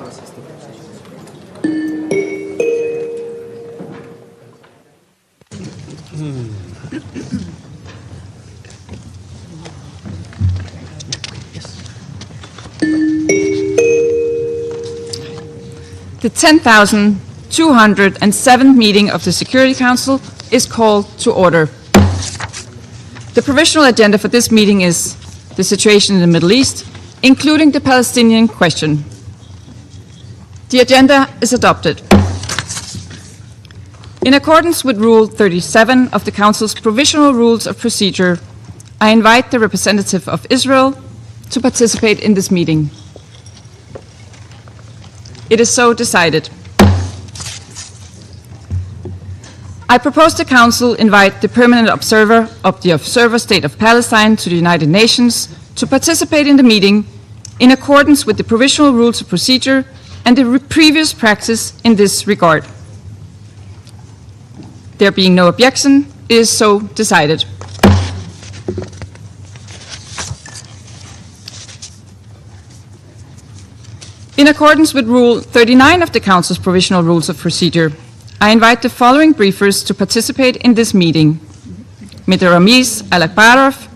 The 10,207th meeting of the Security Council is called to order. The provisional agenda for this meeting is the situation in the Middle East, including the Palestinian question. The agenda is adopted. In accordance with Rule 37 of the Council's Provisional Rules of Procedure, I invite the representative of Israel to participate in this meeting. It is so decided. I propose the Council invite the permanent observer of the Observer State of Palestine to the United Nations to participate in the meeting in accordance with the Provisional Rules of Procedure and the previous practice in this regard. There being no objection, it is so decided. In accordance with Rule 39 of the Council's Provisional Rules of Procedure, I invite the following briefers to participate in this meeting: Mr. Ramiz Al-Akbarov,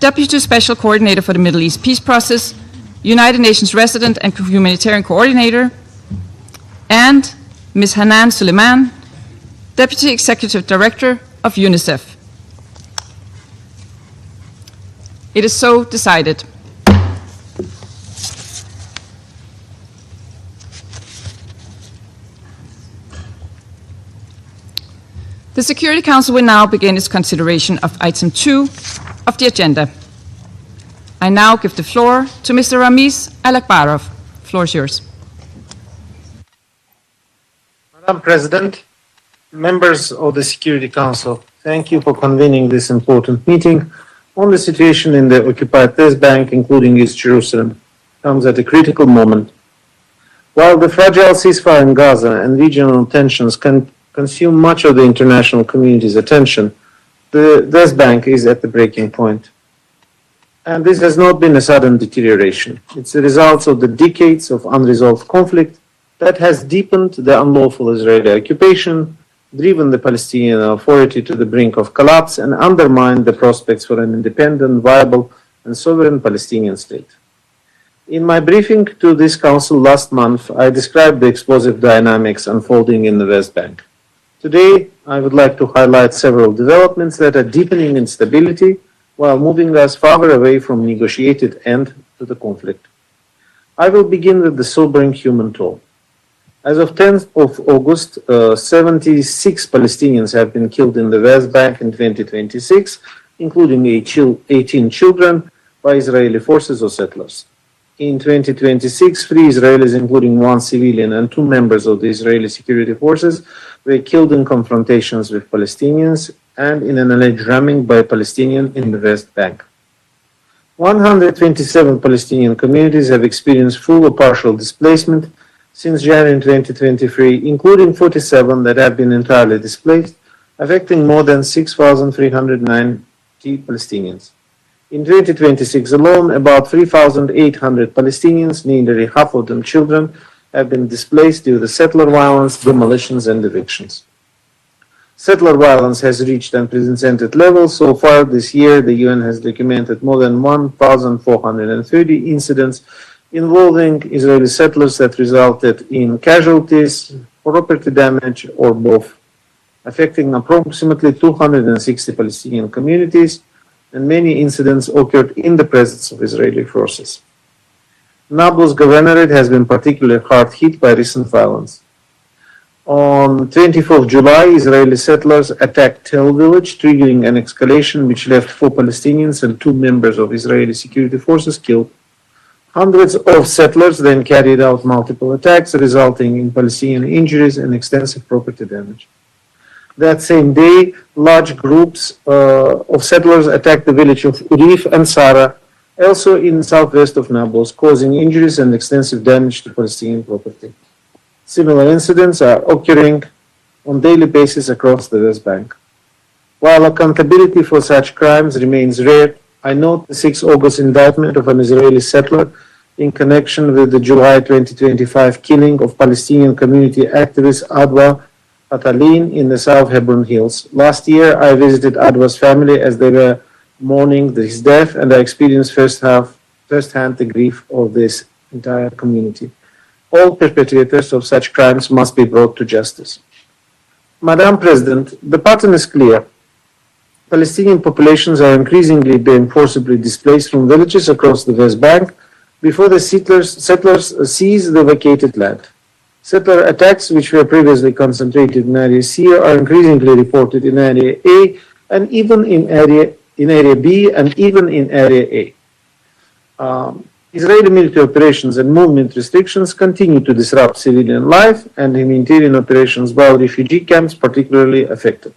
Deputy Special Coordinator for the Middle East Peace Process, United Nations Resident and Humanitarian Coordinator, and Ms. Hanan Suleiman, Deputy Executive Director of UNICEF. It is so decided. The Security Council will now begin its consideration of item 2 of the agenda. I now give the floor to Mr. Ramiz Al-Akbarov. The floor is yours. Madam President, members of the Security Council, thank you for convening this important meeting on the situation in the occupied West Bank, including East Jerusalem, comes at a critical moment. While the fragile ceasefire in Gaza and regional tensions can consume much of the international community's attention, the West Bank is at the breaking point. And this has not been a sudden deterioration. It's the result of the decades of unresolved conflict that has deepened the unlawful Israeli occupation, driven the Palestinian Authority to the brink of collapse, and undermined the prospects for an independent, viable, and sovereign Palestinian state. In my briefing to this Council last month, I described the explosive dynamics unfolding in the West Bank. Today, I would like to highlight several developments that are deepening instability while moving us farther away from negotiated end to the conflict. I will begin with the sobering human toll. As of 10th of August, 76 Palestinians have been killed in the West Bank in 2026, including 18 children, by Israeli forces or settlers. In 2026, 3 Israelis, including 1 civilian and 2 members of the Israeli security forces, were killed in confrontations with Palestinians and in an alleged ramming by a Palestinian in the West Bank. 127 Palestinian communities have experienced full or partial displacement since January 2023, including 47 that have been entirely displaced, affecting more than 6,390 Palestinians. In 2026 alone, about 3,800 Palestinians, nearly half of them children, have been displaced due to settler violence, demolitions, and evictions. Settler violence has reached unprecedented levels. So far this year, the UN has documented more than 1,430 incidents involving Israeli settlers that resulted in casualties, property damage, or both, affecting approximately 260 Palestinian communities, and many incidents occurred in the presence of Israeli forces. Nablus governorate has been particularly hard hit by recent violence. On 24th July, Israeli settlers attacked Tel village, triggering an escalation which left 4 Palestinians and 2 members of Israeli security forces killed. Hundreds of settlers then carried out multiple attacks, resulting in Palestinian injuries and extensive property damage. That same day, large groups of settlers attacked the village of Urif and Sara, also in southwest of Nablus, causing injuries and extensive damage to Palestinian property. Similar incidents are occurring on a daily basis across the West Bank. While accountability for such crimes remains rare, I note the 6 August indictment of an Israeli settler in connection with the July 2025 killing of Palestinian community activist Adwa Atalin in the South Hebron Hills. Last year, I visited Adwa's family as they were mourning his death, and I experienced firsthand the grief of this entire community. All perpetrators of such crimes must be brought to justice. Madam President, the pattern is clear. Palestinian populations are increasingly being forcibly displaced from villages across the West Bank before the settlers seize the vacated land. Settler attacks, which were previously concentrated in Area C, are increasingly reported in Area A and even in Area B and even in Area A. Israeli military operations and movement restrictions continue to disrupt civilian life and humanitarian operations, while refugee camps particularly affected.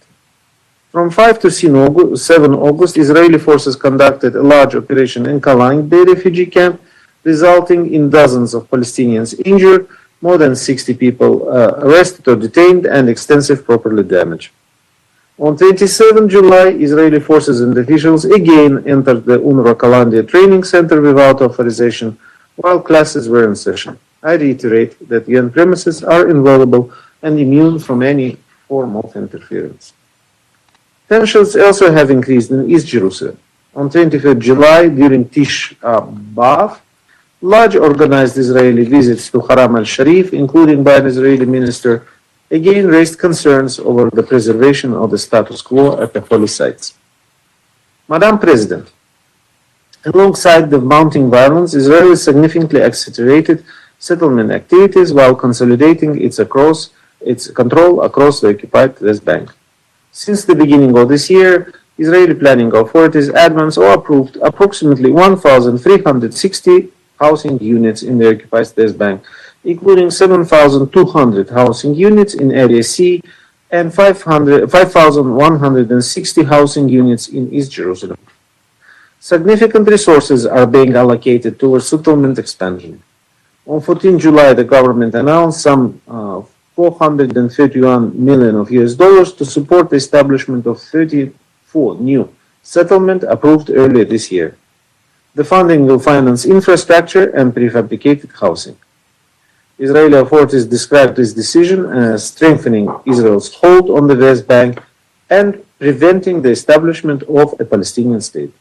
From 5 to 7 August, Israeli forces conducted a large operation in Kalang Bay refugee camp, resulting in dozens of Palestinians injured, more than 60 people arrested or detained, and extensive property damage. On 27 July, Israeli forces and officials again entered the UNRWA Kalandia training center without authorization, while classes were in session. I reiterate that UN premises are inviolable and immune from any form of interference. Tensions also have increased in East Jerusalem. On 25 July, during Tish B'Av, large organized Israeli visits to Haram al-Sharif, including by an Israeli minister, again raised concerns over the preservation of the status quo at the holy sites. Madam President, alongside the mounting violence, Israel significantly accelerated settlement activities while consolidating its control across the occupied West Bank. Since the beginning of this year, Israeli planning authorities advanced or approved approximately 1,360 housing units in the occupied West Bank, including 7,200 housing units in Area C and 5,160 housing units in East Jerusalem. Significant resources are being allocated towards settlement expansion. On 14 July, the government announced some $431 million of US dollars to support the establishment of 34 new settlements approved earlier this year. The funding will finance infrastructure and prefabricated housing. Israeli authorities described this decision as strengthening Israel's hold on the West Bank and preventing the establishment of a Palestinian state.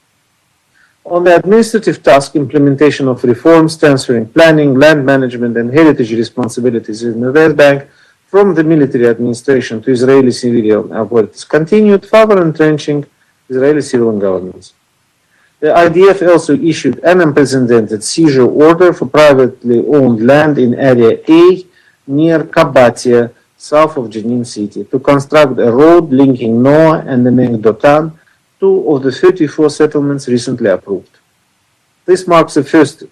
On the administrative task, implementation of reforms transferring planning, land management, and heritage responsibilities in the West Bank from the military administration to Israeli civilian authorities continued, further entrenching Israeli civilian governments. The IDF also issued an unprecedented seizure order for privately owned land in Area A near Kabatia, south of Jenin city, to construct a road linking Noah and the Dotan, two of the 34 settlements recently approved. This marks the first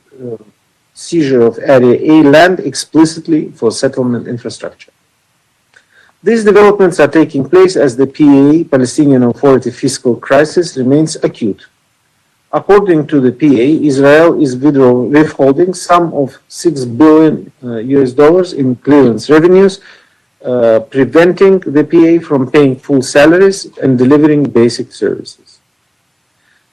seizure of Area A land explicitly for settlement infrastructure. These developments are taking place as the PA, Palestinian Authority fiscal crisis, remains acute. According to the PA, Israel is withholding some of $6 billion US dollars in clearance revenues, preventing the PA from paying full salaries and delivering basic services.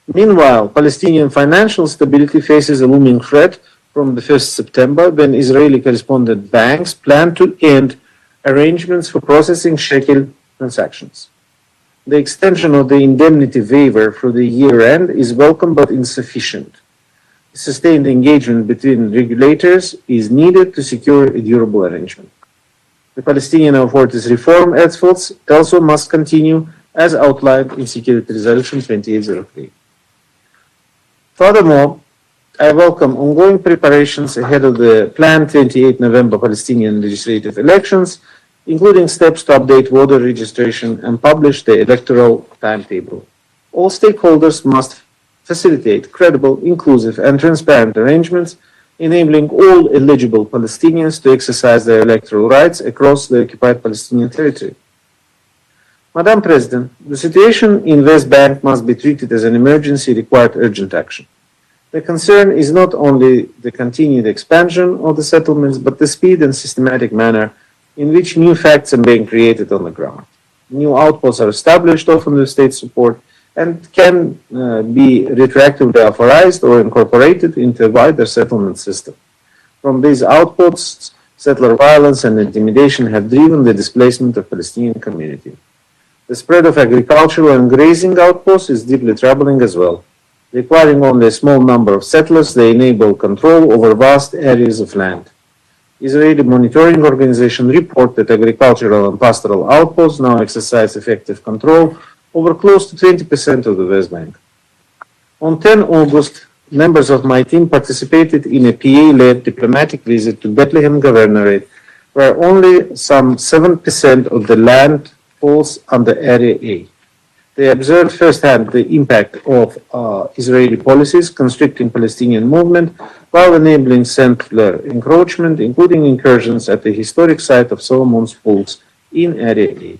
Meanwhile, Palestinian financial stability faces a looming threat from the 1st September when Israeli correspondent banks plan to end arrangements for processing shekel transactions. The extension of the indemnity waiver for the year end is welcome but insufficient. Sustained engagement between regulators is needed to secure a durable arrangement. The Palestinian authorities' reform efforts also must continue as outlined in Security Resolution 2803. Furthermore, I welcome ongoing preparations ahead of the planned 28 November Palestinian legislative elections, including steps to update voter registration and publish the electoral timetable. All stakeholders must facilitate credible, inclusive, and transparent arrangements, enabling all eligible Palestinians to exercise their electoral rights across the occupied Palestinian territory. Madam President, the situation in West Bank must be treated as an emergency required urgent action. The concern is not only the continued expansion of the settlements, but the speed and systematic manner in which new facts are being created on the ground. New outposts are established, often with state support, and can be retroactively authorized or incorporated into a wider settlement system. From these outposts, settler violence and intimidation have driven the displacement of Palestinian community. The spread of agricultural and grazing outposts is deeply troubling as well. Requiring only a small number of settlers, they enable control over vast areas of land. Israeli monitoring organizations report that agricultural and pastoral outposts now exercise effective control over close to 20% of the West Bank. On 10 August, members of my team participated in a PA-led diplomatic visit to Bethlehem Governorate, where only some 7% of the land falls under Area A. They observed firsthand the impact of Israeli policies constricting Palestinian movement while enabling settler encroachment, including incursions at the historic site of Solomon's Pools in Area A.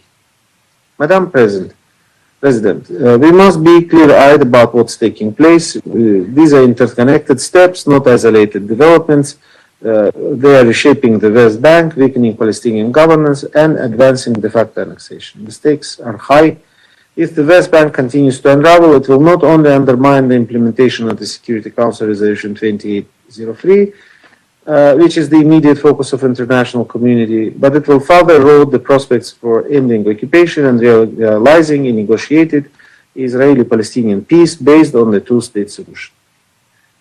Madam President, we must be clear-eyed about what's taking place. These are interconnected steps, not isolated developments. They are reshaping the West Bank, weakening Palestinian governance, and advancing de facto annexation. The stakes are high. If the West Bank continues to unravel, it will not only undermine the implementation of the Security Council Resolution 2803, which is the immediate focus of international community, but it will further erode the prospects for ending occupation and realizing a negotiated Israeli-Palestinian peace based on the two-state solution.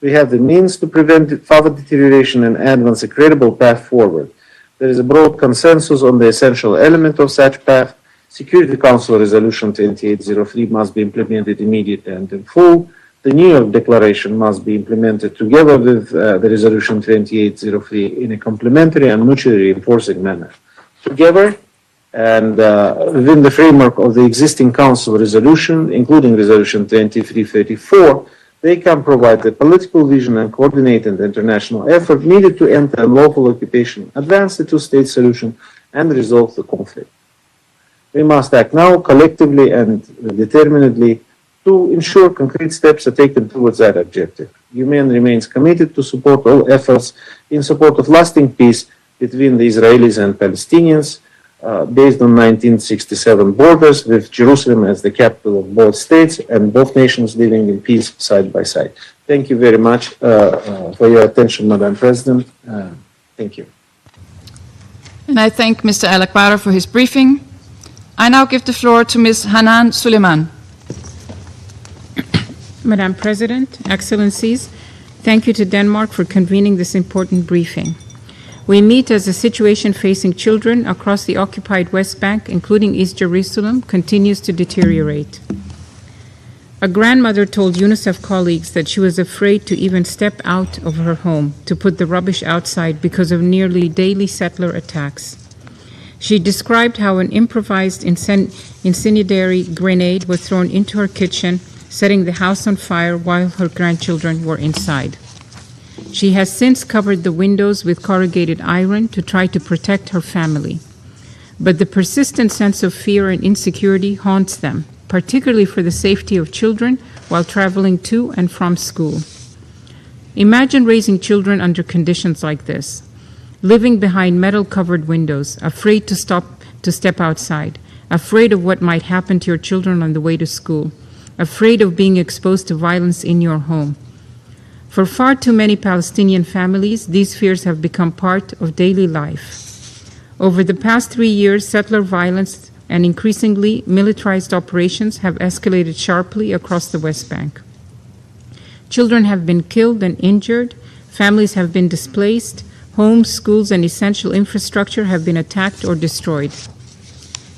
We have the means to prevent further deterioration and advance a credible path forward. There is a broad consensus on the essential element of such path. Security Council Resolution 2803 must be implemented immediately and in full. The New York Declaration must be implemented together with the Resolution 2803 in a complementary and mutually reinforcing manner. Together and within the framework of the existing Council resolution, including Resolution 2334, they can provide the political vision and coordinated international effort needed to end unlawful occupation, advance the two-state solution, and resolve the conflict. We must act now, collectively and determinedly, to ensure concrete steps are taken towards that objective. UNN remains committed to support all efforts in support of lasting peace between the Israelis and Palestinians, based on 1967 borders, with Jerusalem as the capital of both states and both nations living in peace side by side. Thank you very much for your attention, Madam President. Thank you. And I thank Mr. Alakbarov for his briefing. I now give the floor to Ms. Hanan Suleiman. Madam President, Excellencies, thank you to Denmark for convening this important briefing. We meet as the situation facing children across the occupied West Bank, including East Jerusalem, continues to deteriorate. A grandmother told UNICEF colleagues that she was afraid to even step out of her home to put the rubbish outside because of nearly daily settler attacks. She described how an improvised incendiary grenade was thrown into her kitchen, setting the house on fire while her grandchildren were inside. She has since covered the windows with corrugated iron to try to protect her family. But the persistent sense of fear and insecurity haunts them, particularly for the safety of children while traveling to and from school. Imagine raising children under conditions like this, living behind metal-covered windows, afraid to step outside, afraid of what might happen to your children on the way to school, afraid of being exposed to violence in your home. For far too many Palestinian families, these fears have become part of daily life. Over the past 3 years, settler violence and increasingly militarized operations have escalated sharply across the West Bank. Children have been killed and injured, families have been displaced, homes, schools, and essential infrastructure have been attacked or destroyed.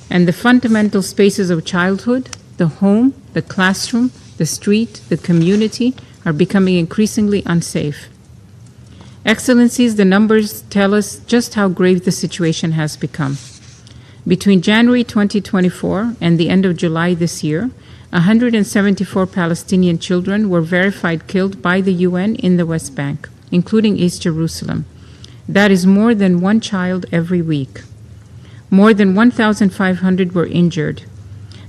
And the fundamental spaces of childhood, the home, the classroom, the street, the community, are becoming increasingly unsafe. Excellencies, the numbers tell us just how grave the situation has become. Between January 2024 and the end of July this year, 174 Palestinian children were verified killed by the UN in the West Bank, including East Jerusalem. That is more than one child every week. More than 1,500 were injured.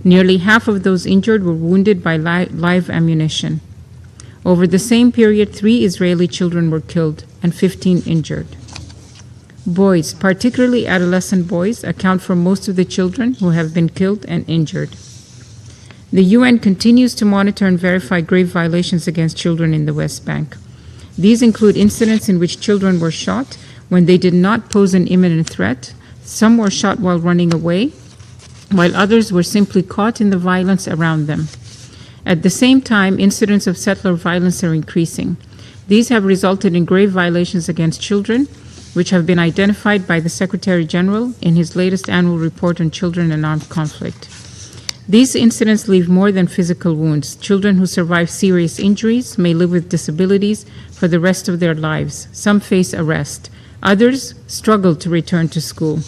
Nearly half of those injured were wounded by live ammunition. Over the same period, 3 Israeli children were killed and 15 injured. Boys, particularly adolescent boys, account for most of the children who have been killed and injured. The UN continues to monitor and verify grave violations against children in the West Bank. These include incidents in which children were shot when they did not pose an imminent threat. Some were shot while running away, while others were simply caught in the violence around them. At the same time, incidents of settler violence are increasing. These have resulted in grave violations against children, which have been identified by the Secretary General in his latest annual report on children and armed conflict. These incidents leave more than physical wounds. Children who survive serious injuries may live with disabilities for the rest of their lives. Some face arrest. Others struggle to return to school.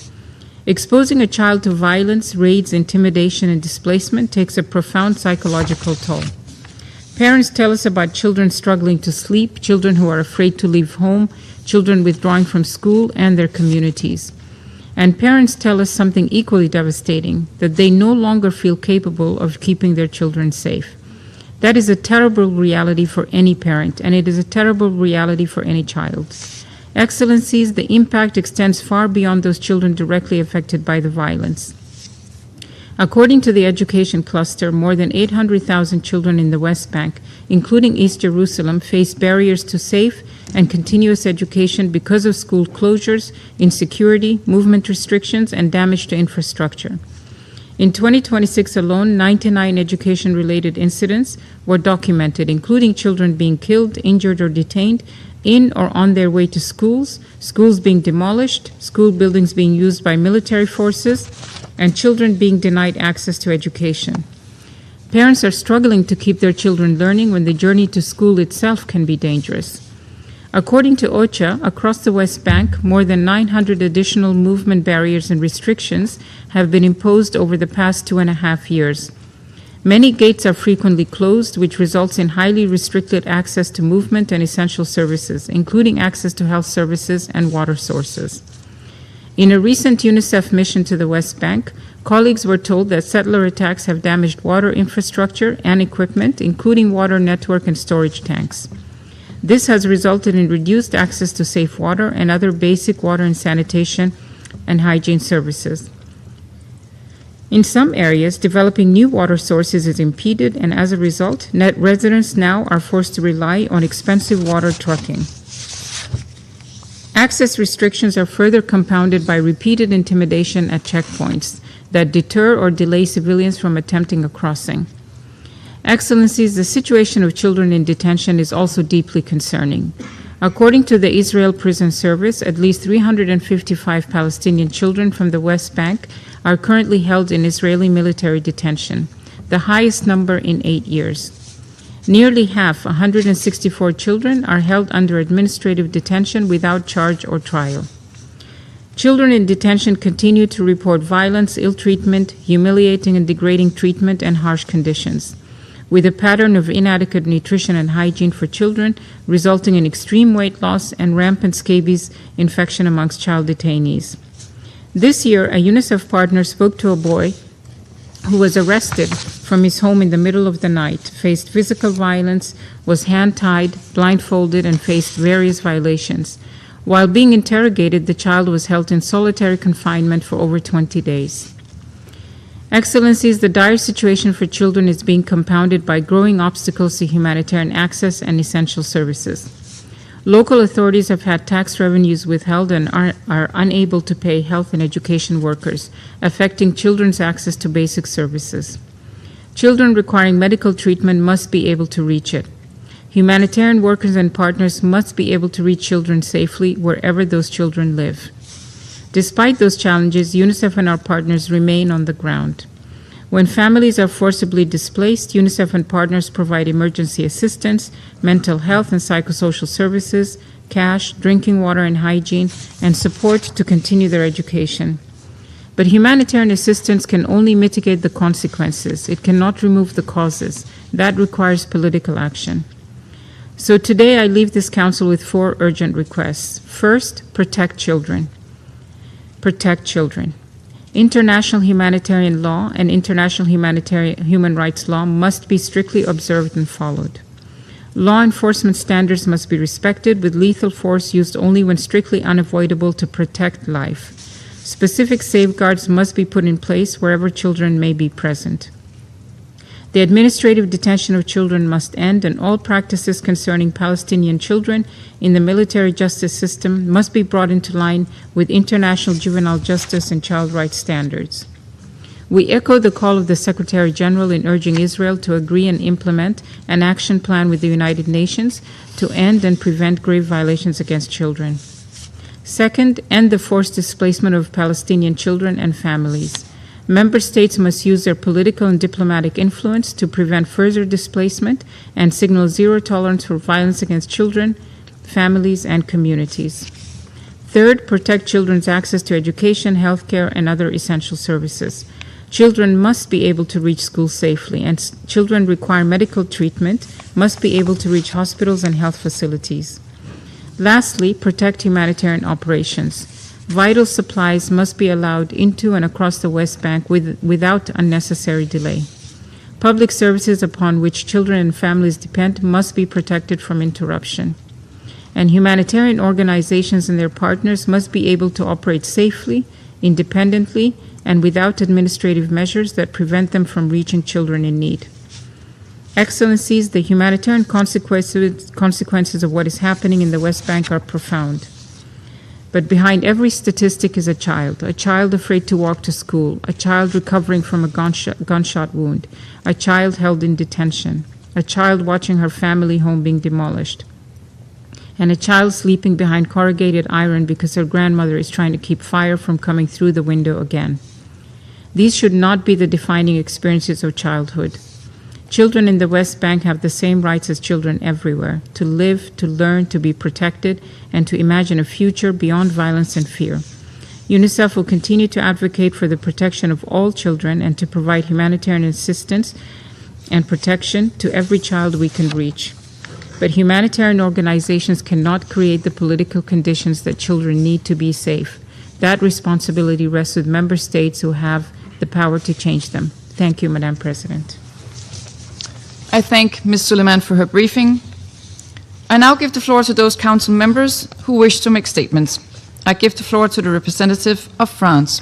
Exposing a child to violence, raids, intimidation, and displacement takes a profound psychological toll. Parents tell us about children struggling to sleep, children who are afraid to leave home, children withdrawing from school and their communities. And parents tell us something equally devastating, that they no longer feel capable of keeping their children safe. That is a terrible reality for any parent, and it is a terrible reality for any child. Excellencies, the impact extends far beyond those children directly affected by the violence. According to the education cluster, more than 800,000 children in the West Bank, including East Jerusalem, face barriers to safe and continuous education because of school closures, insecurity, movement restrictions, and damage to infrastructure. In 2026 alone, 99 education-related incidents were documented, including children being killed, injured, or detained in or on their way to schools, schools being demolished, school buildings being used by military forces, and children being denied access to education. Parents are struggling to keep their children learning when the journey to school itself can be dangerous. According to OCHA, across the West Bank, more than 900 additional movement barriers and restrictions have been imposed over the past 2.5 years. Many gates are frequently closed, which results in highly restricted access to movement and essential services, including access to health services and water sources. In a recent UNICEF mission to the West Bank, colleagues were told that settler attacks have damaged water infrastructure and equipment, including water network and storage tanks. This has resulted in reduced access to safe water and other basic water and sanitation and hygiene services. In some areas, developing new water sources is impeded, and as a result, net residents now are forced to rely on expensive water trucking. Access restrictions are further compounded by repeated intimidation at checkpoints that deter or delay civilians from attempting a crossing. Excellencies, the situation of children in detention is also deeply concerning. According to the Israel Prison Service, at least 355 Palestinian children from the West Bank are currently held in Israeli military detention, the highest number in 8 years. Nearly half, 164 children, are held under administrative detention without charge or trial. Children in detention continue to report violence, ill treatment, humiliating and degrading treatment, and harsh conditions, with a pattern of inadequate nutrition and hygiene for children, resulting in extreme weight loss and rampant scabies infection amongst child detainees. This year, a UNICEF partner spoke to a boy who was arrested from his home in the middle of the night, faced physical violence, was hand-tied, blindfolded, and faced various violations. While being interrogated, the child was held in solitary confinement for over 20 days. Excellencies, the dire situation for children is being compounded by growing obstacles to humanitarian access and essential services. Local authorities have had tax revenues withheld and are unable to pay health and education workers, affecting children's access to basic services. Children requiring medical treatment must be able to reach it. Humanitarian workers and partners must be able to reach children safely wherever those children live. Despite those challenges, UNICEF and our partners remain on the ground. When families are forcibly displaced, UNICEF and partners provide emergency assistance, mental health and psychosocial services, cash, drinking water and hygiene, and support to continue their education. But humanitarian assistance can only mitigate the consequences. It cannot remove the causes. That requires political action. So today I leave this council with 4 urgent requests. First, protect children. Protect children. International humanitarian law and international human rights law must be strictly observed and followed. Law enforcement standards must be respected, with lethal force used only when strictly unavoidable to protect life. Specific safeguards must be put in place wherever children may be present. The administrative detention of children must end, and all practices concerning Palestinian children in the military justice system must be brought into line with international juvenile justice and child rights standards. We echo the call of the Secretary General in urging Israel to agree and implement an action plan with the United Nations to end and prevent grave violations against children. Second, end the forced displacement of Palestinian children and families. Member states must use their political and diplomatic influence to prevent further displacement and signal zero tolerance for violence against children, families, and communities. Third, protect children's access to education, healthcare, and other essential services. Children must be able to reach school safely, and children require medical treatment must be able to reach hospitals and health facilities. Lastly, protect humanitarian operations. Vital supplies must be allowed into and across the West Bank without unnecessary delay. Public services upon which children and families depend must be protected from interruption. And humanitarian organizations and their partners must be able to operate safely, independently, and without administrative measures that prevent them from reaching children in need. Excellencies, the humanitarian consequences of what is happening in the West Bank are profound. But behind every statistic is a child afraid to walk to school, a child recovering from a gunshot wound, a child held in detention, a child watching her family home being demolished, and a child sleeping behind corrugated iron because her grandmother is trying to keep fire from coming through the window again. These should not be the defining experiences of childhood. Children in the West Bank have the same rights as children everywhere, to live, to learn, to be protected, and to imagine a future beyond violence and fear. UNICEF will continue to advocate for the protection of all children and to provide humanitarian assistance and protection to every child we can reach. But humanitarian organizations cannot create the political conditions that children need to be safe. That responsibility rests with member states who have the power to change them. Thank you, Madam President. I thank Ms. Suleiman for her briefing. I now give the floor to those council members who wish to make statements. I give the floor to the representative of France.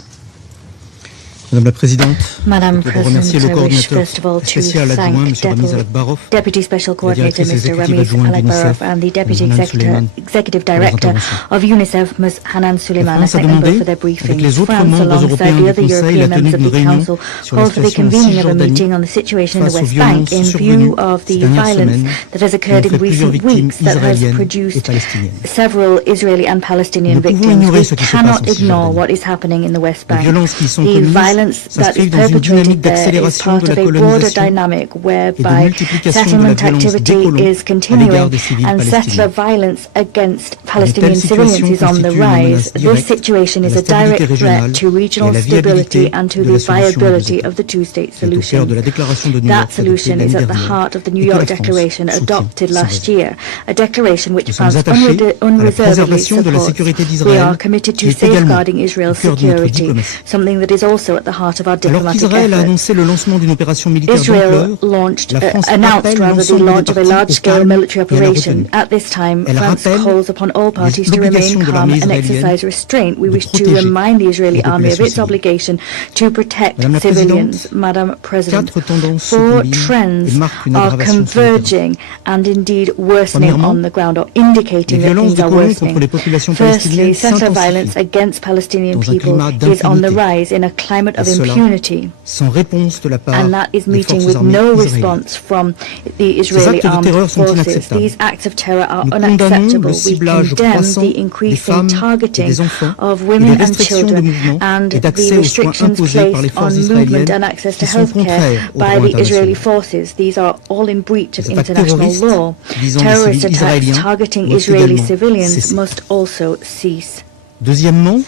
Madame la Présidente, Madam je voudrais remercier le President, I wish coordinateur first of all to spécial adjoint, thank M. Ramiz Alakbarov, Deputy Special Coordinator directrice Mr. exécutive Ramiz adjointe Alakbarov d'UNICEF, and the Deputy Mme Suleiman, Executive pour leurs Director interventions. of UNICEF, Ms. Hanan Suleiman. I France a thank them both demandé, for their avec briefings. les autres France, membres alongside européens the du other Conseil, European la tenue members of d'une the réunion Council, sur la called for the situation en convening of a Cisjordanie meeting on the situation in the face aux West Bank violences in survenues view of ces the dernières violence semaines that has qui ont occurred fait in plusieurs recent victimes weeks that has israéliennes et produced palestiniennes. several Israeli and Palestinian Nous ne pouvons victims. ignorer We ce qui se passe cannot en ignore Cisjordanie. what is happening in the West Les Bank. violences qui sont The commises violence that is s'inscrivent dans une perpetrated dynamique there is d'accélération part de la of a broader colonisation dynamic et de whereby multiplication de la settlement violence des activity colons is à l'égard continuing des civils and settler palestiniens. violence against Une Palestinian telle civilians situation is on the constitue une rise. menace This directe situation à is la a stabilité direct régionale threat to et à regional la stability viabilité and to de the la solution à deux viability États. of the two-state C'est au cœur solution. de la déclaration de New That York adoptée solution l'année is at the dernière heart of the New et que la York France Declaration soutient adopted sans last réserve. year, a declaration which Nous sommes France attachés à la unreservedly préservation de la supports. sécurité We d'Israël, are committed qui to est également safeguarding au Israel's cœur de notre security, diplomatie. something that is also at the heart of our Alors diplomatic qu'Israël a efforts. annoncé le lancement d'une opération militaire Israel d'ampleur, launched, la France announced appelle rather the l'ensemble des launch of a parties au large-scale calme military et à la operation. retenue. At this time, Elle France rappelle calls upon all parties to remain l'obligation de calm l'armée and israélienne exercise restraint. We de wish to protéger remind the Israeli les army of populations its civiles. obligation to protect Madame la civilians. Présidente, Madam President, quatre tendances se four combinent trends et marquent une are aggravation sur le terrain. converging and indeed worsening Premièrement, on the ground, or indicating les that violences things des are colons contre worsening. les populations Firstly, palestiniennes settler violence s'intensifient against Palestinian dans un people climat is on the d'impunité. rise in a climate of Et cela, impunity. sans réponse de la part And that is des meeting forces with armées no israéliennes. response from the Israeli actes de armed terreur sont forces. inacceptables. These acts of terror are Nous condamnons unacceptable. le We ciblage condemn croissant the des increasing femmes et targeting des enfants of et women les and restrictions de children mouvement and et the d'accès aux soins restrictions imposées par les placed forces on movement israéliennes and access to qui sont healthcare contraires au by droit the Israeli international. forces. These are all in breach of Les attaques international terroristes law. visant des Terrorist civils attacks israéliens targeting doivent Israeli également civilians cesser. must also cease. Deuxièmement,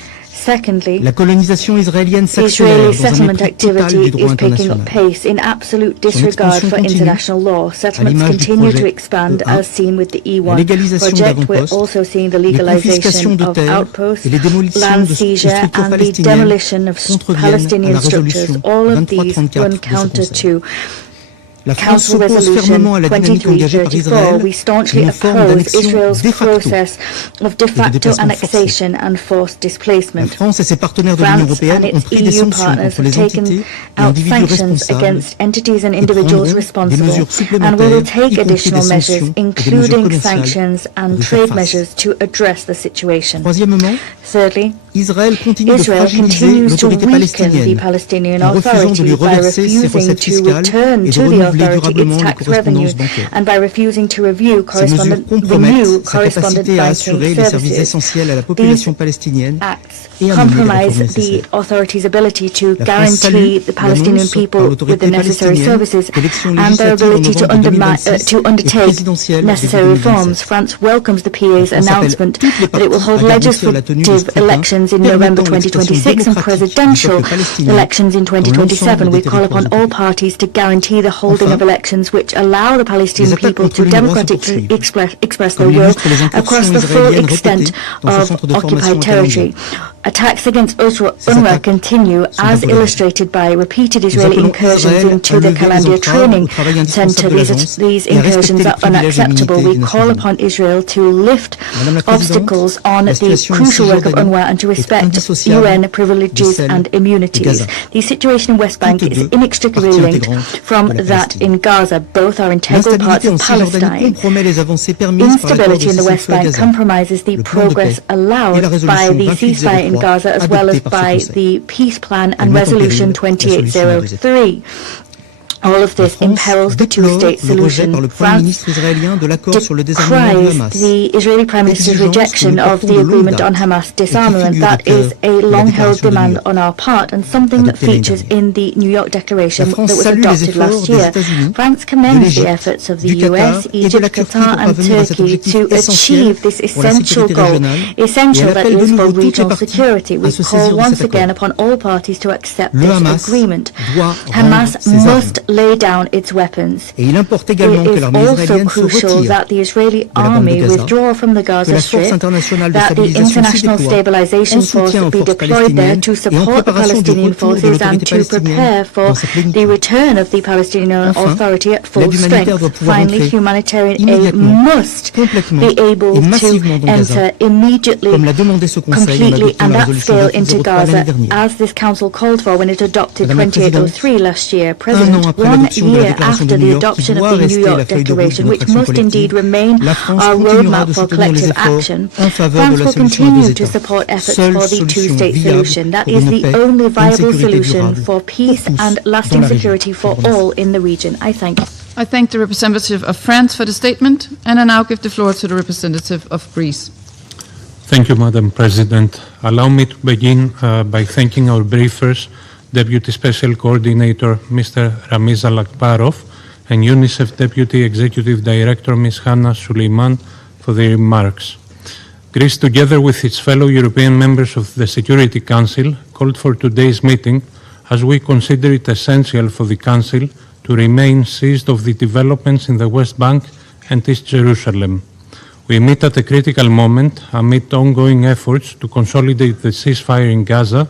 Secondly, la colonisation israélienne s'accélère Israeli dans un settlement mépris total activity du droit is picking up international. pace in absolute disregard expansion for continue, international law. Settlements l'image du continue to projet expand E1, as seen with the la E1 légalisation project. We're d'avant-postes, also seeing the les confiscations legalization de of terres outposts, et les démolitions land de seizure structures and the palestiniennes demolition of contreviennent à Palestinian la structures. résolution All of these 2334 run de ce counter Conseil. to La France Council s'oppose Resolution fermement à la dynamique engagée par 2334, Israël we staunchly comme une forme oppose d'annexion Israel's de facto process of de et de facto déplacement annexation and forced La displacement. France et ses partenaires de l'Union France and européenne ont its pris des EU sanctions partners contre have les entités taken et out individus sanctions responsables against entities and et individuals prendront des responsible, mesures and we will supplémentaires, take y compris additional des measures, sanctions et des mesures including commerciales sanctions pour and y faire trade face. measures to address the situation. Troisièmement, Thirdly, Israël continue de Israel fragiliser continues to l'autorité weaken the palestinienne Palestinian en refusant de lui Authority by reverser ses refusing recettes to fiscales return et de to the renouveler authority durablement its les tax revenue correspondances bancaires. and by refusing to review Ces mesures renew compromettent sa correspondent capacité à banking assurer les services services. essentiels à la population These palestinienne acts et à mener les compromise réformes the nécessaires. authority's ability to La France salue guarantee the Palestinian l'annonce par people with l'autorité the necessary palestinienne services d'élections and their législatives en ability to, novembre 2026 to et undertake présidentielles début necessary reforms. 2027. France welcomes the La PA's France appelle announcement toutes les that it will parties hold à garantir la tenue de legislative scrutins elections in November permettant l'expression 2026 and démocratique du presidential peuple palestinien elections in dans l'ensemble 2027. We des call upon territoires all occupés. parties to guarantee the holding of Enfin, elections which allow the Palestinian les attaques people contre to l'UNRWA se democratically poursuivent, express their comme will l'illustrent les across incursions the full israéliennes extent répétées dans ce of centre de formation occupied à territory. Talandia. Attacks against Ces UNRWA attaques continue sont as intolérables. illustrated by repeated Nous Israeli appelons incursions Israël à into the lever les Kalandia entraves training au travail center. indispensable de l'agence These et à respecter incursions les are privilèges et unacceptable. l'immunité We des Nations call Unies. upon Israel to lift Madame la Présidente, obstacles on la the situation en crucial work of Cisjordanie UNRWA and to est respect indissociable UN de privileges celle and de immunities. Gaza. The situation in West Bank Toutes is deux inextricably parties linked intégrantes from de la that Palestine. in Gaza. Both are integral parts L'instabilité en of Cisjordanie Palestine. compromet les avancées permises par l'accord de Instability in the West cessez-le-feu à Bank Gaza, compromises the le plan de progress paix et allowed la by résolution the ceasefire in 2803 Gaza as well as adoptée par ce by Conseil. the peace plan Elle and met en resolution péril la solution à deux États. 2803. All of La this France imperils the déplore two-state le rejet par solution. le Premier France ministre israélien de l'accord sur le désarmement du decries Hamas. the Israeli Prime Minister's Exigence que rejection nous of portons the de longue agreement on date Hamas et qui disarmament. figure That au cœur is a de la long-held déclaration de New demand York, on our part and something that adoptée l'année features dernière. in the New York La Declaration France that was salue les adopted efforts last des year. États-Unis, France de commends the l'Égypte, efforts of the du Qatar US, et de Egypt, la Turquie Qatar pour and parvenir à cet Turkey objectif to essentiel achieve this pour la essential sécurité goal, régionale et essential elle that appelle de is for nouveau toutes les regional parties security. We à se call saisir de once cet again accord. upon all parties to accept Le this Hamas agreement. doit Hamas rendre ses must armes. lay down its weapons. Et il importe It également que is l'armée also israélienne se crucial retire that the Israeli de la bande de army Gaza, withdraw from the que Gaza la force Strip, internationale de that the stabilisation s'y international déploie stabilization en force soutien aux be forces deployed there palestiniennes to et en support the préparation du Palestinian retour de forces and l'autorité to palestinienne prepare for dans sa plénitude. the return of the Palestinian Enfin, Authority at full l'aide humanitaire doit strength. pouvoir Finally, entrer humanitarian aid immédiatement, must complètement be able et to massivement dans Gaza, enter immediately, comme l'a demandé ce Conseil en completely adoptant and la at résolution scale into 2803 l'année Gaza, dernière. as this council called for when it adopted Madame la Présidente, 2803 last year. un President, an après 1 l'adoption de la year déclaration de after New the York, qui adoption doit of the New rester la York feuille de route de Declaration, notre which action must indeed collective, remain la France our continuera roadmap de for soutenir les collective efforts action, en faveur de France la will solution à deux continue to États. support efforts Seule for the solution two-state viable solution. That pour is une the paix only et une viable sécurité solution durable for pour peace tous and dans lasting la région. security Je for vous remercie. all in the region. I thank you. I thank the representative of France for the statement, and I now give the floor to the representative of Greece. Thank you, Madam President. Allow me to begin by thanking our briefers, Deputy Special Coordinator Mr. Ramiz Alakbarov and UNICEF Deputy Executive Director Ms. Hanna Suleiman for their remarks. Greece, together with its fellow European members of the Security Council, called for today's meeting as we consider it essential for the Council to remain seized of the developments in the West Bank and East Jerusalem. We meet at a critical moment amid ongoing efforts to consolidate the ceasefire in Gaza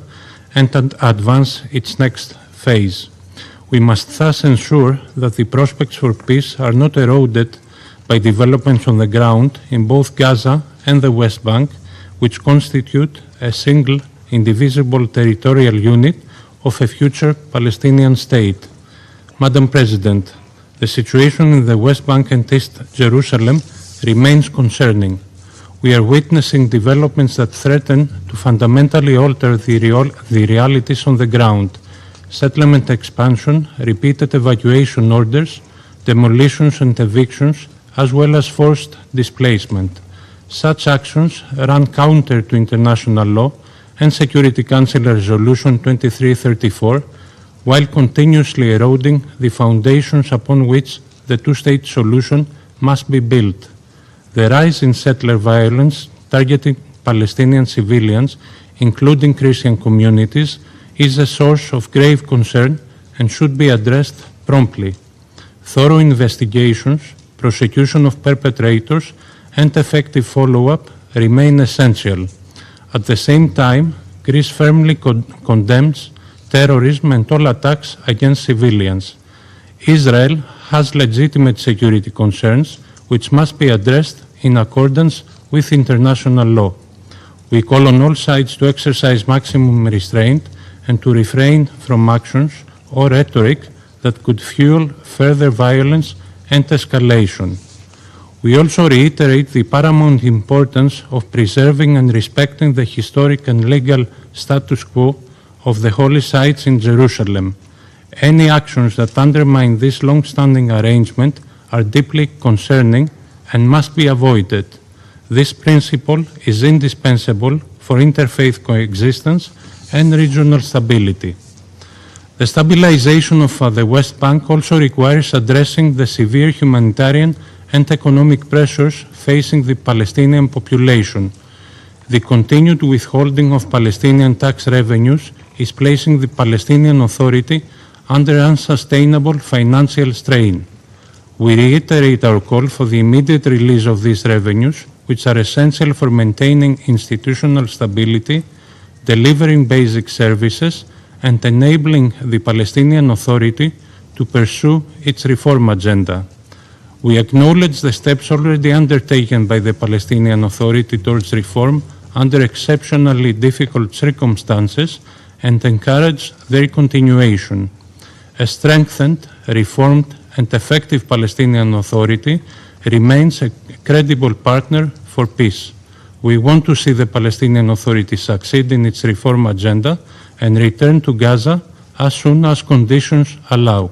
and advance its next phase. We must thus ensure that the prospects for peace are not eroded by developments on the ground in both Gaza and the West Bank, which constitute a single, indivisible territorial unit of a future Palestinian state. Madam President, the situation in the West Bank and East Jerusalem remains concerning. We are witnessing developments that threaten to fundamentally alter the realities on the ground: settlement expansion, repeated evacuation orders, demolitions and evictions, as well as forced displacement. Such actions run counter to international law and Security Council Resolution 2334, while continuously eroding the foundations upon which the two-state solution must be built. The rise in settler violence targeting Palestinian civilians, including Christian communities, is a source of grave concern and should be addressed promptly. Thorough investigations, prosecution of perpetrators, and effective follow-up remain essential. At the same time, Greece firmly condemns terrorism and all attacks against civilians. Israel has legitimate security concerns which must be addressed in accordance with international law. We call on all sides to exercise maximum restraint and to refrain from actions or rhetoric that could fuel further violence and escalation. We also reiterate the paramount importance of preserving and respecting the historic and legal status quo of the holy sites in Jerusalem. Any actions that undermine this long-standing arrangement are deeply concerning and must be avoided. This principle is indispensable for interfaith coexistence and regional stability. The stabilization of the West Bank also requires addressing the severe humanitarian and economic pressures facing the Palestinian population. The continued withholding of Palestinian tax revenues is placing the Palestinian Authority under unsustainable financial strain. We reiterate our call for the immediate release of these revenues, which are essential for maintaining institutional stability, delivering basic services, and enabling the Palestinian Authority to pursue its reform agenda. We acknowledge the steps already undertaken by the Palestinian Authority towards reform under exceptionally difficult circumstances and encourage their continuation. A strengthened, reformed, and effective Palestinian Authority remains a credible partner for peace. We want to see the Palestinian Authority succeed in its reform agenda and return to Gaza as soon as conditions allow.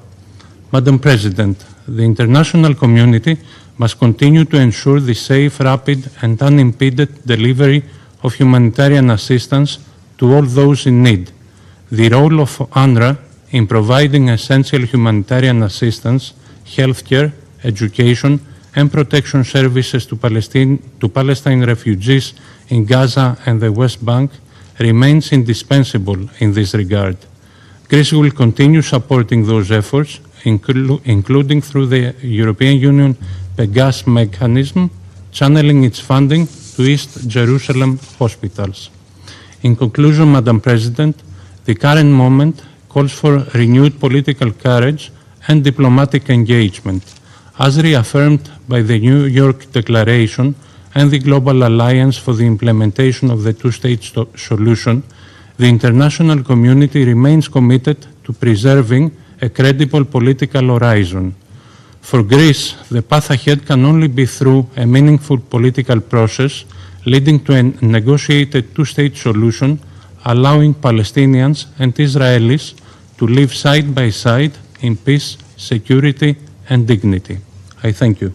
Madam President, the international community must continue to ensure the safe, rapid, and unimpeded delivery of humanitarian assistance to all those in need. The role of UNRWA in providing essential humanitarian assistance, healthcare, education, and protection services to Palestine refugees in Gaza and the West Bank remains indispensable in this regard. Greece will continue supporting those efforts, including through the European Union Pegas mechanism, channeling its funding to East Jerusalem hospitals. In conclusion, Madam President, the current moment calls for renewed political courage and diplomatic engagement. As reaffirmed by the New York Declaration and the Global Alliance for the Implementation of the Two-State Solution, the international community remains committed to preserving a credible political horizon. For Greece, the path ahead can only be through a meaningful political process leading to a negotiated two-state solution, allowing Palestinians and Israelis to live side by side in peace, security, and dignity. I thank you.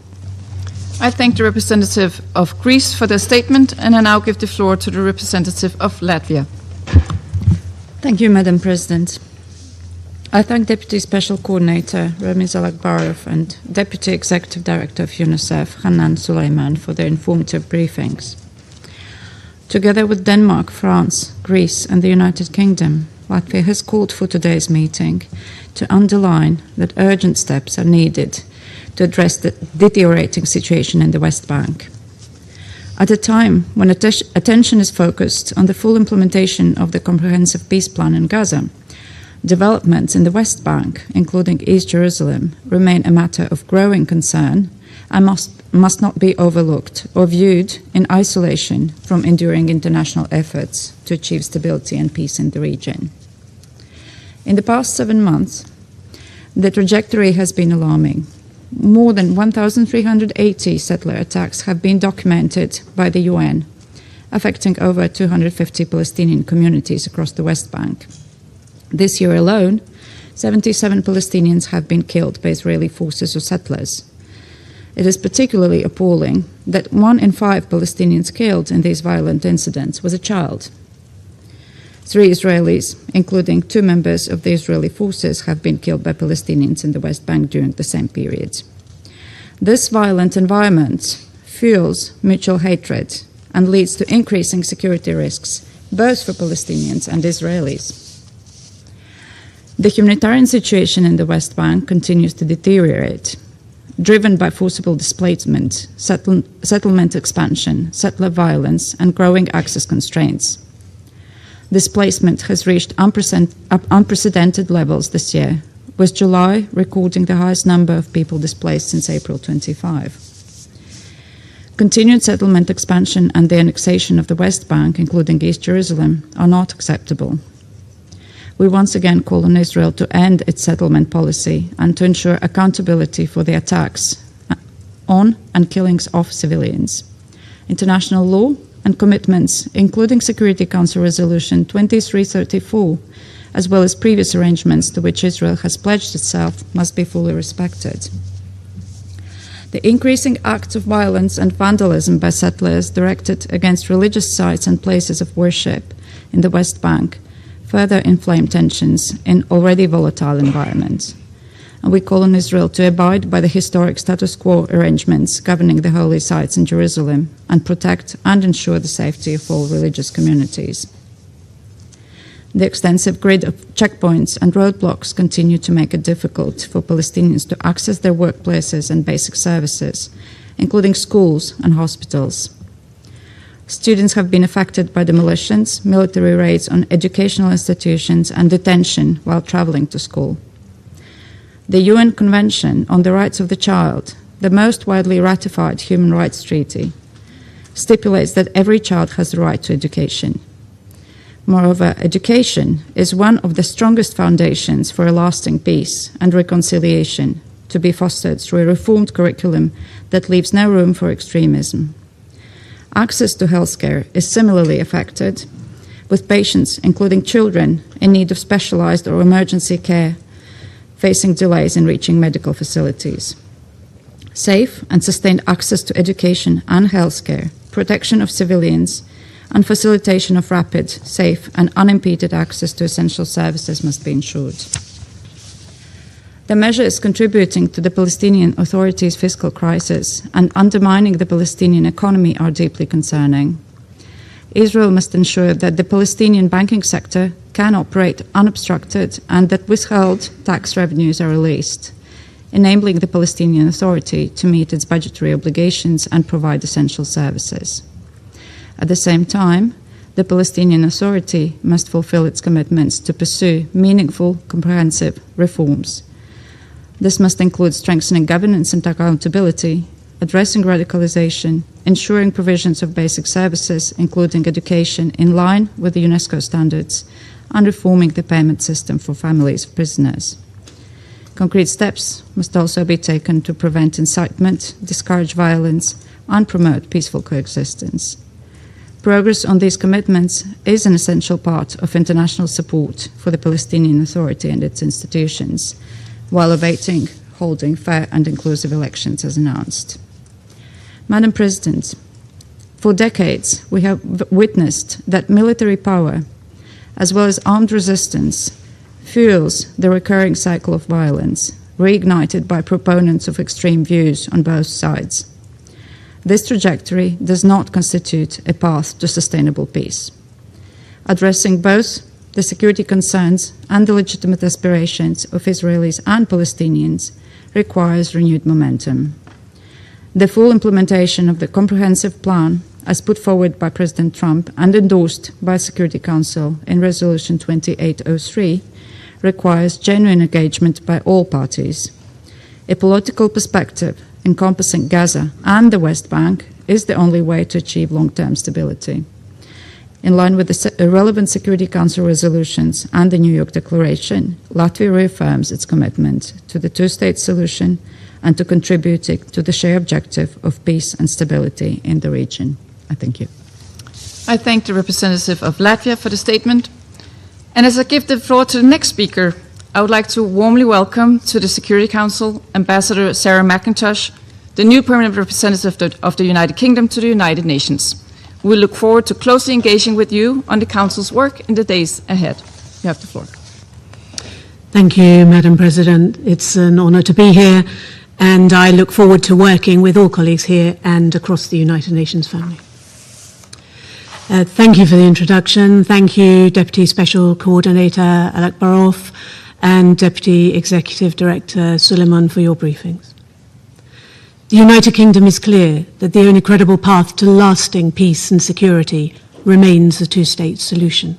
I thank the representative of Greece for their statement, and I now give the floor to the representative of Latvia. Thank you, Madam President. I thank Deputy Special Coordinator Ramiz Alakbarov and Deputy Executive Director of UNICEF Hanan Suleiman for their informative briefings. Together with Denmark, France, Greece, and the United Kingdom, Latvia has called for today's meeting to underline that urgent steps are needed to address the deteriorating situation in the West Bank. At a time when attention is focused on the full implementation of the Comprehensive Peace Plan in Gaza, developments in the West Bank, including East Jerusalem, remain a matter of growing concern and must not be overlooked or viewed in isolation from enduring international efforts to achieve stability and peace in the region. In the past 7 months, the trajectory has been alarming. More than 1,380 settler attacks have been documented by the UN, affecting over 250 Palestinian communities across the West Bank. This year alone, 77 Palestinians have been killed by Israeli forces or settlers. It is particularly appalling that 1 in 5 Palestinians killed in these violent incidents was a child. 3 Israelis, including 2 members of the Israeli forces, have been killed by Palestinians in the West Bank during the same period. This violent environment fuels mutual hatred and leads to increasing security risks, both for Palestinians and Israelis. The humanitarian situation in the West Bank continues to deteriorate, driven by forcible displacement, settlement expansion, settler violence, and growing access constraints. Displacement has reached unprecedented levels this year, with July recording the highest number of people displaced since April 25. Continued settlement expansion and the annexation of the West Bank, including East Jerusalem, are not acceptable. We once again call on Israel to end its settlement policy and to ensure accountability for the attacks on and killings of civilians. International law and commitments, including Security Council Resolution 2334, as well as previous arrangements to which Israel has pledged itself, must be fully respected. The increasing acts of violence and vandalism by settlers directed against religious sites and places of worship in the West Bank further inflame tensions in already volatile environments. And we call on Israel to abide by the historic status quo arrangements governing the holy sites in Jerusalem and protect and ensure the safety of all religious communities. The extensive grid of checkpoints and roadblocks continue to make it difficult for Palestinians to access their workplaces and basic services, including schools and hospitals. Students have been affected by demolitions, military raids on educational institutions, and detention while traveling to school. The UN Convention on the Rights of the Child, the most widely ratified human rights treaty, stipulates that every child has the right to education. Moreover, education is one of the strongest foundations for a lasting peace and reconciliation, to be fostered through a reformed curriculum that leaves no room for extremism. Access to healthcare is similarly affected, with patients, including children, in need of specialized or emergency care, facing delays in reaching medical facilities. Safe and sustained access to education and healthcare, protection of civilians, and facilitation of rapid, safe, and unimpeded access to essential services must be ensured. The measures contributing to the Palestinian Authority's fiscal crisis and undermining the Palestinian economy are deeply concerning. Israel must ensure that the Palestinian banking sector can operate unobstructed and that withheld tax revenues are released, enabling the Palestinian Authority to meet its budgetary obligations and provide essential services. At the same time, the Palestinian Authority must fulfill its commitments to pursue meaningful, comprehensive reforms. This must include strengthening governance and accountability, addressing radicalization, ensuring provisions of basic services, including education, in line with the UNESCO standards, and reforming the payment system for families of prisoners. Concrete steps must also be taken to prevent incitement, discourage violence, and promote peaceful coexistence. Progress on these commitments is an essential part of international support for the Palestinian Authority and its institutions, while awaiting holding fair and inclusive elections as announced. Madam President, for decades we have witnessed that military power, as well as armed resistance, fuels the recurring cycle of violence, reignited by proponents of extreme views on both sides. This trajectory does not constitute a path to sustainable peace. Addressing both the security concerns and the legitimate aspirations of Israelis and Palestinians requires renewed momentum. The full implementation of the comprehensive plan, as put forward by President Trump and endorsed by the Security Council in Resolution 2803, requires genuine engagement by all parties. A political perspective encompassing Gaza and the West Bank is the only way to achieve long-term stability. In line with the relevant Security Council resolutions and the New York Declaration, Latvia reaffirms its commitment to the two-state solution and to contributing to the shared objective of peace and stability in the region. I thank you. I thank the representative of Latvia for the statement. And as I give the floor to the next speaker, I would like to warmly welcome to the Security Council Ambassador Sarah McIntosh, the new permanent representative of the United Kingdom to the United Nations. We look forward to closely engaging with you on the Council's work in the days ahead. You have the floor. Thank you, Madam President. It's an honour to be here, and I look forward to working with all colleagues here and across the United Nations family. Thank you for the introduction. Thank you, Deputy Special Coordinator Alak Barov and Deputy Executive Director Suleiman, for your briefings. The United Kingdom is clear that the only credible path to lasting peace and security remains a two-state solution,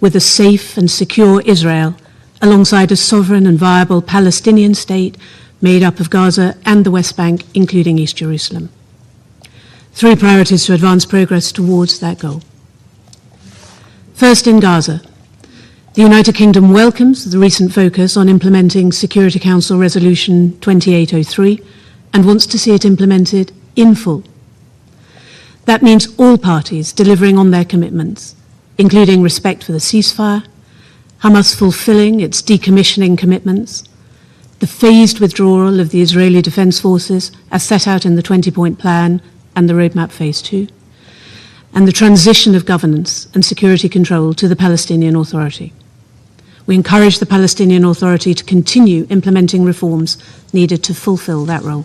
with a safe and secure Israel alongside a sovereign and viable Palestinian state made up of Gaza and the West Bank, including East Jerusalem. 3 priorities to advance progress towards that goal. First, in Gaza, the United Kingdom welcomes the recent focus on implementing Security Council Resolution 2803 and wants to see it implemented in full. That means all parties delivering on their commitments, including respect for the ceasefire, Hamas fulfilling its decommissioning commitments, the phased withdrawal of the Israeli Defense Forces as set out in the 20-point plan and the Roadmap Phase 2, and the transition of governance and security control to the Palestinian Authority. We encourage the Palestinian Authority to continue implementing reforms needed to fulfill that role.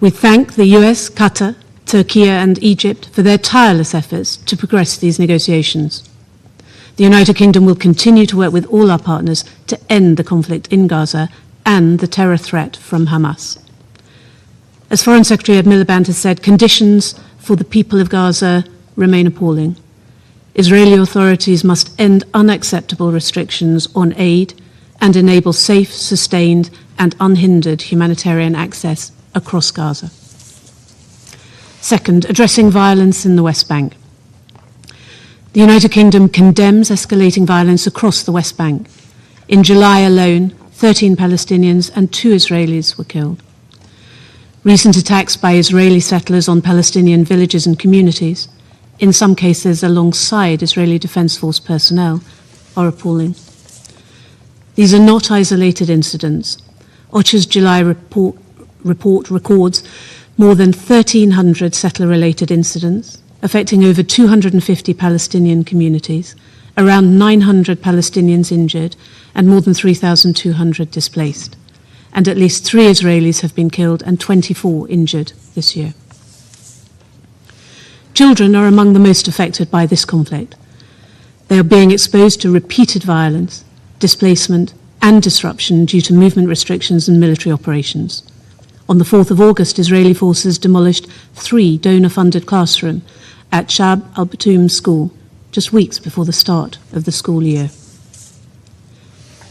We thank the US, Qatar, Turkey and Egypt for their tireless efforts to progress these negotiations. The United Kingdom will continue to work with all our partners to end the conflict in Gaza and the terror threat from Hamas. As Foreign Secretary Ed Miliband has said, conditions for the people of Gaza remain appalling. Israeli authorities must end unacceptable restrictions on aid and enable safe, sustained and unhindered humanitarian access across Gaza. Second, addressing violence in the West Bank. The United Kingdom condemns escalating violence across the West Bank. In July alone, 13 Palestinians and 2 Israelis were killed. Recent attacks by Israeli settlers on Palestinian villages and communities, in some cases alongside Israeli Defense Force personnel, are appalling. These are not isolated incidents. OCHA's July report records more than 1,300 settler-related incidents, affecting over 250 Palestinian communities, around 900 Palestinians injured, and more than 3,200 displaced. And at least 3 Israelis have been killed and 24 injured this year. Children are among the most affected by this conflict. They are being exposed to repeated violence, displacement, and disruption due to movement restrictions and military operations. On the 4th of August, Israeli forces demolished 3 donor-funded classrooms at Shab al-Batoum school, just weeks before the start of the school year.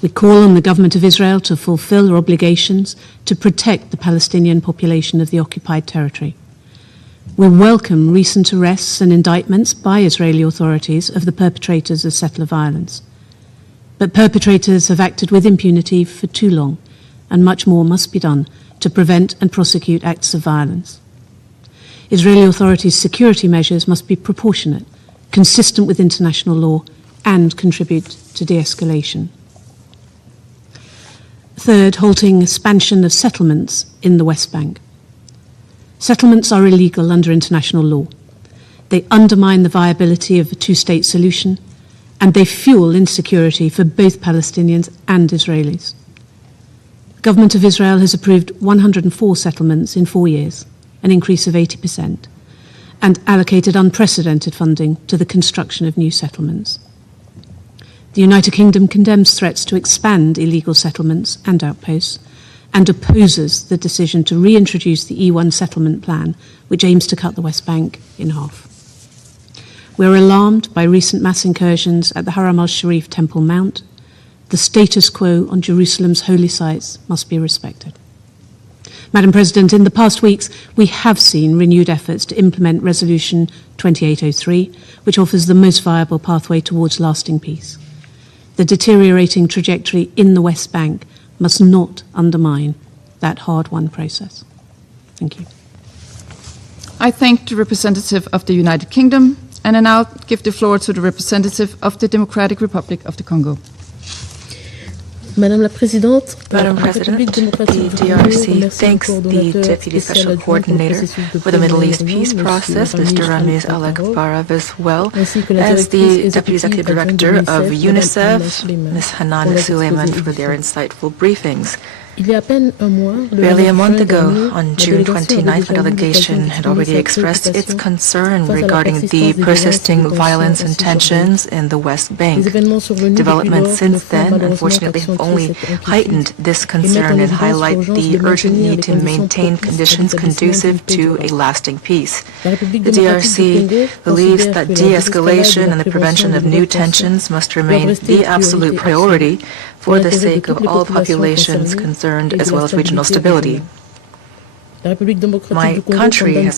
We call on the government of Israel to fulfill their obligations to protect the Palestinian population of the occupied territory. We welcome recent arrests and indictments by Israeli authorities of the perpetrators of settler violence. But perpetrators have acted with impunity for too long, and much more must be done to prevent and prosecute acts of violence. Israeli authorities' security measures must be proportionate, consistent with international law, and contribute to de-escalation. Third, halting expansion of settlements in the West Bank. Settlements are illegal under international law. They undermine the viability of a two-state solution, and they fuel insecurity for both Palestinians and Israelis. The government of Israel has approved 104 settlements in 4 years, an increase of 80%, and allocated unprecedented funding to the construction of new settlements. The United Kingdom condemns threats to expand illegal settlements and outposts, and opposes the decision to reintroduce the E1 settlement plan, which aims to cut the West Bank in half. We're alarmed by recent mass incursions at the Haram al-Sharif Temple Mount. The status quo on Jerusalem's holy sites must be respected. Madam President, in the past weeks, we have seen renewed efforts to implement Resolution 2803, which offers the most viable pathway towards lasting peace. The deteriorating trajectory in the West Bank must not undermine that hard-won process. Thank you. I thank the representative of the United Kingdom, and I now give the floor to the representative of the Democratic Republic of the Congo. Madame la Présidente, Madam President, the DRC thanks the Deputy Special Coordinator for the Middle East Peace Process, Mr. Ramiz Alakbarov, as well as the Deputy Executive Director of UNICEF, Ms. Hanan Suleiman, for their insightful briefings. Barely a month ago, on June 29th, a delegation had already expressed its concern regarding the persisting violence and tensions in the West Bank. Developments since then, unfortunately, have only heightened this concern and highlight the urgent need to maintain conditions conducive to a lasting peace. The DRC believes that de-escalation and the prevention of new tensions must remain the absolute priority for the sake of all populations concerned as well as regional stability. My country has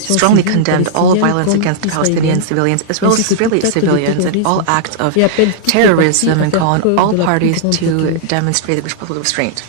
strongly condemned all violence against Palestinian civilians as well as Israeli civilians and all acts of terrorism and call on all parties to demonstrate the restraint.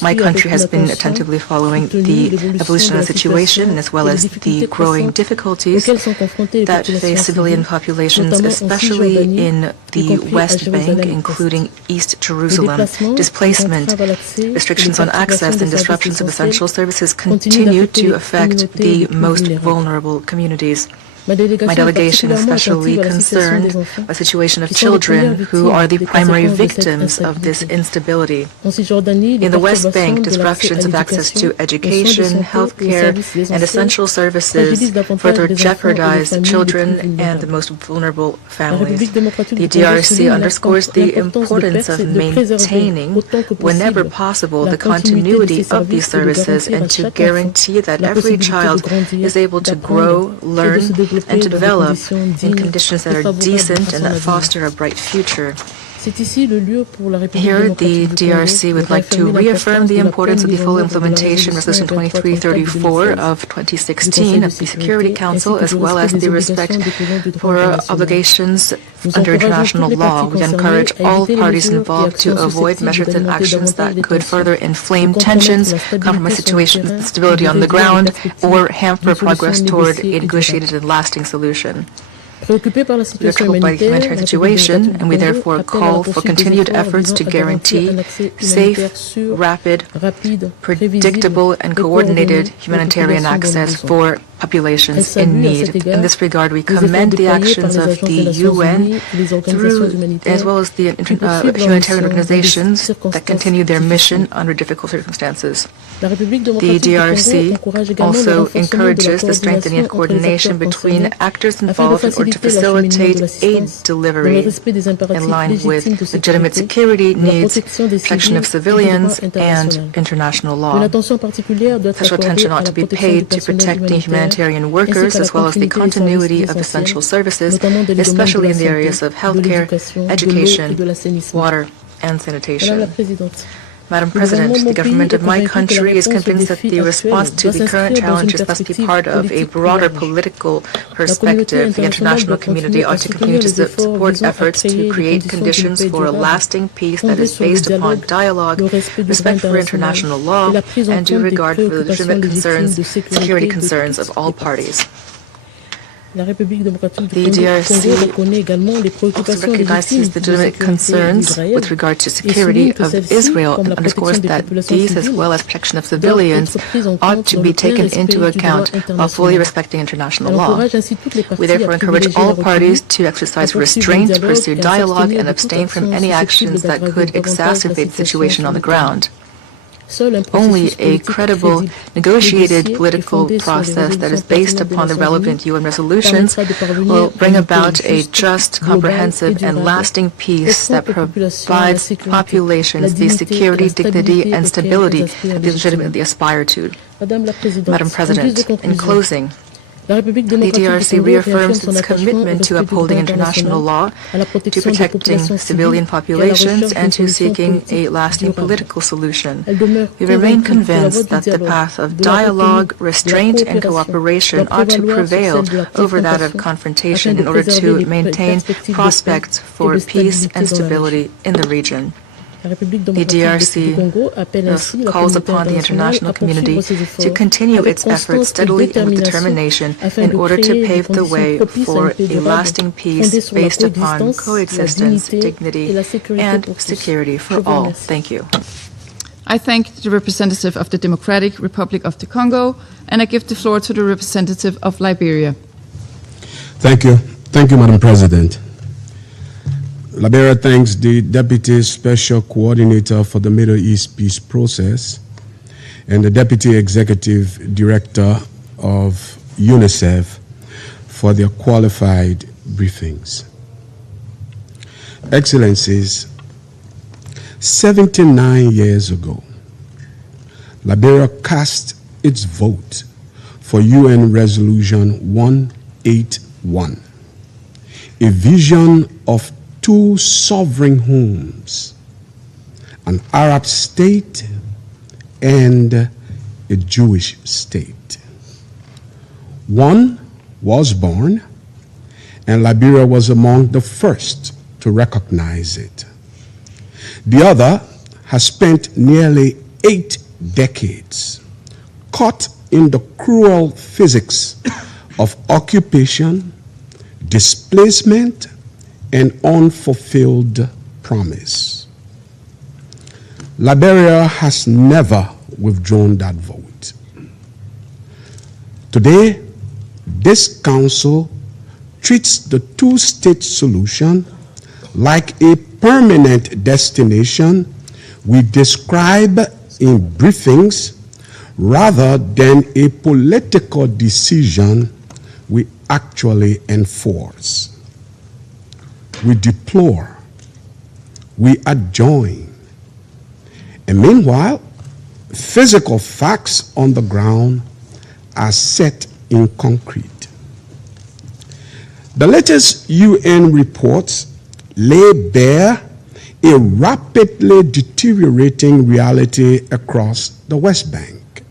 My country has been attentively following the evolution of the situation as well as the growing difficulties that face civilian populations, especially in the West Bank, including East Jerusalem. Displacement, restrictions on access, and disruptions of essential services continue to affect the most vulnerable communities. My delegation is especially concerned by the situation of children who are the primary victims of this instability. In the West Bank, disruptions of access to education, healthcare, and essential services further jeopardize children and the most vulnerable families. The DRC underscores the importance of maintaining, whenever possible, the continuity of these services and to guarantee that every child is able to grow, learn, and to develop in conditions that are decent and that foster a bright future. Here, the DRC would like to reaffirm the importance of the full implementation of Resolution 2334 of 2016 of the Security Council, as well as the respect for obligations under international law. We encourage all parties involved to avoid measures and actions that could further inflame tensions, compromise stability on the ground, or hamper progress toward a negotiated and lasting solution. We are troubled by the humanitarian situation, and we therefore call for continued efforts to guarantee safe, rapid, predictable, and coordinated humanitarian access for populations in need. In this regard, we commend the actions of the UN as well as the humanitarian organizations that continue their mission under difficult circumstances. The DRC also encourages the strengthening of coordination between actors involved in order to facilitate aid delivery in line with legitimate security needs, protection of civilians, and international law. Special attention ought to be paid to protecting humanitarian workers as well as the continuity of essential services, especially in the areas of healthcare, education, water, and sanitation. Madam President, the government of my country is convinced that the response to the current challenges must be part of a broader political perspective. The international community ought to continue to support efforts to create conditions for a lasting peace that is based upon dialogue, respect for international law, and due regard for the legitimate concerns, security concerns of all parties. The DRC also recognizes the legitimate concerns with regard to security of Israel and underscores that these, as well as protection of civilians, ought to be taken into account while fully respecting international law. We therefore encourage all parties to exercise restraint, pursue dialogue, and abstain from any actions that could exacerbate the situation on the ground. Only a credible, negotiated political process that is based upon the relevant UN resolutions will bring about a just, comprehensive, and lasting peace that provides populations the security, dignity, and stability that they legitimately aspire to. Madam President, in closing, the DRC reaffirms its commitment to upholding international law, to protecting civilian populations, and to seeking a lasting political solution. We remain convinced that the path of dialogue, restraint, and cooperation ought to prevail over that of confrontation in order to maintain prospects for peace and stability in the region. The DRC calls upon the international community to continue its efforts steadily and with determination in order to pave the way for a lasting peace based upon coexistence, dignity, and security for all. Thank you. I thank the representative of the Democratic Republic of the Congo, and I give the floor to the representative of Liberia. Thank you. Thank you, Madam President. Liberia thanks the Deputy Special Coordinator for the Middle East Peace Process and the Deputy Executive Director of UNICEF for their qualified briefings. Excellencies, 79 years ago, Liberia cast its vote for UN Resolution 181, a vision of two sovereign homes, an Arab state and a Jewish state. One was born, and Liberia was among the first to recognize it. The other has spent nearly 8 decades caught in the cruel physics of occupation, displacement, and unfulfilled promise. Liberia has never withdrawn that vote. Today, this council treats the two-state solution like a permanent destination we describe in briefings rather than a political decision we actually enforce. We deplore, we adjoin, and meanwhile, physical facts on the ground are set in concrete. The latest UN reports lay bare a rapidly deteriorating reality across the West Bank.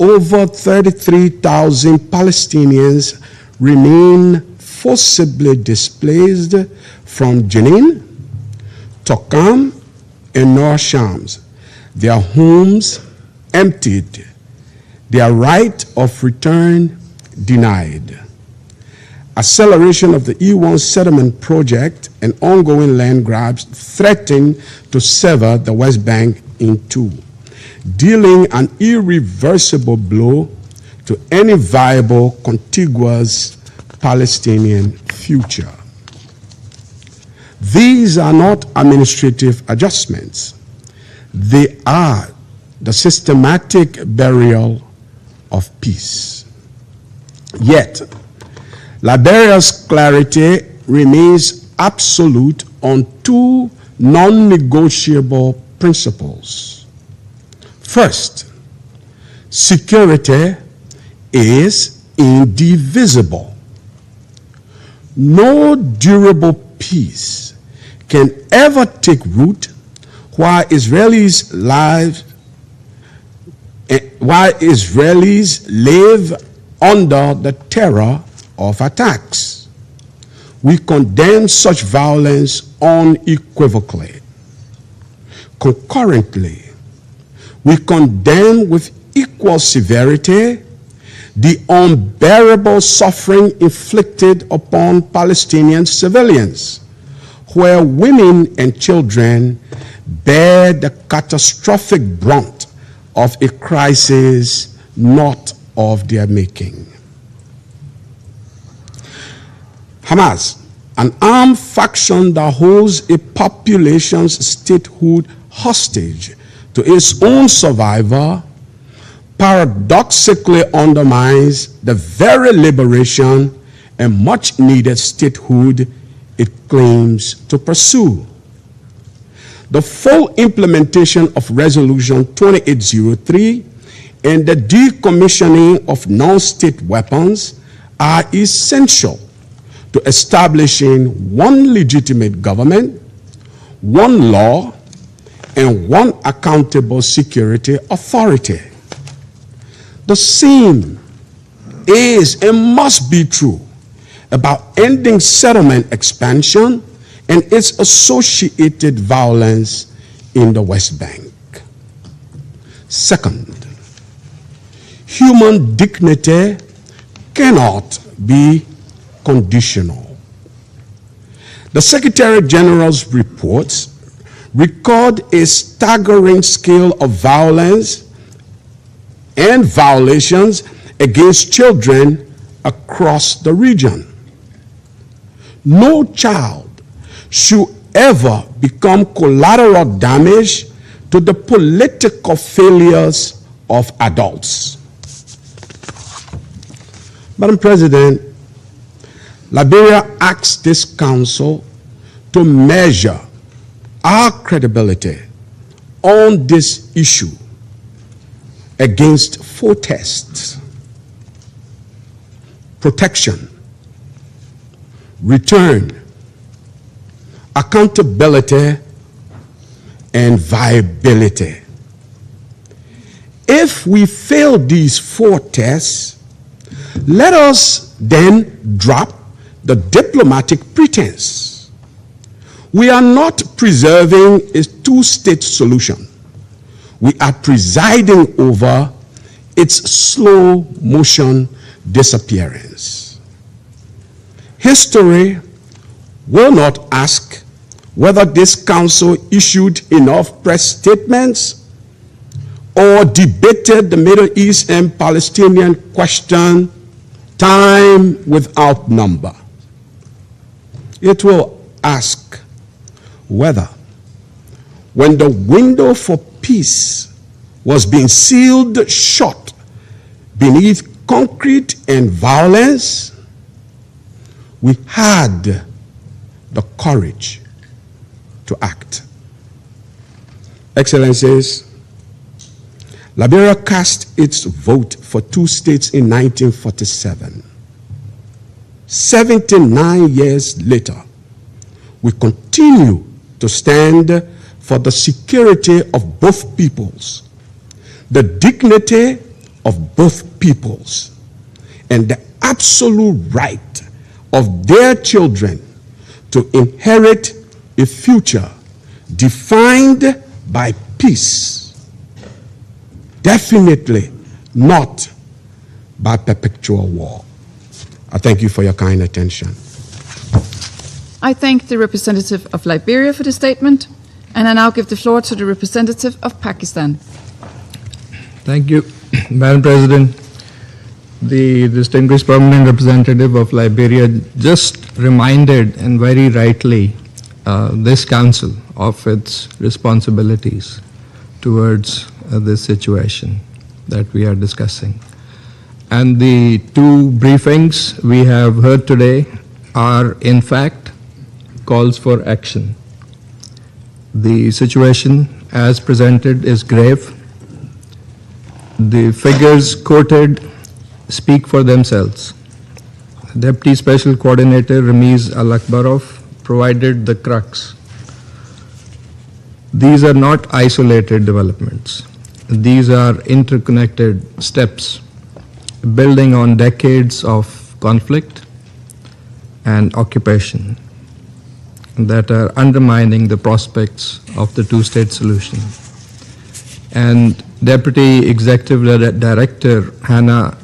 Over 33,000 Palestinians remain forcibly displaced from Jenin, Tokam, and North Shams, their homes emptied, their right of return denied. Acceleration of the E1 settlement project and ongoing land grabs threaten to sever the West Bank in two, dealing an irreversible blow to any viable contiguous Palestinian future. These are not administrative adjustments. They are the systematic burial of peace. Yet, Liberia's clarity remains absolute on two non-negotiable principles. First, security is indivisible. No durable peace can ever take root while Israelis live under the terror of attacks. We condemn such violence unequivocally. Concurrently, we condemn with equal severity the unbearable suffering inflicted upon Palestinian civilians, where women and children bear the catastrophic brunt of a crisis not of their making. Hamas, an armed faction that holds a population's statehood hostage to its own survival, paradoxically undermines the very liberation and much-needed statehood it claims to pursue. The full implementation of Resolution 2803 and the decommissioning of non-state weapons are essential to establishing one legitimate government, one law, and one accountable security authority. The same is and must be true about ending settlement expansion and its associated violence in the West Bank. Second, human dignity cannot be conditional. The Secretary General's reports record a staggering scale of violence and violations against children across the region. No child should ever become collateral damage to the political failures of adults. Madam President, Liberia asks this Council to measure our credibility on this issue against 4 tests: protection, return, accountability, and viability. If we fail these 4 tests, let us then drop the diplomatic pretense. We are not preserving a 2-state solution. We are presiding over its slow motion disappearance. History will not ask whether this Council issued enough press statements or debated the Middle East and Palestinian question time without number. It will ask whether, when the window for peace was being sealed shut beneath concrete and violence, we had the courage to act. Excellencies, Liberia cast its vote for 2 states in 1947. 79 years later, we continue to stand for the security of both peoples, the dignity of both peoples, and the absolute right of their children to inherit a future defined by peace, definitely not by perpetual war. I thank you for your kind attention. I thank the representative of Liberia for the statement, and I now give the floor to the representative of Pakistan. Thank you, Madam President. The distinguished permanent representative of Liberia just reminded, and very rightly, this Council of its responsibilities towards this situation that we are discussing. And the 2 briefings we have heard today are, in fact, calls for action. The situation as presented is grave. The figures quoted speak for themselves. Deputy Special Coordinator Ramiz Al-Akbarov provided the crux. These are not isolated developments. These are interconnected steps building on decades of conflict and occupation that are undermining the prospects of the 2-state solution. And Deputy Executive Director Hannah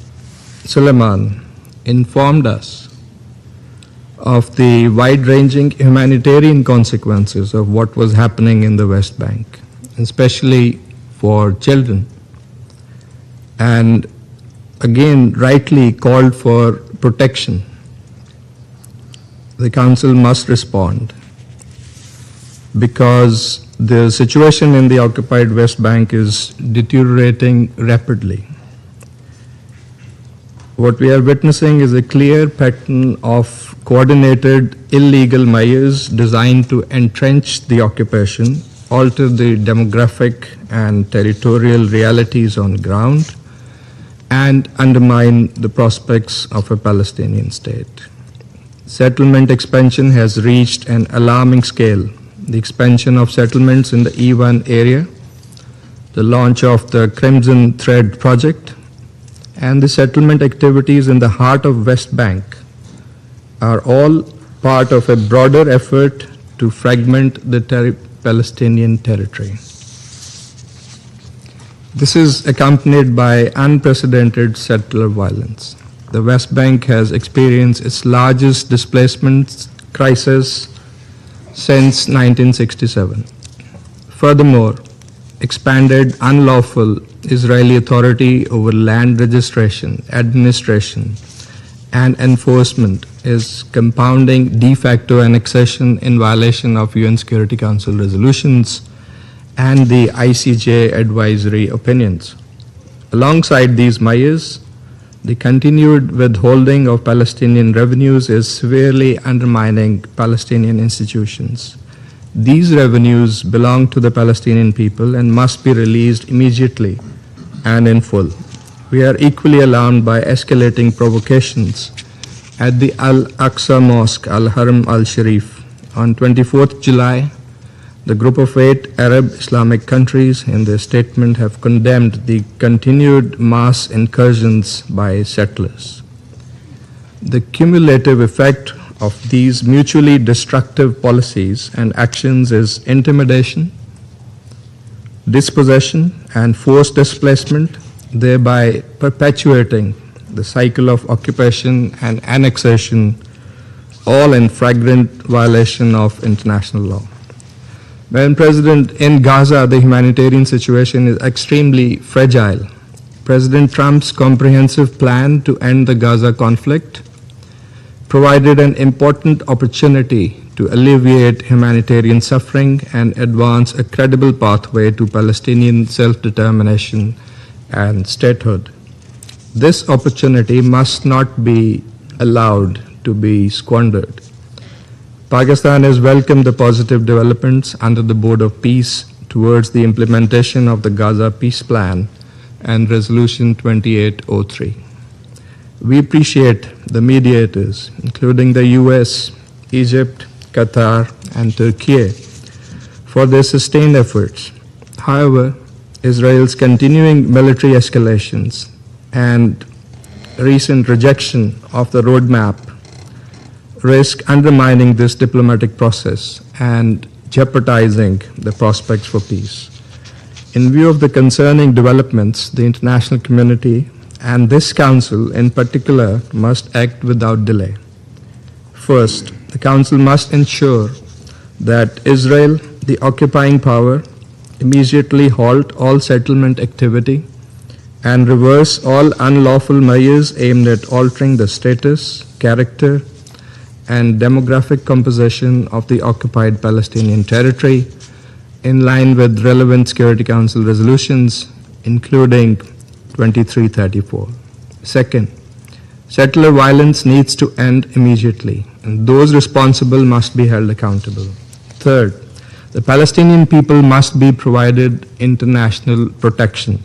Suleiman informed us of the wide-ranging humanitarian consequences of what was happening in the West Bank, especially for children, and again rightly called for protection. The Council must respond because the situation in the occupied West Bank is deteriorating rapidly. What we are witnessing is a clear pattern of coordinated illegal measures designed to entrench the occupation, alter the demographic and territorial realities on ground, and undermine the prospects of a Palestinian state. Settlement expansion has reached an alarming scale. The expansion of settlements in the E1 area, the launch of the Crimson Thread project, and the settlement activities in the heart of West Bank are all part of a broader effort to fragment the Palestinian territory. This is accompanied by unprecedented settler violence. The West Bank has experienced its largest displacement crisis since 1967. Furthermore, expanded unlawful Israeli authority over land registration, administration, and enforcement is compounding de facto annexation in violation of UN Security Council resolutions and the ICJ advisory opinions. Alongside these measures, the continued withholding of Palestinian revenues is severely undermining Palestinian institutions. These revenues belong to the Palestinian people and must be released immediately and in full. We are equally alarmed by escalating provocations at the Al-Aqsa Mosque, Al-Haram Al-Sharif. On 24th July, the group of 8 Arab Islamic countries in their statement have condemned the continued mass incursions by settlers. The cumulative effect of these mutually destructive policies and actions is intimidation, dispossession, and forced displacement, thereby perpetuating the cycle of occupation and annexation, all in flagrant violation of international law. Madam President, in Gaza, the humanitarian situation is extremely fragile. President Trump's comprehensive plan to end the Gaza conflict provided an important opportunity to alleviate humanitarian suffering and advance a credible pathway to Palestinian self-determination and statehood. This opportunity must not be allowed to be squandered. Pakistan has welcomed the positive developments under the Board of Peace towards the implementation of the Gaza Peace Plan and Resolution 2803. We appreciate the mediators, including the US, Egypt, Qatar, and Turkey, for their sustained efforts. However, Israel's continuing military escalations and recent rejection of the roadmap risk undermining this diplomatic process and jeopardizing the prospects for peace. In view of the concerning developments, the international community and this Council in particular must act without delay. First, the Council must ensure that Israel, the occupying power, immediately halt all settlement activity and reverse all unlawful measures aimed at altering the status, character, and demographic composition of the occupied Palestinian territory in line with relevant Security Council resolutions, including 2334. Second, settler violence needs to end immediately, and those responsible must be held accountable. Third, the Palestinian people must be provided international protection,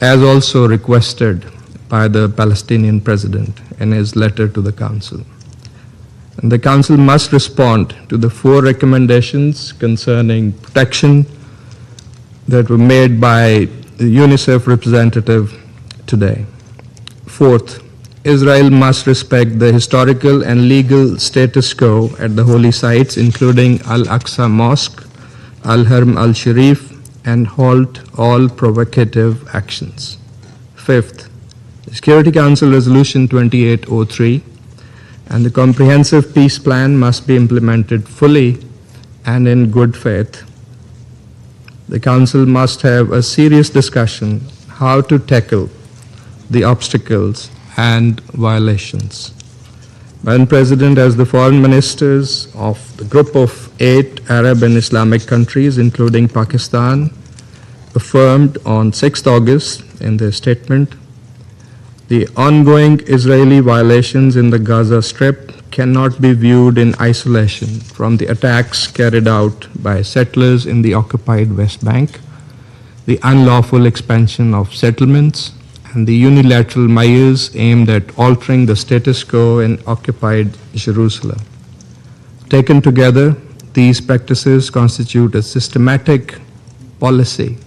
as also requested by the Palestinian president in his letter to the Council. And the Council must respond to the 4 recommendations concerning protection that were made by the UNICEF representative today. Fourth, Israel must respect the historical and legal status quo at the holy sites, including Al-Aqsa Mosque, Al-Haram Al-Sharif, and halt all provocative actions. Fifth, the Security Council Resolution 2803 and the comprehensive peace plan must be implemented fully and in good faith. The Council must have a serious discussion how to tackle the obstacles and violations. Madam President, as the foreign ministers of the group of 8 Arab and Islamic countries, including Pakistan, affirmed on 6th August in their statement, the ongoing Israeli violations in the Gaza Strip cannot be viewed in isolation from the attacks carried out by settlers in the occupied West Bank, the unlawful expansion of settlements, and the unilateral measures aimed at altering the status quo in occupied Jerusalem. Taken together, these practices constitute a systematic policy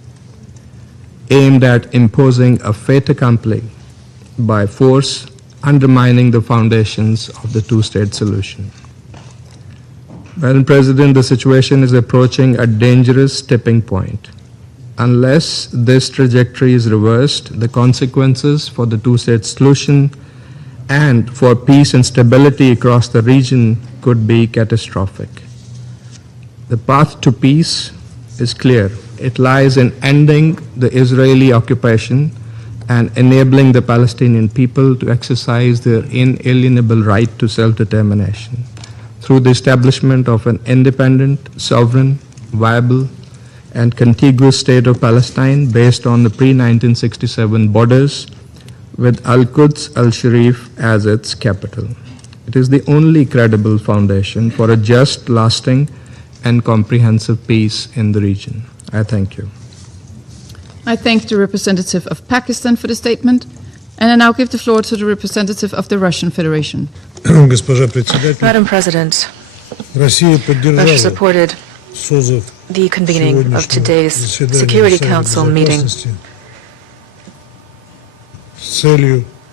aimed at imposing a fait accompli by force, undermining the foundations of the two-state solution. Madam President, the situation is approaching a dangerous tipping point. Unless this trajectory is reversed, the consequences for the two-state solution and for peace and stability across the region could be catastrophic. The path to peace is clear. It lies in ending the Israeli occupation and enabling the Palestinian people to exercise their inalienable right to self-determination through the establishment of an independent, sovereign, viable, and contiguous state of Palestine based on the pre-1967 borders with Al-Quds al-Sharif as its capital. It is the only credible foundation for a just, lasting, and comprehensive peace in the region. I thank you. I thank the representative of Pakistan for the statement, and I now give the floor to the representative of the Russian Federation. Madam President, Russia supported the convening of today's Security Council meeting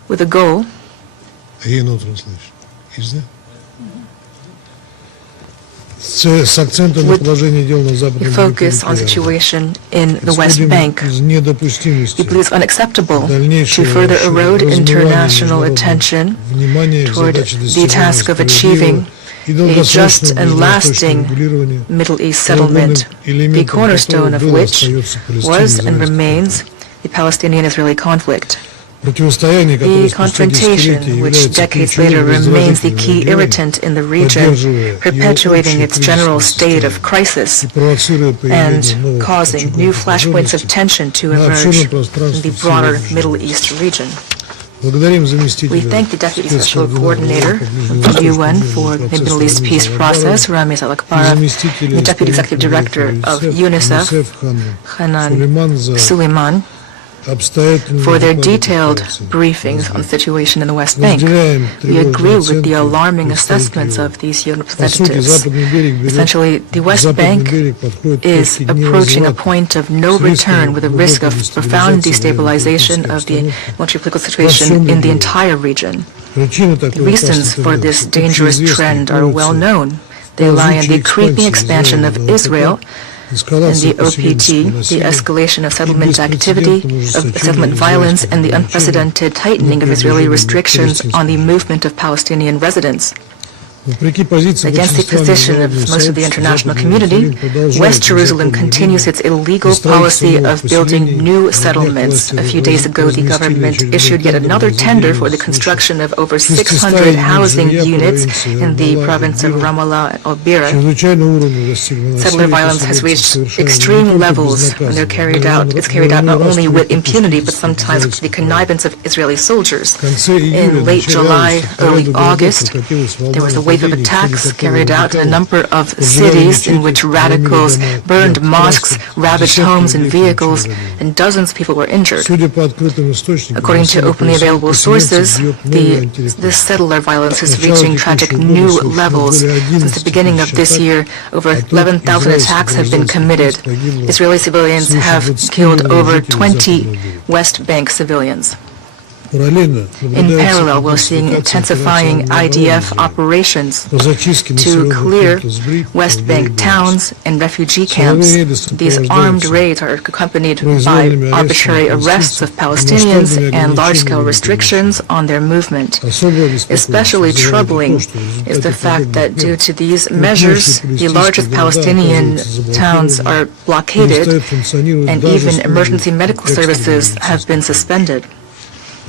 with a goal we focus on the situation in the West Bank. We believe it's unacceptable to further erode international attention toward the task of achieving a just and lasting Middle East settlement, the cornerstone of which was and remains the Palestinian-Israeli conflict. The confrontation, which decades later remains the key irritant in the region, perpetuating its general state of crisis and causing new flashpoints of tension to emerge in the broader Middle East region. We thank the Deputy Special Coordinator of the UN for the Middle East Peace Process, Ramiz Alakbarov, the Deputy Executive Director of UNICEF, Hanan Suleiman, for their detailed briefings on the situation in the West Bank. We agree with the alarming assessments of these UN representatives. Essentially, the West Bank is approaching a point of no return with a risk of profound destabilization of the military political situation in the entire region. The reasons for this dangerous trend are well known. They lie in the creeping expansion of Israel and the OPT, the escalation of settlement activity, of settlement violence, and the unprecedented tightening of Israeli restrictions on the movement of Palestinian residents. Against the position of most of the international community, West Jerusalem continues its illegal policy of building new settlements. A few days ago, the government issued yet another tender for the construction of over 600 housing units in the province of Ramallah and Al-Bira. Settler violence has reached extreme levels when it's carried out not only with impunity, but sometimes with the connivance of Israeli soldiers. In late July, early August, there was a wave of attacks carried out in a number of cities in which radicals burned mosques, ravaged homes and vehicles, and dozens of people were injured. According to openly available sources, this settler violence is reaching tragic new levels. Since the beginning of this year, over 11,000 attacks have been committed. Israeli civilians have killed over 20 West Bank civilians. In parallel, we're seeing intensifying IDF operations to clear West Bank towns and refugee camps. These armed raids are accompanied by arbitrary arrests of Palestinians and large-scale restrictions on their movement. Especially troubling is the fact that due to these measures, the largest Palestinian towns are blockaded and even emergency medical services have been suspended.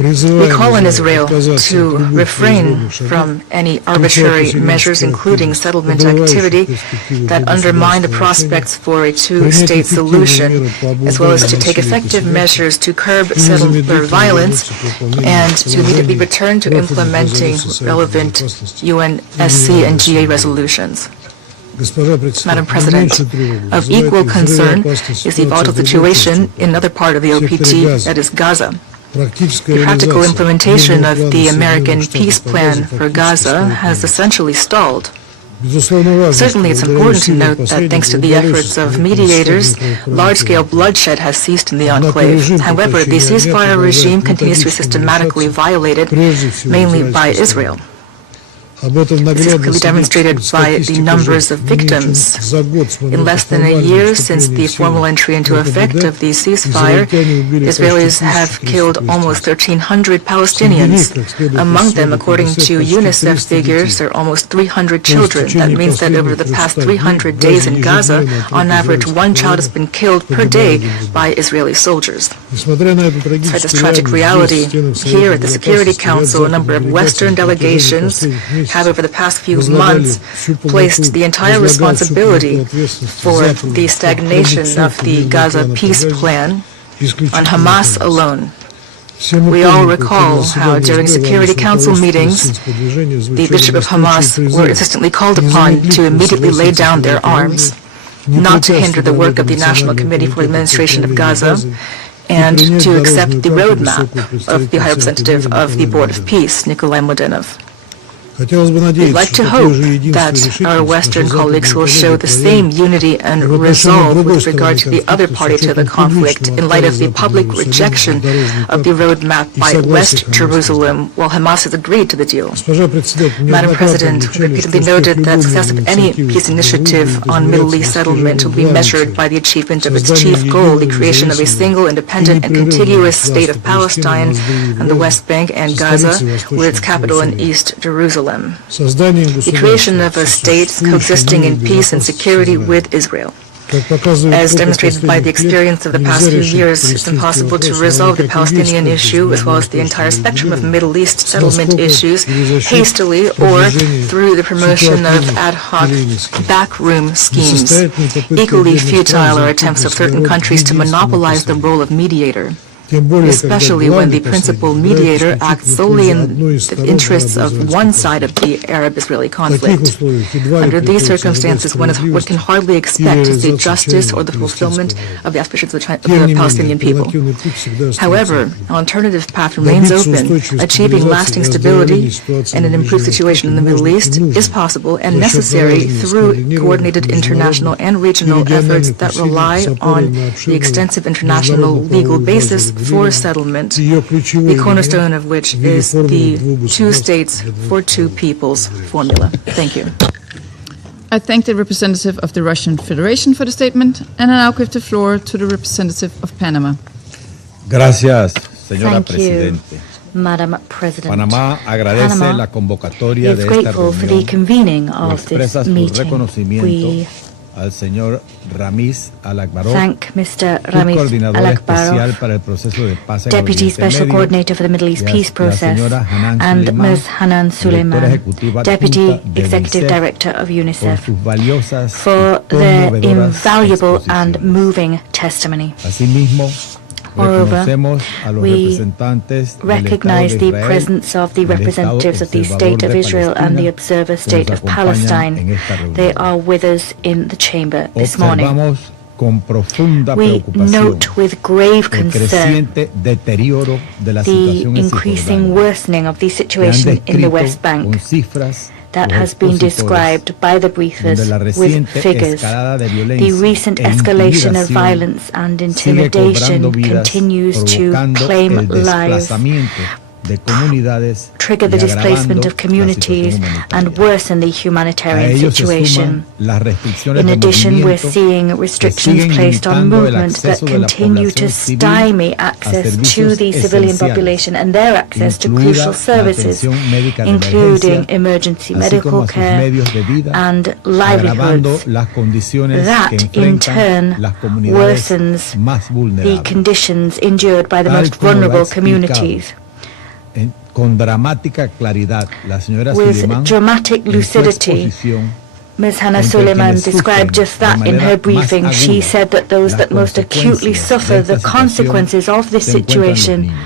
We call on Israel to refrain from any arbitrary measures, including settlement activity, that undermine the prospects for a two-state solution, as well as to take effective measures to curb settler violence and to immediately return to implementing relevant UNSC and GA resolutions. Madam President, of equal concern is the volatile situation in another part of the OPT, that is Gaza. The practical implementation of the American peace plan for Gaza has essentially stalled. Certainly, it's important to note that thanks to the efforts of mediators, large-scale bloodshed has ceased in the enclave. However, the ceasefire regime continues to be systematically violated, mainly by Israel. This is clearly demonstrated by the numbers of victims. In less than a year since the formal entry into effect of the ceasefire, Israelis have killed almost 1,300 Palestinians. Among them, according to UNICEF figures, there are almost 300 children. That means that over the past 300 days in Gaza, on average, one child has been killed per day by Israeli soldiers. Despite this tragic reality, here at the Security Council, a number of Western delegations have over the past few months placed the entire responsibility for the stagnation of the Gaza peace plan on Hamas alone. We all recall how during Security Council meetings, the leadership of Hamas were insistently called upon to immediately lay down their arms, not to hinder the work of the National Committee for the Administration of Gaza, and to accept the roadmap of the High Representative of the Board of Peace, Nikolai Mladenov. We'd like to hope that our Western colleagues will show the same unity and resolve with regard to the other party to the conflict in light of the public rejection of the roadmap by West Jerusalem, while Hamas has agreed to the deal. Madam President, we repeatedly noted that success of any peace initiative on Middle East settlement will be measured by the achievement of its chief goal, the creation of a single, independent, and contiguous state of Palestine and the West Bank and Gaza, with its capital in East Jerusalem. The creation of a state coexisting in peace and security with Israel. As demonstrated by the experience of the past few years, it's impossible to resolve the Palestinian issue as well as the entire spectrum of Middle East settlement issues hastily or through the promotion of ad hoc backroom schemes. Equally futile are attempts of certain countries to monopolize the role of mediator, especially when the principal mediator acts solely in the interests of one side of the Arab-Israeli conflict. Under these circumstances, what can hardly expect is the justice or the fulfillment of the aspirations of the Palestinian people. However, an alternative path remains open. Achieving lasting stability and an improved situation in the Middle East is possible and necessary through coordinated international and regional efforts that rely on the extensive international legal basis for settlement, the cornerstone of which is the two states for two peoples formula. Thank you. I thank the representative of the Russian Federation for the statement, and I now give the floor to the representative of Panama. Gracias, señora Thank you, Presidente. Madam President. Panamá agradece Panama la convocatoria is de esta grateful for the reunión convening y of expresa this su meeting. reconocimiento We al señor Ramiz Alakbarov, thank Mr. Ramiz coordinador especial Alakbarov, para el proceso de paz en Deputy Oriente Special Medio, Coordinator for the Middle East y a Peace la Process, señora Hanan and Suleiman, Ms. Hanan directora Suleiman, ejecutiva Deputy adjunta de Executive UNICEF, Director of por UNICEF, sus valiosas for y their conmovedoras invaluable and exposiciones. moving testimony. Asimismo, Moreover, reconocemos a los we representantes del recognize Estado de the Israel, presence of the del Estado representatives of the Observador State of de Israel and the Palestina, Observer que State nos of acompañan en Palestine. esta reunión. They are with us in the chamber this morning. Observamos con profunda We preocupación note with grave el concern creciente deterioro de la the situación en increasing Cisjordania, worsening of the que han situation in the descrito West con Bank cifras that los has been expositores, described by the briefers donde la with reciente figures. escalada de The violencia recent e escalation of intimidación violence and sigue cobrando intimidation vidas, continues to provocando claim el lives, desplazamiento de comunidades trigger the y displacement agravando of communities, la situación and humanitaria. worsen the A humanitarian ello se situation. suman las restricciones In de addition, we're movimiento seeing restrictions siguen placed on limitando el movements that acceso de la continue to población civil stymie a access to servicios the civilian esenciales, population and their access to incluida crucial la services, atención médica de including emergencia, emergency así medical como a sus care medios de vida, and agravando livelihoods. las condiciones That, que in enfrentan turn, las comunidades worsens más the vulnerables. conditions endured by the Tal most como lo ha vulnerable explicado communities. Con dramática claridad, la señora With Suleiman, dramatic en su lucidity, exposición, Ms. Hannah entre Suleiman quienes described sufren just that de in her manera más briefing. She aguda said that those las that most acutely consecuencias suffer de esta the situación consequences of this se encuentran los situation niños.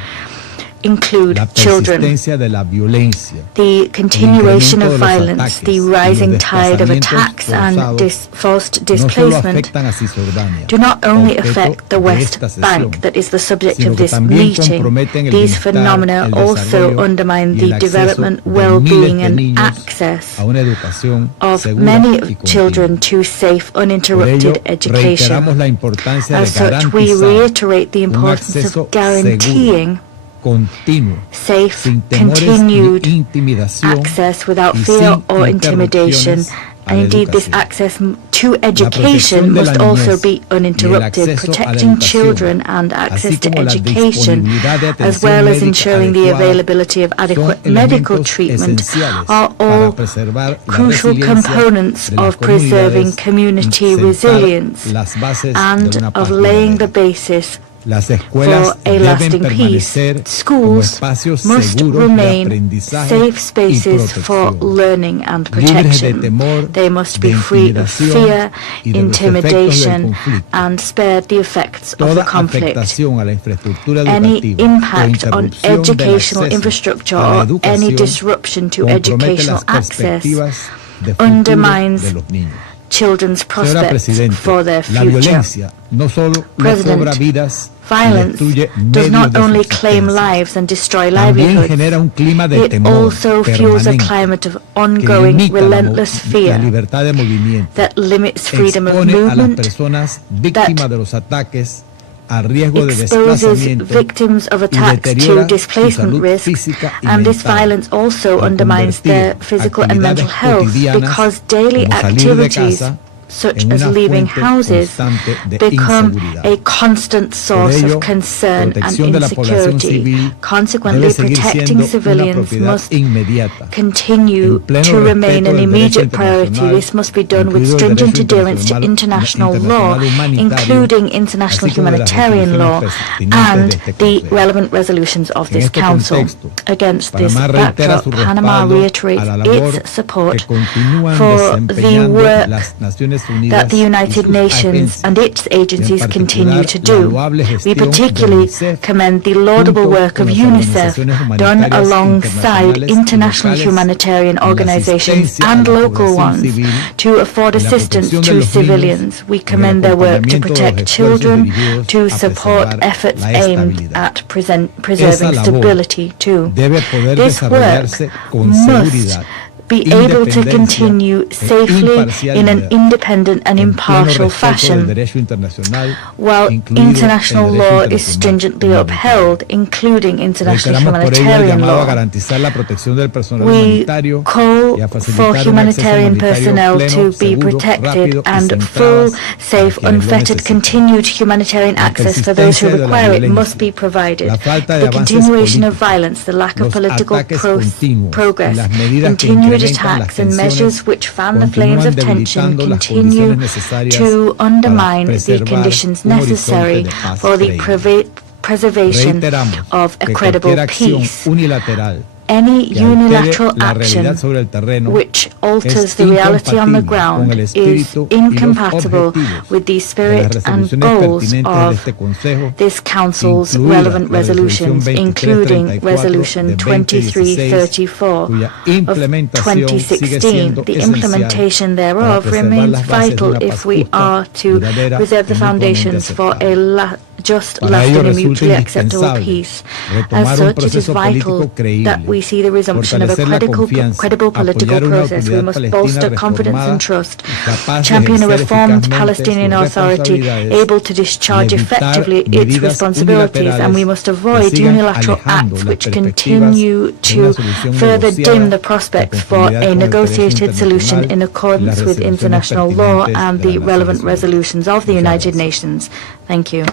include La children. persistencia de la violencia, The continuation el incremento of de los violence, ataques the y los rising tide of desplazamientos attacks and forzados forced no solo displacement afectan a Cisjordania, do not only objeto affect the de West esta sesión, Bank, that is the subject sino of que this también meeting. comprometen el These bienestar, phenomena el also desarrollo undermine y the el acceso development, de well-being miles de and niños access a una educación of segura many y continua. children to safe, Por ello, uninterrupted education. reiteramos la importancia de As such, we garantizar reiterate the un importance acceso of guaranteeing continuo, safe, sin temores ni continued intimidación access without y fear sin or intimidation. interrupciones a And la indeed, this educación. access to protección education de la must also niñez be y el uninterrupted, acceso a la protecting educación, children and access así to como la education, disponibilidad de as atención well as médica ensuring the adecuada, availability of adequate son medical elementos treatment, esenciales are para all preservar la crucial resiliencia components de las of preserving comunidades community y sentar resilience las bases de and una of paz laying the duradera. basis Las escuelas for a deben lasting peace. permanecer como Schools espacios must seguros de remain aprendizaje safe y spaces for protección, learning and libres de protection. temor, They must de be free of intimidación fear, y de los efectos del intimidation, conflicto. and spared the effects of Toda the conflict. afectación a la infraestructura Any educativa o impact on interrupción del educational acceso infrastructure a la or any educación disruption to compromete educational las access perspectivas de futuro undermines de los niños. children's Señora prospects Presidente, for their la future. violencia no solo no President, cobra vidas y Violence destruye does medios not de only subsistencia, claim lives and destroy también livelihoods, genera un clima de it temor also fuels a permanente climate of que ongoing, limita relentless la fear libertad de movimiento, that limits freedom of expone a las movement, personas víctimas de los ataques a riesgo de exposes desplazamiento victims of y attacks to deteriora su displacement salud risk, física y and this mental, violence also al undermines their convertir physical and mental actividades health cotidianas because daily como salir de activities casa such en as una leaving fuente houses constante de become inseguridad. a constant source Por ello, of concern and protección de la población insecurity. civil Consequently, debe seguir protecting siendo una civilians propiedad must inmediata, continue en pleno to remain respeto an del derecho immediate priority. internacional, This must be done with incluido el stringent derecho adherence to international law, humanitario, including international así como de las humanitarian law resoluciones and pertinentes de este the Consejo. relevant resolutions of En this este Council. contexto, Against this Panamá reitera backdrop, su Panama respaldo reiterates a la labor its support que continúan for the desempeñando work las Naciones Unidas that the y United sus Nations agencias, and its agencies y en continue to particular la do. loable We gestión de particularly UNICEF commend the laudable junto work con of las UNICEF organizaciones done humanitarias alongside internacionales y international locales humanitarian en la organizations asistencia a and la local población ones civil, to afford en la assistance protección de to los civilians. niños, We en el commend their work to acompañamiento de los protect esfuerzos children, dirigidos to a support preservar efforts la aimed estabilidad. at preserving Esa labor stability too. debe poder This work desarrollarse con must seguridad, be able to independencia continue e safely in an imparcialidad, independent and en pleno impartial respeto del fashion, derecho internacional, while incluido international el derecho law is internacional stringently humanitario. upheld, including international Reiteramos por ello el humanitarian llamado a law. garantizar la protección del personal We humanitario call y a for facilitar un acceso humanitarian humanitario personnel pleno, to be seguro, protected rápido y and sin full, trabas safe, para quienes lo unfettered, necesiten. continued humanitarian La access for those who persistencia de la require it violencia, must be provided. la falta de The avances continuation of políticos, violence, the lack of los political ataques continuos y progress, las medidas que continued incrementan las attacks and tensiones measures which fan the flames continúan of tension debilitando las continue condiciones necesarias to para undermine the preservar conditions un horizonte necessary de paz for the creíble. preservation Reiteramos of a que credible cualquier acción peace. unilateral Any que altere unilateral la realidad action sobre el terreno which alters es the reality on the incompatible con ground el is espíritu y los incompatible objetivos with the de las spirit and resoluciones goals pertinentes de of este Consejo, this Council's incluida relevant la resolución resolutions, including 2334 Resolution de 2334 cuya of implementación sigue 2016. siendo The esencial implementation para thereof preservar remains las bases de vital una if paz we justa, are to duradera preserve the y mutuamente foundations for aceptable. a just, Para ello lasting and resulta mutually acceptable indispensable peace. retomar As un such, it is proceso político vital creíble, that we see the resumption of a fortalecer la credible confianza, political apoyar una process. We autoridad must palestina bolster confidence reformada and trust, y capaz de champion a ejercer reformed eficazmente Palestinian sus authority responsabilidades able to discharge y evitar effectively its medidas responsibilities, and we must avoid que sigan unilateral alejando acts las which perspectivas continue de to una solución further negociada dim the de prospects for conformidad a con el negotiated derecho solution in internacional y accordance las with resoluciones international law pertinentes and de the las relevant Naciones Unidas. resolutions of the Muchas United gracias. Nations. Thank you.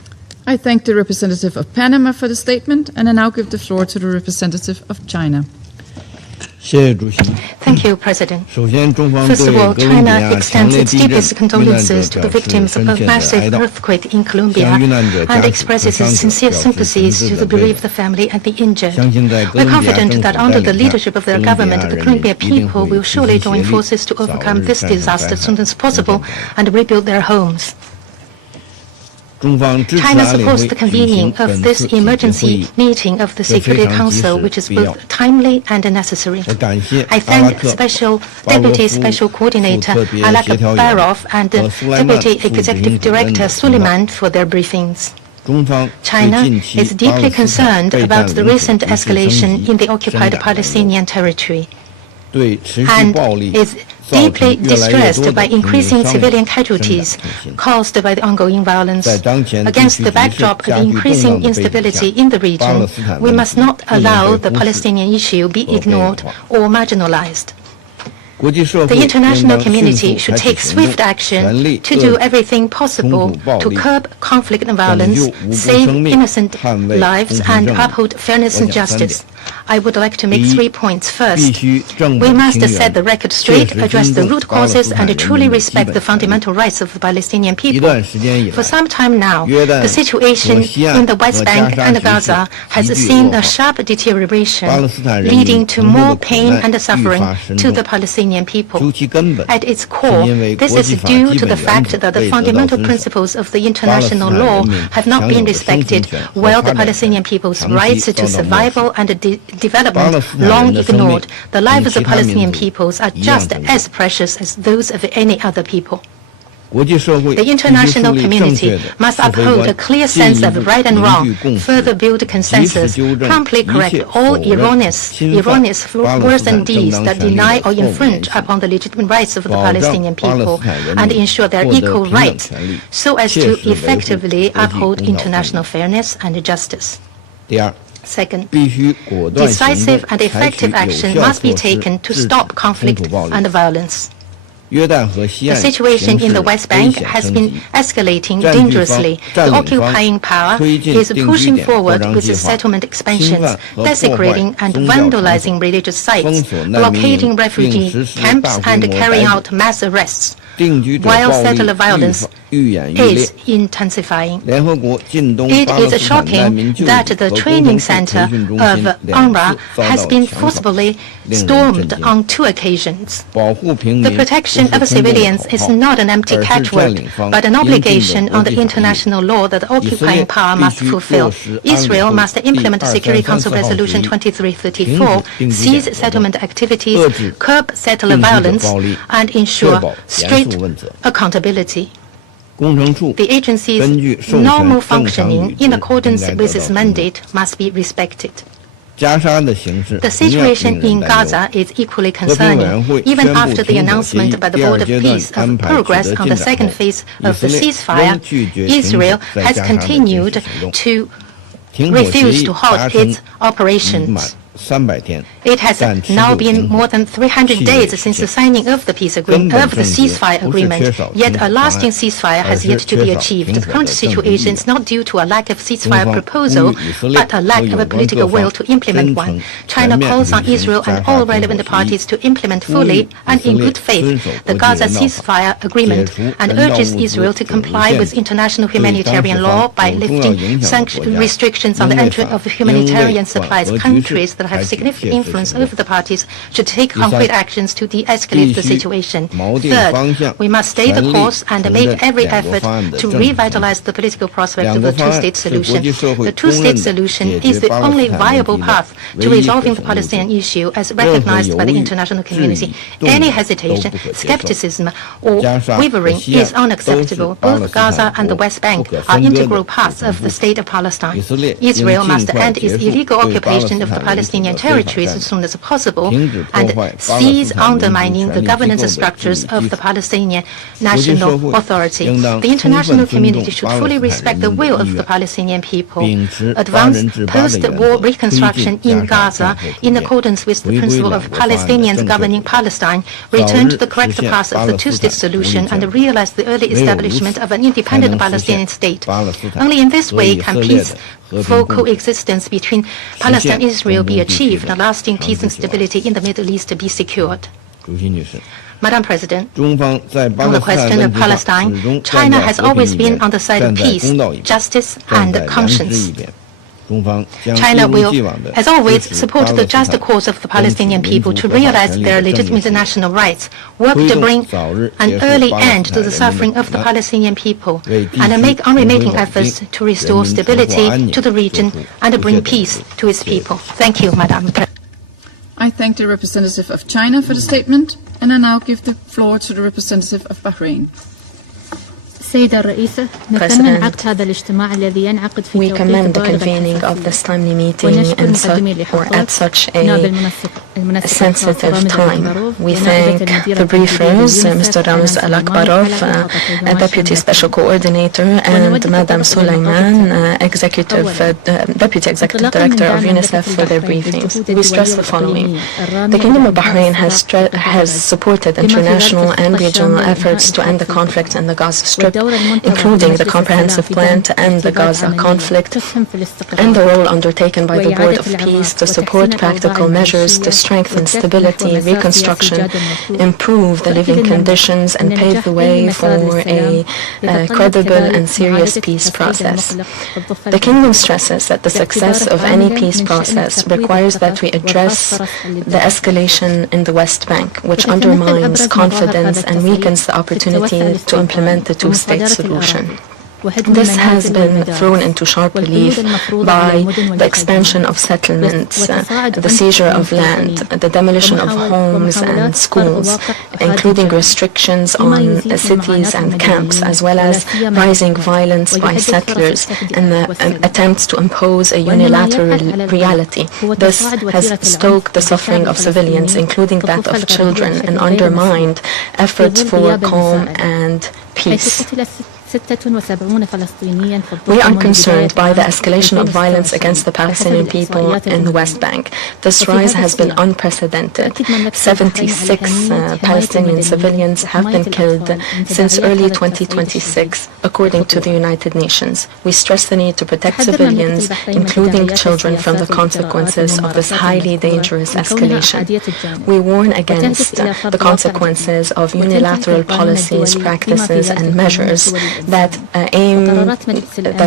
I thank the representative of Panama for the statement, and I now give the floor to the representative of China. Thank you, President. First of all, China extends its deepest condolences to the victims of a massive earthquake in Colombia and expresses its sincere sympathies to the bereaved family and the injured. We're confident that under the leadership of their government, the Colombian people will surely join forces to overcome this disaster as soon as possible and rebuild their homes. China supports the convening of this emergency meeting of the Security Council, which is both timely and necessary. I thank Deputy Special Coordinator Alak Barov and Deputy Executive Director Suleiman for their briefings. China is deeply concerned about the recent escalation in the occupied Palestinian territory and is deeply distressed by increasing civilian casualties caused by the ongoing violence. Against the backdrop of increasing instability in the region, we must not allow the Palestinian issue be ignored or marginalized. The international community should take swift action to do everything possible to curb conflict and violence, save innocent lives, and uphold fairness and justice. I would like to make 3 points. First, we must set the record straight, address the root causes, and truly respect the fundamental rights of the Palestinian people. For some time now, the situation in the West Bank and Gaza has seen a sharp deterioration, leading to more pain and suffering to the Palestinian people. At its core, this is due to the fact that the fundamental principles of the international law have not been respected, while the Palestinian people's rights to survival and development long ignored. The lives of Palestinian peoples are just as precious as those of any other people. The international community must uphold a clear sense of right and wrong, further build consensus, promptly correct all erroneous words and deeds that deny or infringe upon the legitimate rights of the Palestinian people, and ensure their equal rights, so as to effectively uphold international fairness and justice. Second, decisive and effective action must be taken to stop conflict and violence. The situation in the West Bank has been escalating dangerously. The occupying power is pushing forward with settlement expansions, desecrating and vandalizing religious sites, blockading refugee camps, and carrying out mass arrests, while settler violence is intensifying. It is shocking that the training center of UNRWA has been forcibly stormed on 2 occasions. The protection of civilians is not an empty catchword, but an obligation on the international law that the occupying power must fulfill. Israel must implement Security Council Resolution 2334, cease settlement activities, curb settler violence, and ensure strict accountability. The agency's normal functioning in accordance with its mandate must be respected. The situation in Gaza is equally concerning. Even after the announcement by the Board of Peace of progress on the second phase of the ceasefire, Israel has continued to refuse to halt its operations. It has now been more than 300 days since the signing of the ceasefire agreement, yet a lasting ceasefire has yet to be achieved. The current situation is not due to a lack of ceasefire proposal, but a lack of a political will to implement one. China calls on Israel and all relevant parties to implement fully and in good faith the Gaza ceasefire agreement, and urges Israel to comply with international humanitarian law by lifting restrictions on the entry of humanitarian supplies. Countries that have significant influence over the parties should take concrete actions to de-escalate the situation. Third, we must stay the course and make every effort to revitalize the political prospect of the two-state solution. The two-state solution is the only viable path to resolving the Palestinian issue as recognized by the international community. Any hesitation, skepticism, or wavering is unacceptable. Both Gaza and the West Bank are integral parts of the state of Palestine. Israel must end its illegal occupation of the Palestinian territories as soon as possible and cease undermining the governance structures of the Palestinian National Authority. The international community should fully respect the will of the Palestinian people, advance post-war reconstruction in Gaza in accordance with the principle of Palestinians governing Palestine, return to the correct path of the two-state solution, and realize the early establishment of an independent Palestinian state. Only in this way can peaceful coexistence between Palestine and Israel be achieved, and lasting peace and stability in the Middle East be secured. Madam President, on the question of Palestine, China has always been on the side of peace, justice, and conscience. China will, as always, support the just cause of the Palestinian people to realize their legitimate national rights, work to bring an early end to the suffering of the Palestinian people, and make unremitting efforts to restore stability to the region and bring peace to its people. Thank you, Madam President. I thank the representative of China for the statement, and I now give the floor to the representative of Bahrain. President, we commend the convening of this timely meeting at such a sensitive time. We thank the briefers, Mr. Ramiz Alakbarov, Deputy Special Coordinator, and Madam Sulaiman, Deputy Executive Director of UNICEF for their briefings. We stress the following. The Kingdom of Bahrain has supported international and regional efforts to end the conflict in the Gaza Strip, including the comprehensive plan to end the Gaza conflict and the role undertaken by the Board of Peace to support practical measures to strengthen stability, reconstruction, improve the living conditions, and pave the way for a credible and serious peace process. The Kingdom stresses that the success of any peace process requires that we address the escalation in the West Bank, which undermines confidence and weakens the opportunity to implement the two-state solution. This has been thrown into sharp relief by the expansion of settlements, the seizure of land, the demolition of homes and schools, including restrictions on cities and camps, as well as rising violence by settlers and the attempts to impose a unilateral reality. This has stoked the suffering of civilians, including that of children, and undermined efforts for calm and peace. We are concerned by the escalation of violence against the Palestinian people in the West Bank. This rise has been unprecedented. 76 Palestinian civilians have been killed since early 2026, according to the United Nations. We stress the need to protect civilians, including children, from the consequences of this highly dangerous escalation. We warn against the consequences of unilateral policies, practices, and measures that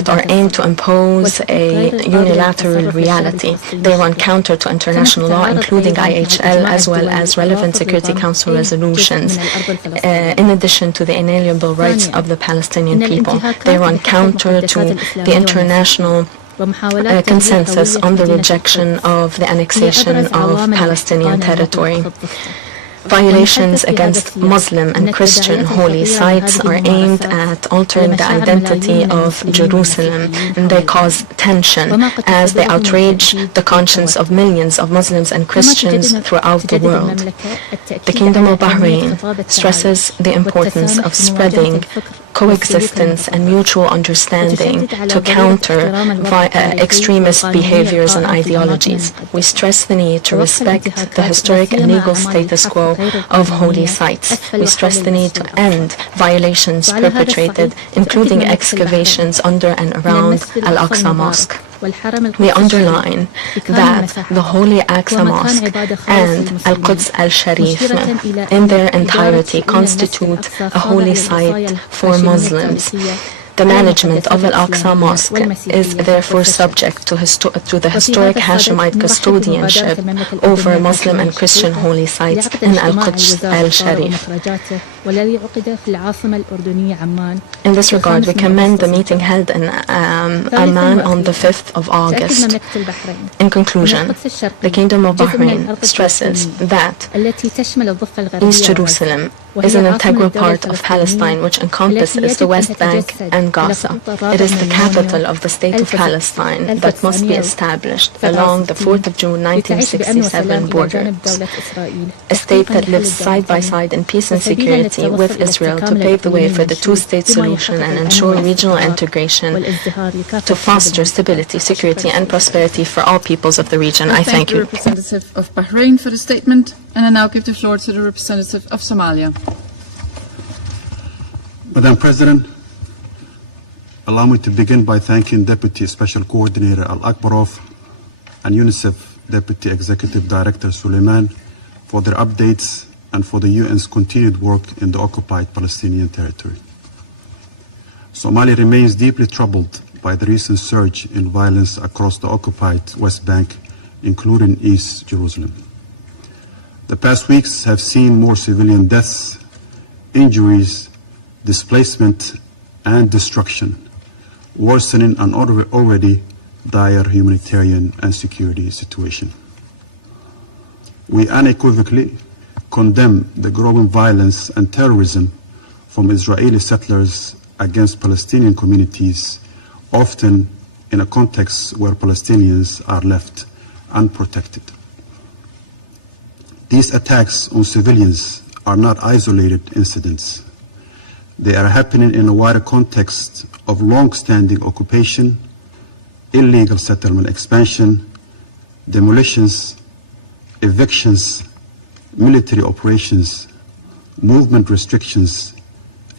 are aimed to impose a unilateral reality. They run counter to international law, including IHL, as well as relevant Security Council resolutions, in addition to the inalienable rights of the Palestinian people. They run counter to the international consensus on the rejection of the annexation of Palestinian territory. Violations against Muslim and Christian holy sites are aimed at altering the identity of Jerusalem, and they cause tension as they outrage the conscience of millions of Muslims and Christians throughout the world. The Kingdom of Bahrain stresses the importance of spreading coexistence and mutual understanding to counter extremist behaviors and ideologies. We stress the need to respect the historic and legal status quo of holy sites. We stress the need to end violations perpetrated, including excavations under and around Al-Aqsa Mosque. We underline that the Holy Aqsa Mosque and Al-Quds Al-Sharif in their entirety constitute a holy site for Muslims. The management of Al-Aqsa Mosque is therefore subject to the historic Hashemite custodianship over Muslim and Christian holy sites in Al-Quds Al-Sharif. In this regard, we commend the meeting held in Amman on the 5th of August. In conclusion, the Kingdom of Bahrain stresses that East Jerusalem is an integral part of Palestine, which encompasses the West Bank and Gaza. It is the capital of the State of Palestine that must be established along the 4th of June 1967 borders. A state that lives side by side in peace and security with Israel to pave the way for the two-state solution and ensure regional integration to foster stability, security, and prosperity for all peoples of the region. I thank you. The representative of Bahrain for the statement, and I now give the floor to the representative of Somalia. Madam President, allow me to begin by thanking Deputy Special Coordinator Al-Akbarov and UNICEF Deputy Executive Director Sulaiman for their updates and for the UN's continued work in the occupied Palestinian territory. Somalia remains deeply troubled by the recent surge in violence across the occupied West Bank, including East Jerusalem. The past weeks have seen more civilian deaths, injuries, displacement, and destruction, worsening an already dire humanitarian and security situation. We unequivocally condemn the growing violence and terrorism from Israeli settlers against Palestinian communities, often in a context where Palestinians are left unprotected. These attacks on civilians are not isolated incidents. They are happening in a wider context of long-standing occupation, illegal settlement expansion, demolitions, evictions, military operations, movement restrictions,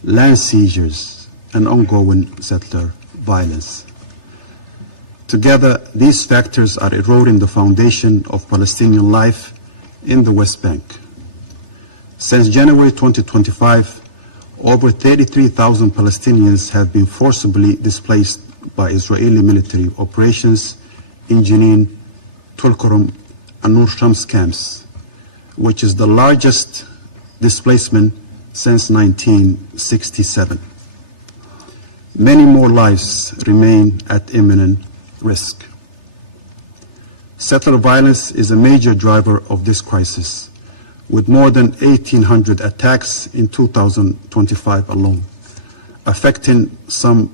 land seizures, and ongoing settler violence. Together, these factors are eroding the foundation of Palestinian life in the West Bank. Since January 2025, over 33,000 Palestinians have been forcibly displaced by Israeli military operations in Jenin, Tulkarm, and Nur Shams camps, which is the largest displacement since 1967. Many more lives remain at imminent risk. Settler violence is a major driver of this crisis, with more than 1,800 attacks in 2025 alone, affecting some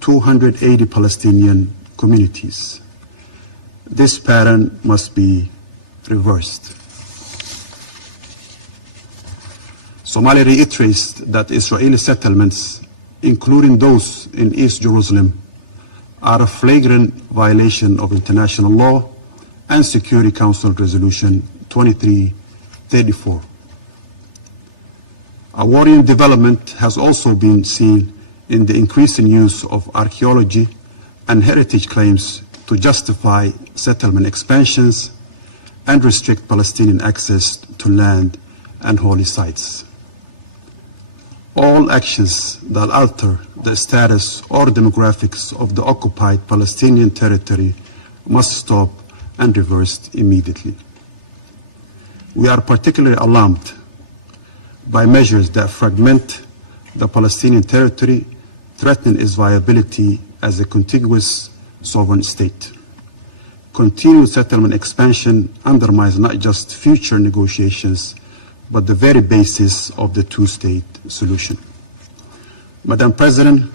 280 Palestinian communities. This pattern must be reversed. Somalia reiterates that Israeli settlements, including those in East Jerusalem, are a flagrant violation of international law and Security Council Resolution 2334. A worrying development has also been seen in the increasing use of archaeology and heritage claims to justify settlement expansions and restrict Palestinian access to land and holy sites. All actions that alter the status or demographics of the occupied Palestinian territory must stop and reversed immediately. We are particularly alarmed by measures that fragment the Palestinian territory, threatening its viability as a contiguous sovereign state. Continued settlement expansion undermines not just future negotiations, but the very basis of the two-state solution. Madam President,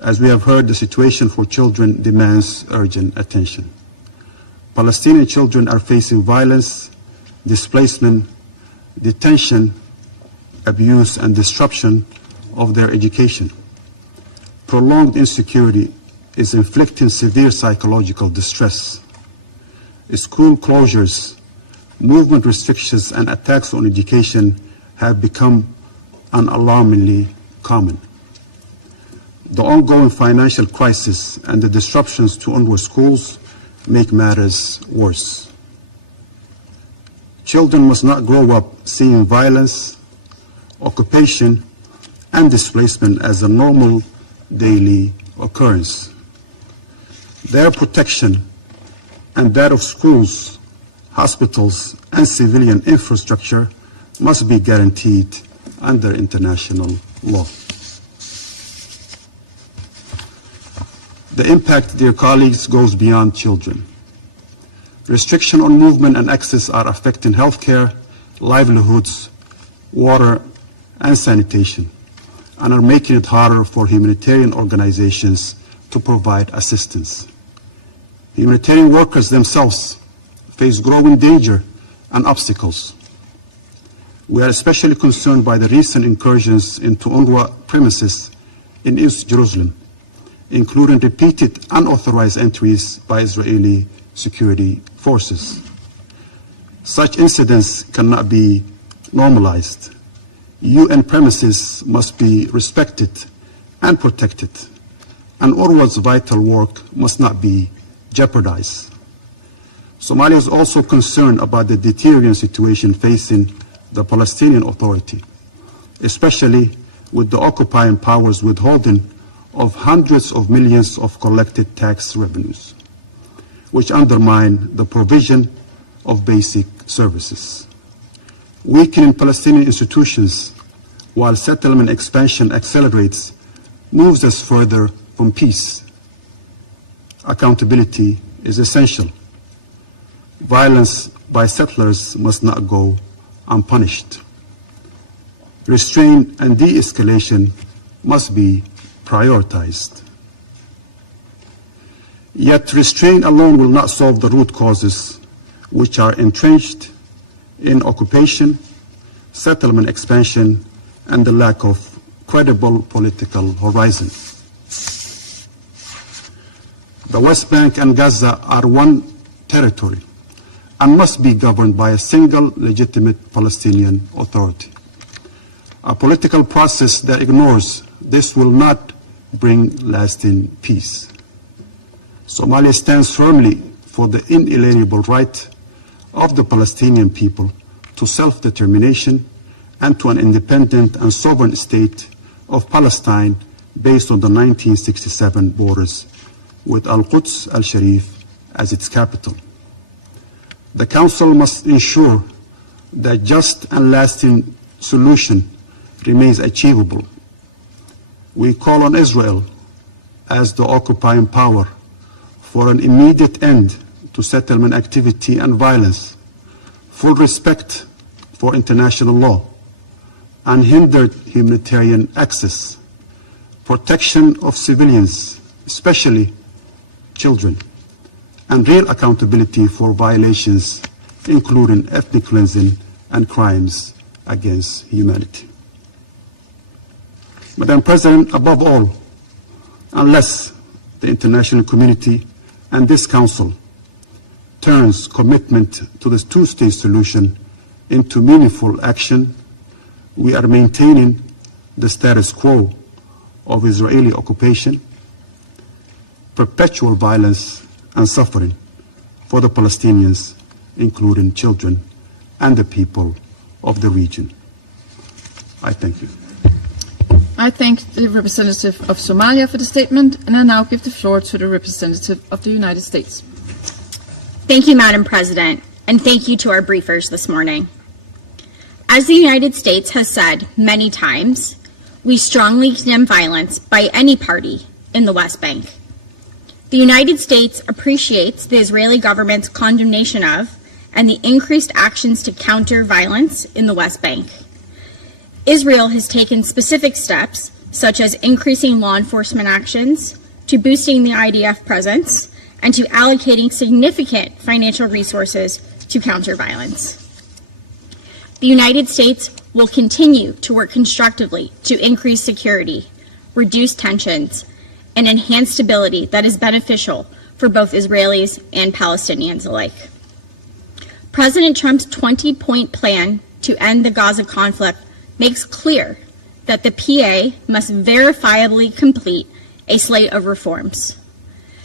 as we have heard, the situation for children demands urgent attention. Palestinian children are facing violence, displacement, detention, abuse, and disruption of their education. Prolonged insecurity is inflicting severe psychological distress. School closures, movement restrictions, and attacks on education have become alarmingly common. The ongoing financial crisis and the disruptions to UNRWA schools make matters worse. Children must not grow up seeing violence, occupation, and displacement as a normal daily occurrence. Their protection and that of schools, hospitals, and civilian infrastructure must be guaranteed under international law. The impact, dear colleagues, goes beyond children. Restriction on movement and access are affecting healthcare, livelihoods, water, and sanitation, and are making it harder for humanitarian organizations to provide assistance. Humanitarian workers themselves face growing danger and obstacles. We are especially concerned by the recent incursions into UNRWA premises in East Jerusalem, including repeated unauthorized entries by Israeli security forces. Such incidents cannot be normalized. UN premises must be respected and protected, and UNRWA's vital work must not be jeopardized. Somalia is also concerned about the deteriorating situation facing the Palestinian Authority, especially with the occupying powers withholding of hundreds of millions of collected tax revenues, which undermine the provision of basic services. Weakening Palestinian institutions while settlement expansion accelerates moves us further from peace. Accountability is essential. Violence by settlers must not go unpunished. Restraint and de-escalation must be prioritized. Yet restraint alone will not solve the root causes, which are entrenched in occupation, settlement expansion, and the lack of credible political horizon. The West Bank and Gaza are one territory and must be governed by a single legitimate Palestinian authority. A political process that ignores this will not bring lasting peace. Somalia stands firmly for the inalienable right of the Palestinian people to self-determination and to an independent and sovereign state of Palestine based on the 1967 borders with Al-Quds al-Sharif as its capital. The Council must ensure that just and lasting solution remains achievable. We call on Israel as the occupying power for an immediate end to settlement activity and violence, full respect for international law, unhindered humanitarian access, protection of civilians, especially children, and real accountability for violations, including ethnic cleansing and crimes against humanity. Madam President, above all, unless the international community and this Council turns commitment to the two-state solution into meaningful action, we are maintaining the status quo of Israeli occupation, perpetual violence and suffering for the Palestinians, including children and the people of the region. I thank you. I thank the representative of Somalia for the statement, and I now give the floor to the representative of the United States. Thank you, Madam President, and thank you to our briefers this morning. As the United States has said many times, we strongly condemn violence by any party in the West Bank. The United States appreciates the Israeli government's condemnation of and the increased actions to counter violence in the West Bank. Israel has taken specific steps, such as increasing law enforcement actions, to boosting the IDF presence, and to allocating significant financial resources to counter violence. The United States will continue to work constructively to increase security, reduce tensions, and enhance stability that is beneficial for both Israelis and Palestinians alike. President Trump's 20-point plan to end the Gaza conflict makes clear that the PA must verifiably complete a slate of reforms.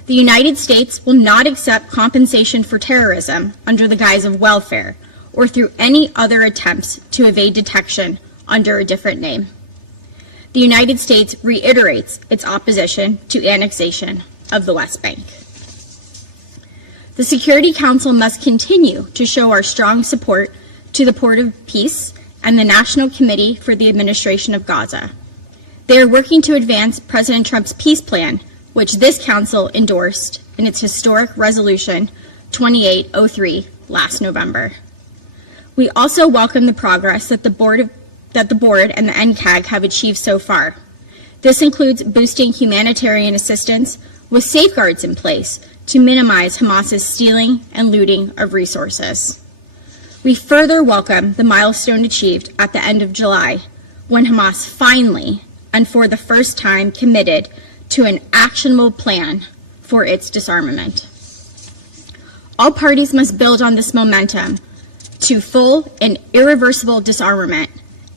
The United States will not accept compensation for terrorism under the guise of welfare or through any other attempts to evade detection under a different name. The United States reiterates its opposition to annexation of the West Bank. The Security Council must continue to show our strong support to the Port of Peace and the National Committee for the Administration of Gaza. They are working to advance President Trump's peace plan, which this Council endorsed in its historic Resolution 2803 last November. We also welcome the progress that the Board and the NCAG have achieved so far. This includes boosting humanitarian assistance with safeguards in place to minimize Hamas's stealing and looting of resources. We further welcome the milestone achieved at the end of July, when Hamas finally, and for the first time, committed to an actionable plan for its disarmament. All parties must build on this momentum to full and irreversible disarmament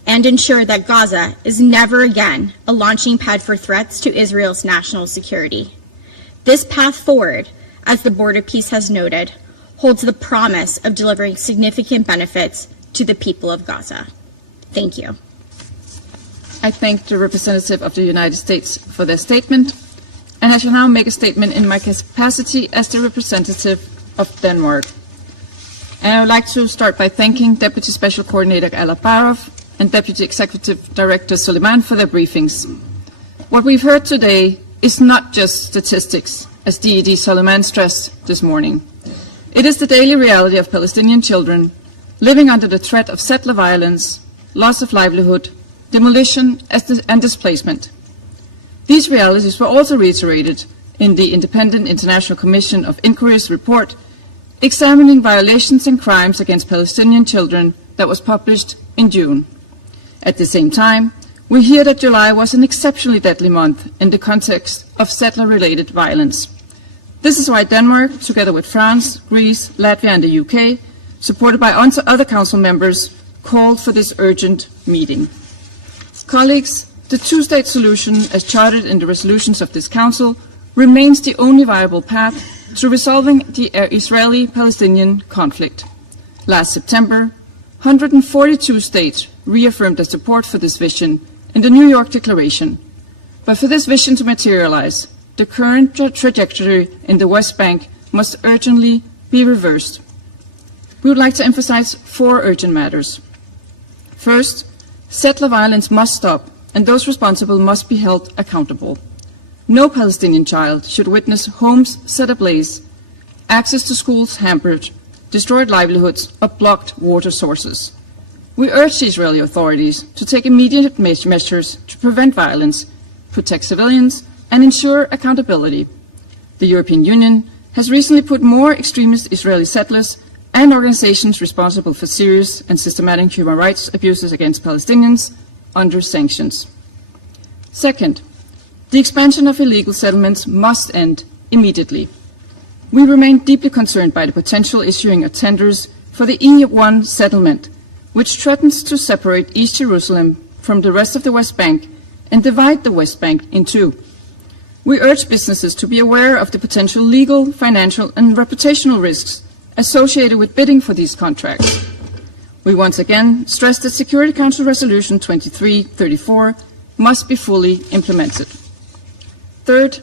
and ensure that Gaza is never again a launching pad for threats to Israel's national security. This path forward, as the Board of Peace has noted, holds the promise of delivering significant benefits to the people of Gaza. Thank you. I thank the representative of the United States for their statement, and I shall now make a statement in my capacity as the representative of Denmark. And I would like to start by thanking Deputy Special Coordinator Alak Barov and Deputy Executive Director Suleiman for their briefings. What we've heard today is not just statistics, as DED Suleiman stressed this morning. It is the daily reality of Palestinian children living under the threat of settler violence, loss of livelihood, demolition, and displacement. These realities were also reiterated in the Independent International Commission of Inquiry's report examining violations and crimes against Palestinian children that was published in June. At the same time, we hear that July was an exceptionally deadly month in the context of settler-related violence. This is why Denmark, together with France, Greece, Latvia and the UK, supported by other Council members, called for this urgent meeting. Colleagues, the two-state solution, as charted in the resolutions of this Council, remains the only viable path to resolving the Israeli-Palestinian conflict. Last September, 142 states reaffirmed their support for this vision in the New York Declaration. But for this vision to materialize, the current trajectory in the West Bank must urgently be reversed. We would like to emphasize 4 urgent matters. First, settler violence must stop, and those responsible must be held accountable. No Palestinian child should witness homes set ablaze, access to schools hampered, destroyed livelihoods, or blocked water sources. We urge the Israeli authorities to take immediate measures to prevent violence, protect civilians, and ensure accountability. The European Union has recently put more extremist Israeli settlers and organizations responsible for serious and systematic human rights abuses against Palestinians under sanctions. Second, the expansion of illegal settlements must end immediately. We remain deeply concerned by the potential issuing of tenders for the E1 settlement, which threatens to separate East Jerusalem from the rest of the West Bank and divide the West Bank in two. We urge businesses to be aware of the potential legal, financial, and reputational risks associated with bidding for these contracts. We once again stress that Security Council Resolution 2334 must be fully implemented. Third,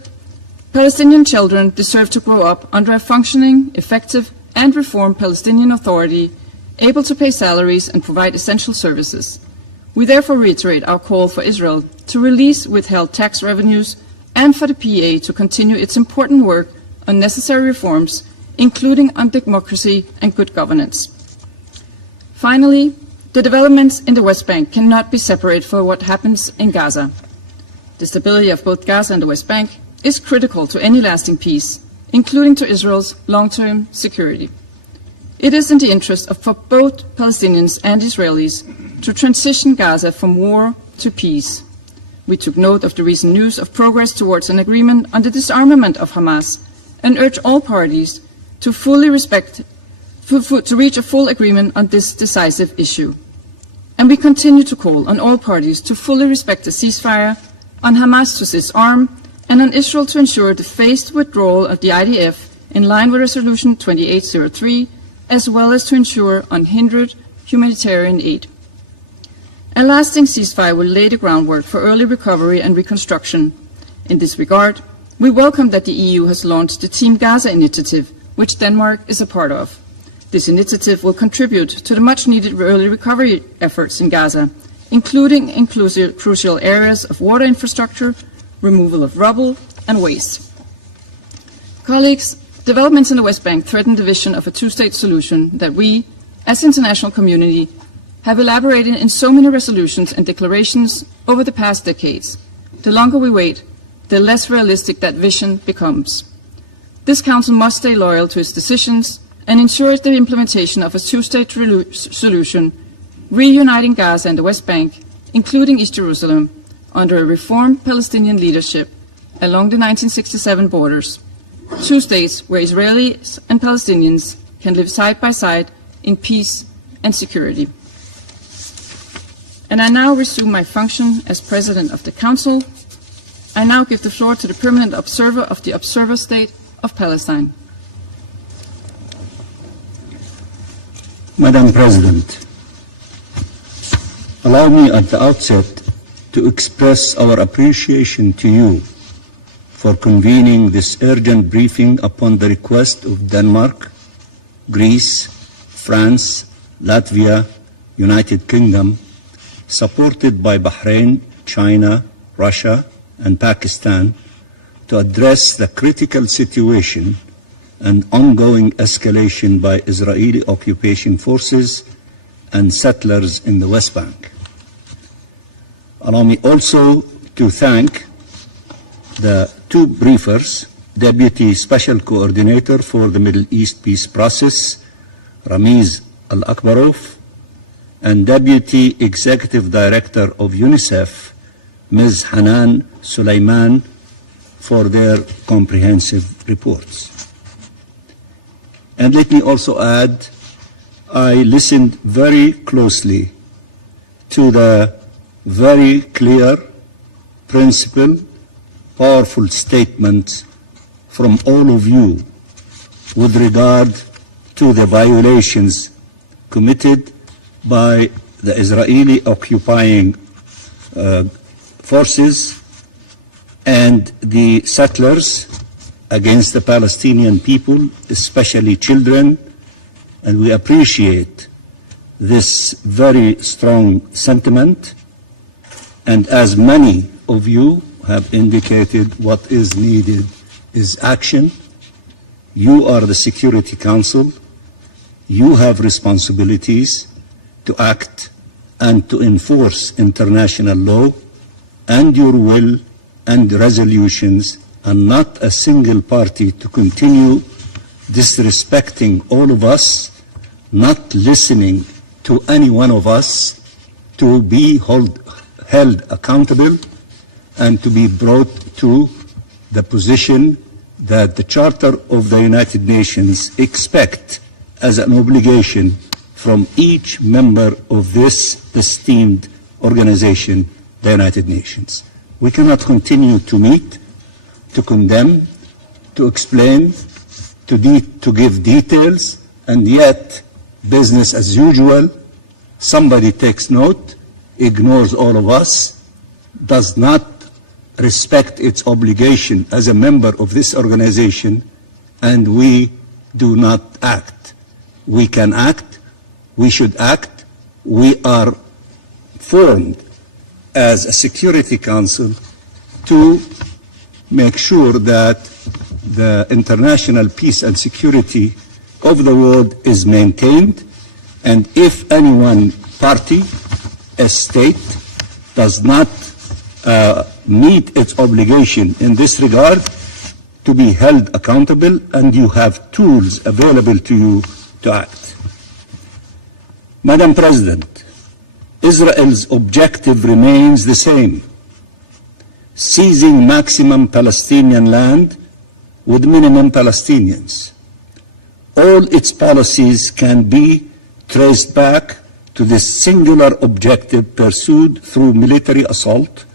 Palestinian children deserve to grow up under a functioning, effective, and reformed Palestinian Authority able to pay salaries and provide essential services. We therefore reiterate our call for Israel to release withheld tax revenues and for the PA to continue its important work on necessary reforms, including on democracy and good governance. Finally, the developments in the West Bank cannot be separated from what happens in Gaza. The stability of both Gaza and the West Bank is critical to any lasting peace, including to Israel's long-term security. It is in the interest of both Palestinians and Israelis to transition Gaza from war to peace. We took note of the recent news of progress towards an agreement on the disarmament of Hamas and urge all parties to reach a full agreement on this decisive issue. And we continue to call on all parties to fully respect the ceasefire, on Hamas to disarm, and on Israel to ensure the phased withdrawal of the IDF in line with Resolution 2803, as well as to ensure unhindered humanitarian aid. A lasting ceasefire will lay the groundwork for early recovery and reconstruction. In this regard, we welcome that the EU has launched the Team Gaza initiative, which Denmark is a part of. This initiative will contribute to the much-needed early recovery efforts in Gaza, including crucial areas of water infrastructure, removal of rubble and waste. Colleagues, developments in the West Bank threaten the vision of a two-state solution that we, as international community, have elaborated in so many resolutions and declarations over the past decades. The longer we wait, the less realistic that vision becomes. This Council must stay loyal to its decisions and ensure the implementation of a two-state solution, reuniting Gaza and the West Bank, including East Jerusalem, under a reformed Palestinian leadership along the 1967 borders. 2 states where Israelis and Palestinians can live side by side in peace and security. And I now resume my function as President of the Council. I now give the floor to the Permanent Observer of the Observer State of Palestine. Madam President, allow me at the outset to express our appreciation to you for convening this urgent briefing upon the request of Denmark, Greece, France, Latvia, United Kingdom, supported by Bahrain, China, Russia, and Pakistan, to address the critical situation and ongoing escalation by Israeli occupation forces and settlers in the West Bank. Allow me also to thank the 2 briefers Deputy Special Coordinator for the Middle East Peace Process, Ramiz Al-Akbarov, and Deputy Executive Director of UNICEF, Ms. Hanan Sulaiman, for their comprehensive reports. And let me also add, I listened very closely to the very clear, principled, powerful statements from all of you with regard to the violations committed by the Israeli occupying forces and the settlers against the Palestinian people, especially children, and we appreciate this very strong sentiment. And as many of you have indicated, what is needed is action. You are the Security Council. You have responsibilities to act and to enforce international law and your will and resolutions, and not a single party to continue disrespecting all of us, not listening to any one of us, to be held accountable and to be brought to the position that the Charter of the United Nations expect as an obligation from each member of this esteemed organization, the United Nations. We cannot continue to meet, to condemn, to explain, to give details, and yet, business as usual, somebody takes note, ignores all of us, does not respect its obligation as a member of this organization, and we do not act. We can act, we should act. We are formed as a Security Council to make sure that the international peace and security of the world is maintained, and if any one party, a state, does not meet its obligation in this regard, to be held accountable, and you have tools available to you to act. Madam President, Israel's objective remains the same: seizing maximum Palestinian land with minimum Palestinians. All its policies can be traced back to this singular objective pursued through military assault,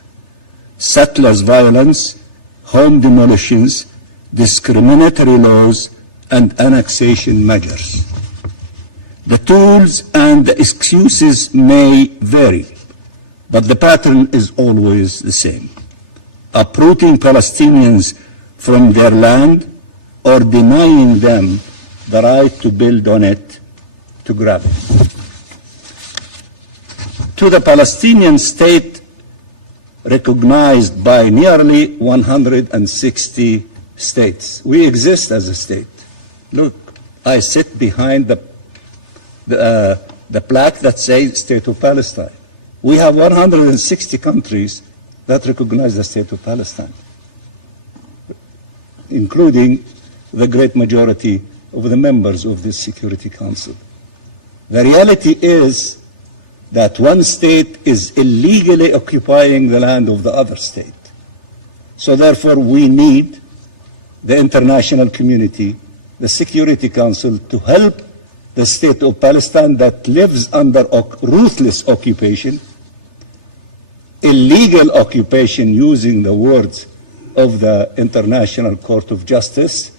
settlers' violence, home demolitions, discriminatory laws, and annexation measures. The tools and the excuses may vary, but the pattern is always the same: uprooting Palestinians from their land or denying them the right to build on it, to grab it. To the Palestinian state recognized by nearly 160 states. We exist as a state. Look, I sit behind the plaque that says State of Palestine. We have 160 countries that recognize the State of Palestine, including the great majority of the members of this Security Council. The reality is that one state is illegally occupying the land of the other state. So therefore we need the international community, the Security Council, to help the State of Palestine that lives under ruthless occupation, illegal occupation, using the words of the International Court of Justice,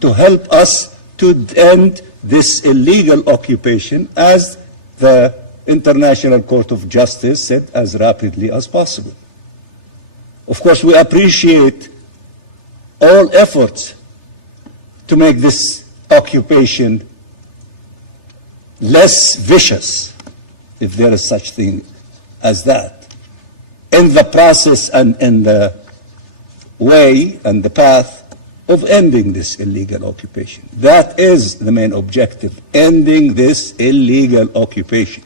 to help us to end this illegal occupation, as the International Court of Justice said, as rapidly as possible. Of course, we appreciate all efforts to make this occupation less vicious, if there is such thing as that, in the process and in the way and the path of ending this illegal occupation. That is the main objective: ending this illegal occupation,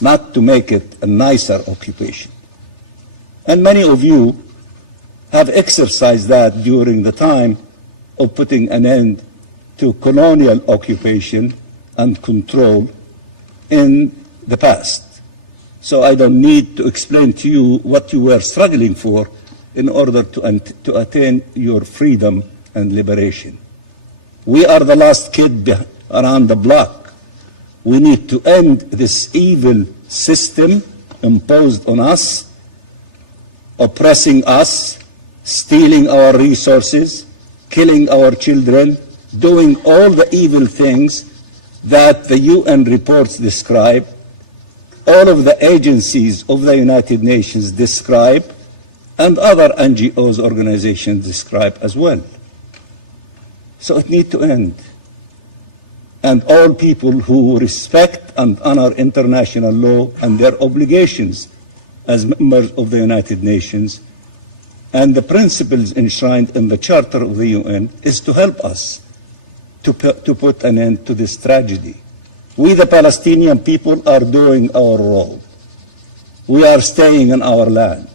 not to make it a nicer occupation. And many of you have exercised that during the time of putting an end to colonial occupation and control in the past. So I don't need to explain to you what you were struggling for in order to attain your freedom and liberation. We are the last kid around the block. We need to end this evil system imposed on us, oppressing us, stealing our resources, killing our children, doing all the evil things that the UN reports describe, all of the agencies of the United Nations describe, and other NGOs, organizations describe as well. So it needs to end. And all people who respect and honor international law and their obligations as members of the United Nations and the principles enshrined in the Charter of the UN is to help us to put an end to this tragedy. We, the Palestinian people, are doing our role. We are staying in our land.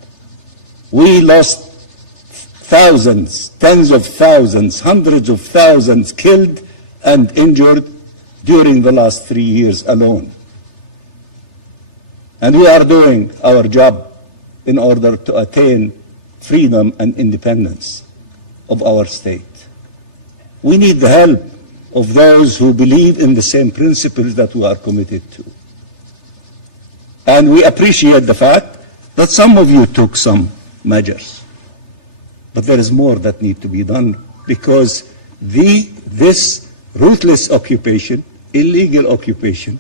We lost thousands, tens of thousands, hundreds of thousands killed and injured during the last 3 years alone. And we are doing our job in order to attain freedom and independence of our state. We need the help of those who believe in the same principles that we are committed to. And we appreciate the fact that some of you took some measures. But there is more that needs to be done, because this ruthless occupation, illegal occupation,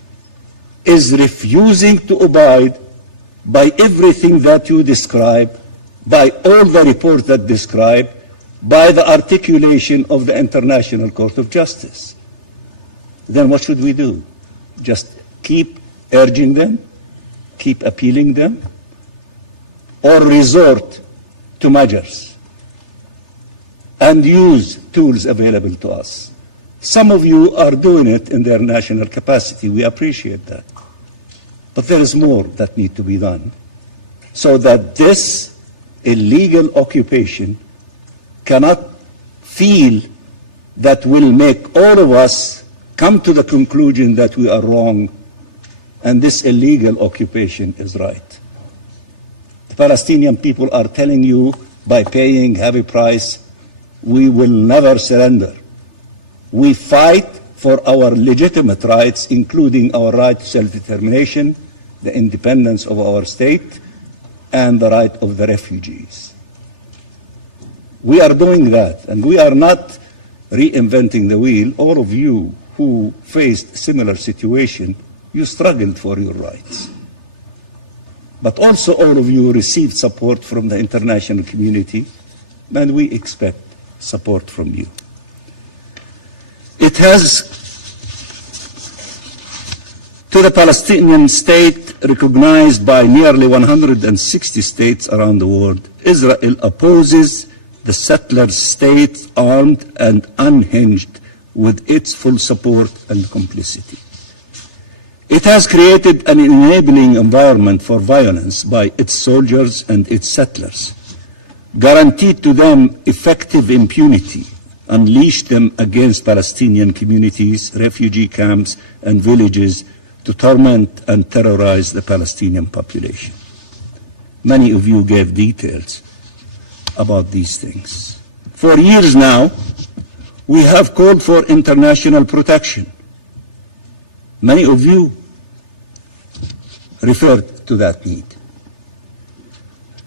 is refusing to abide by everything that you describe, by all the reports that describe, by the articulation of the International Court of Justice. Then what should we do? Just keep urging them, keep appealing them, or resort to measures and use tools available to us. Some of you are doing it in their national capacity. We appreciate that. But there is more that needs to be done so that this illegal occupation cannot feel that will make all of us come to the conclusion that we are wrong and this illegal occupation is right. The Palestinian people are telling you by paying heavy price, we will never surrender. We fight for our legitimate rights, including our right to self-determination, the independence of our state, and the right of the refugees. We are doing that, and we are not reinventing the wheel. All of you who faced similar situation, you struggled for your rights. But also all of you received support from the international community, and we expect support from you. It has, to the Palestinian state recognized by nearly 160 states around the world, Israel opposes the settler state armed and unhinged with its full support and complicity. It has created an enabling environment for violence by its soldiers and its settlers, guaranteed to them effective impunity, unleashed them against Palestinian communities, refugee camps, and villages to torment and terrorize the Palestinian population. Many of you gave details about these things. For years now, we have called for international protection. Many of you referred to that need.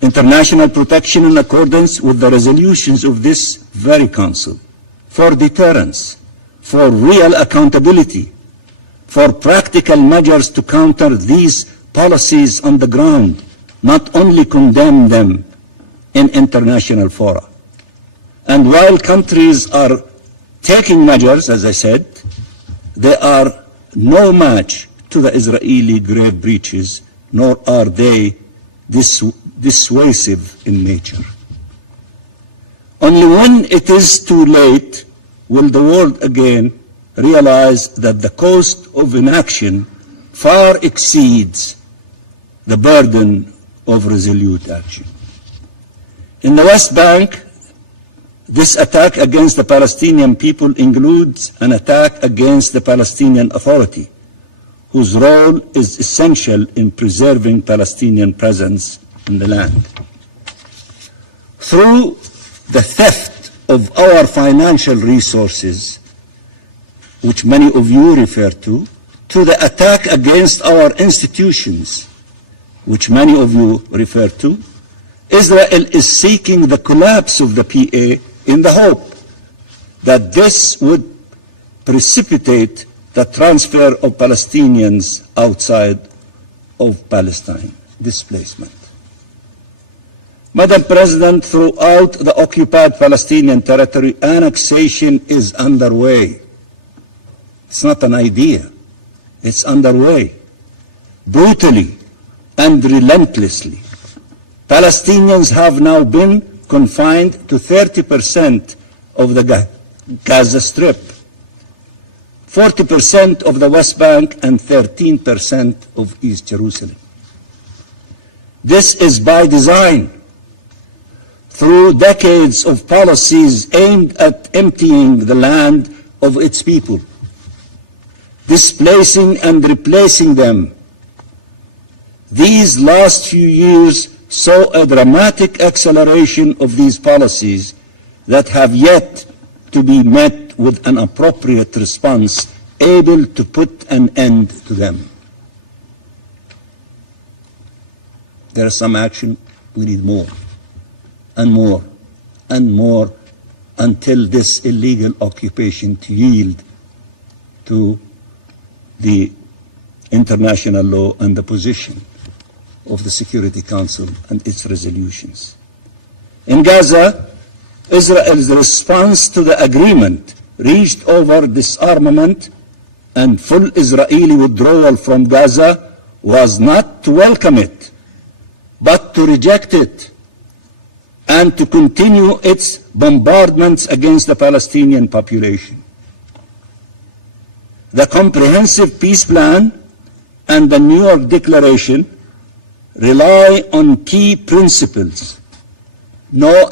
International protection in accordance with the resolutions of this very council, for deterrence, for real accountability, for practical measures to counter these policies on the ground, not only condemn them in international fora. And while countries are taking measures, as I said, they are no match to the Israeli grave breaches, nor are they dissuasive in nature. Only when it is too late will the world again realize that the cost of inaction far exceeds the burden of resolute action. In the West Bank, this attack against the Palestinian people includes an attack against the Palestinian Authority, whose role is essential in preserving Palestinian presence in the land. Through the theft of our financial resources, which many of you refer to the attack against our institutions, which many of you refer to, Israel is seeking the collapse of the PA in the hope that this would precipitate the transfer of Palestinians outside of Palestine, displacement. Madam President, throughout the occupied Palestinian territory, annexation is underway. It's not an idea. It's underway. Brutally and relentlessly. Palestinians have now been confined to 30% of the Gaza Strip, 40% of the West Bank, and 13% of East Jerusalem. This is by design. Through decades of policies aimed at emptying the land of its people, displacing and replacing them. These last few years saw a dramatic acceleration of these policies that have yet to be met with an appropriate response able to put an end to them. There is some action. We need more and more and more until this illegal occupation to yield to the international law and the position of the Security Council and its resolutions. In Gaza, Israel's response to the agreement reached over disarmament and full Israeli withdrawal from Gaza was not to welcome it, but to reject it and to continue its bombardments against the Palestinian population. The Comprehensive Peace Plan and the New York Declaration rely on key principles: no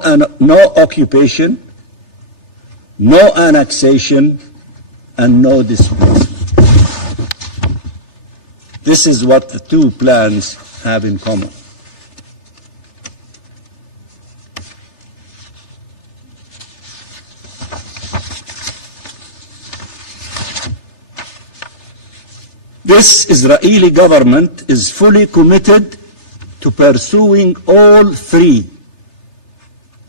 occupation, no annexation, and no displacement. This is what the two plans have in common. This Israeli government is fully committed to pursuing all three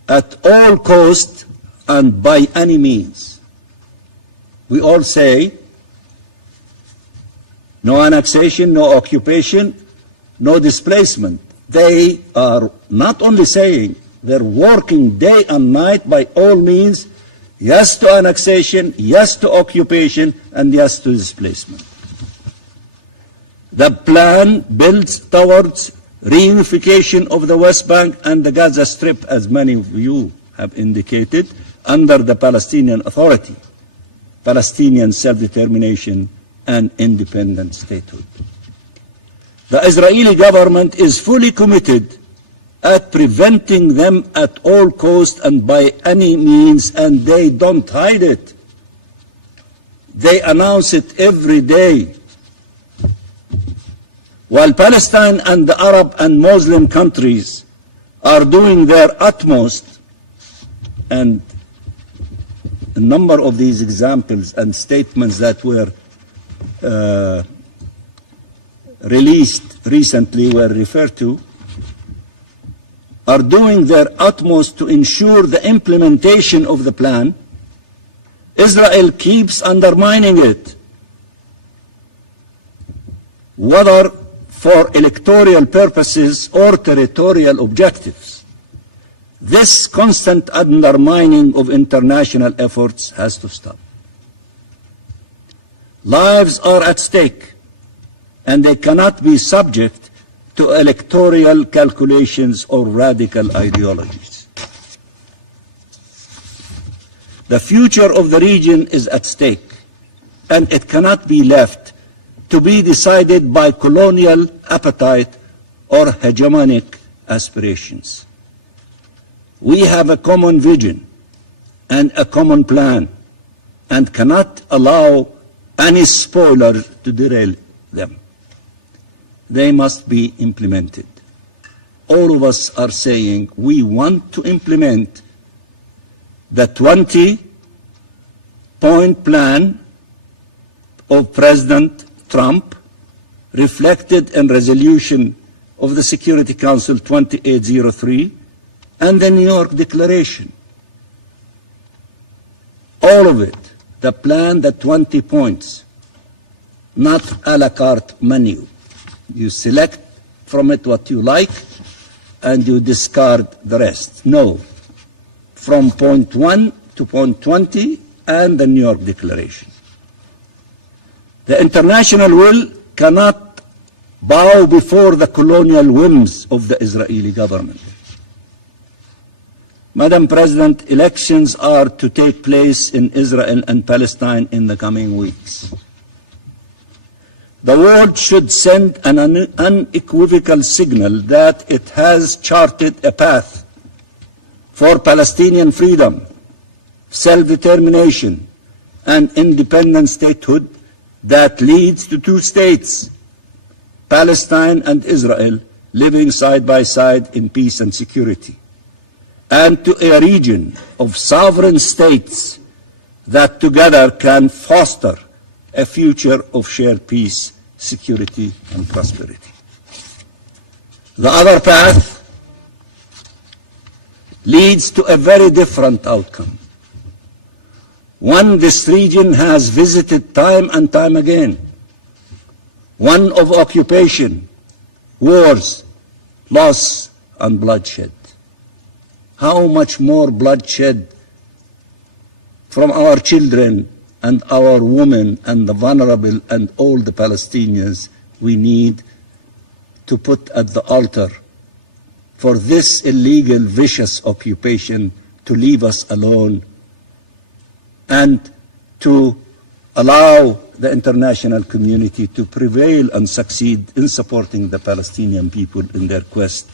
at all cost and by any means. We all say no annexation, no occupation, no displacement. They are not only saying, they're working day and night by all means, yes to annexation, yes to occupation, and yes to displacement. The plan builds towards reunification of the West Bank and the Gaza Strip, as many of you have indicated, under the Palestinian Authority, Palestinian self-determination, and independent statehood. The Israeli government is fully committed at preventing them at all costs and by any means, and they don't hide it. They announce it every day. While Palestine and the Arab and Muslim countries are doing their utmost, and a number of these examples and statements that were released recently were referred to, are doing their utmost to ensure the implementation of the plan, Israel keeps undermining it, whether for electoral purposes or territorial objectives. This constant undermining of international efforts has to stop. Lives are at stake, and they cannot be subject to electoral calculations or radical ideologies. The future of the region is at stake, and it cannot be left to be decided by colonial appetite or hegemonic aspirations. We have a common vision and a common plan and cannot allow any spoiler to derail them. They must be implemented. All of us are saying we want to implement the 20-point plan of President Trump reflected in resolution of the Security Council 2803 and the New York Declaration. All of it, the plan, the 20 points, not a la carte menu. You select from it what you like and you discard the rest. No, from point 1 to point 20 and the New York Declaration. The international will cannot bow before the colonial whims of the Israeli government. Madam President, elections are to take place in Israel and Palestine in the coming weeks. The world should send an unequivocal signal that it has charted a path for Palestinian freedom, self-determination, and independent statehood that leads to two states, Palestine and Israel, living side by side in peace and security, and to a region of sovereign states that together can foster a future of shared peace, security, and prosperity. The other path leads to a very different outcome, one this region has visited time and time again, one of occupation, wars, loss, and bloodshed. How much more bloodshed from our children and our women and the vulnerable and all the Palestinians we need to put at the altar for this illegal, vicious occupation to leave us alone and to allow the international community to prevail and succeed in supporting the Palestinian people in their quest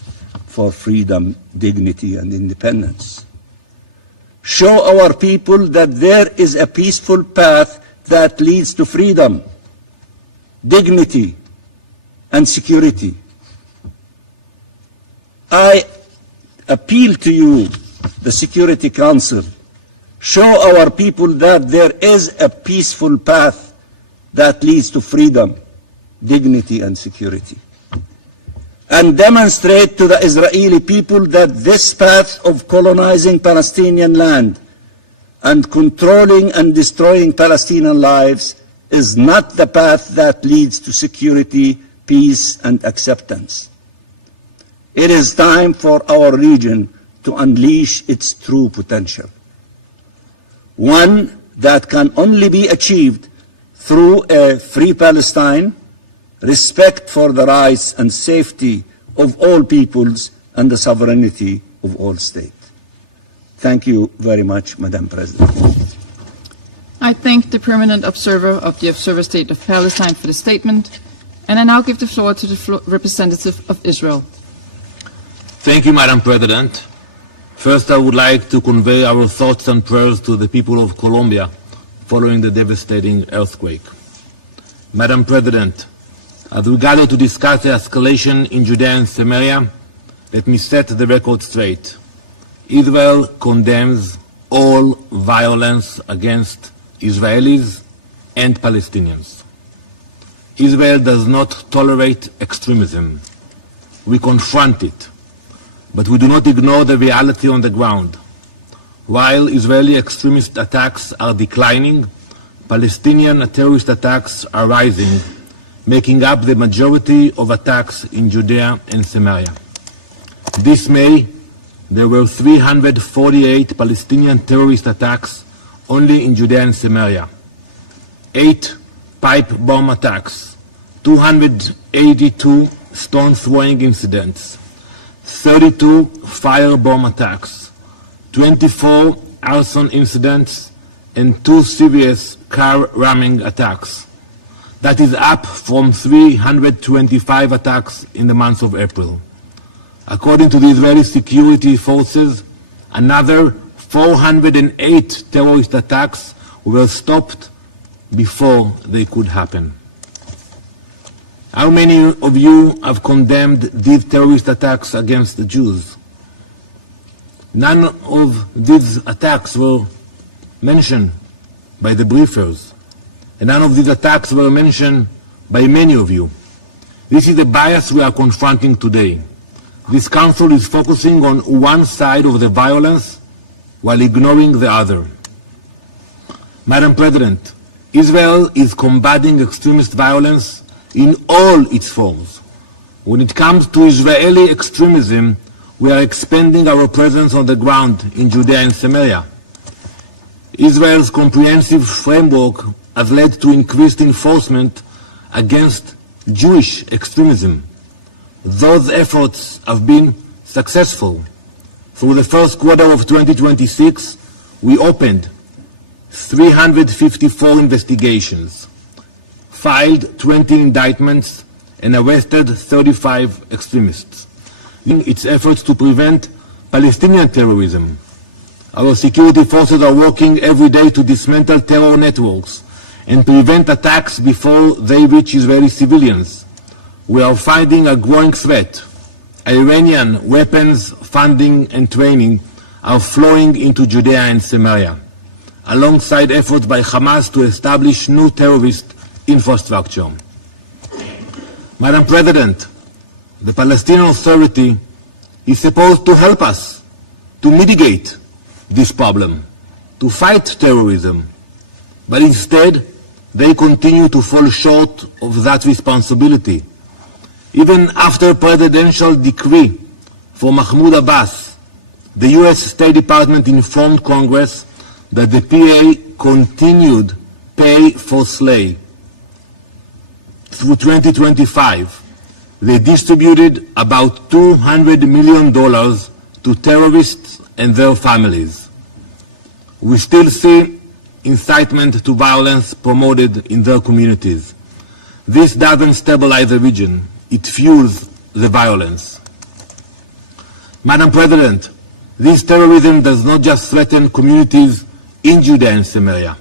for freedom, dignity, and independence. Show our people that there is a peaceful path that leads to freedom, dignity, and security. I appeal to you, the Security Council, show our people that there is a peaceful path that leads to freedom, dignity, and security. And demonstrate to the Israeli people that this path of colonizing Palestinian land and controlling and destroying Palestinian lives is not the path that leads to security, peace, and acceptance. It is time for our region to unleash its true potential, one that can only be achieved through a free Palestine, respect for the rights and safety of all peoples, and the sovereignty of all states. Thank you very much, Madam President. I thank the permanent observer of the Observer State of Palestine for the statement, and I now give the floor to the representative of Israel. Thank you, Madam President. First, I would like to convey our thoughts and prayers to the people of Colombia following the devastating earthquake. Madam President, as we gather to discuss the escalation in Judea and Samaria, let me set the record straight. Israel condemns all violence against Israelis and Palestinians. Israel does not tolerate extremism. We confront it, but we do not ignore the reality on the ground. While Israeli extremist attacks are declining, Palestinian terrorist attacks are rising, making up the majority of attacks in Judea and Samaria. This May, there were 348 Palestinian terrorist attacks only in Judea and Samaria, 8 pipe bomb attacks, 282 stone-throwing incidents, 32 firebomb attacks, 24 arson incidents, and 2 serious car ramming attacks. That is up from 325 attacks in the month of April. According to the Israeli security forces, Another 408 terrorist attacks were stopped before they could happen. How many of you have condemned these terrorist attacks against the Jews? None of these attacks were mentioned by the briefers, and none of these attacks were mentioned by many of you. This is the bias we are confronting today. This council is focusing on one side of the violence while ignoring the other. Madam President, Israel is combating extremist violence in all its forms. When it comes to Israeli extremism, we are expanding our presence on the ground in Judea and Samaria. Israel's comprehensive framework has led to increased enforcement against Jewish extremism. Those efforts have been successful. Through the first quarter of 2026, we opened 354 investigations, filed 20 indictments, and arrested 35 extremists. In its efforts to prevent Palestinian terrorism, our security forces are working every day to dismantle terror networks and prevent attacks before they reach Israeli civilians. We are finding a growing threat. Iranian weapons, funding, and training are flowing into Judea and Samaria, alongside efforts by Hamas to establish new terrorist infrastructure. Madam President, the Palestinian Authority is supposed to help us to mitigate this problem, to fight terrorism, but instead they continue to fall short of that responsibility. Even after presidential decree for Mahmoud Abbas, the U.S. State Department informed Congress that the PA continued pay for slay. Through 2025, they distributed about $200 million to terrorists and their families. We still see incitement to violence promoted in their communities. This doesn't stabilize the region, it fuels the violence. Madam President, this terrorism does not just threaten communities in Judea and Samaria.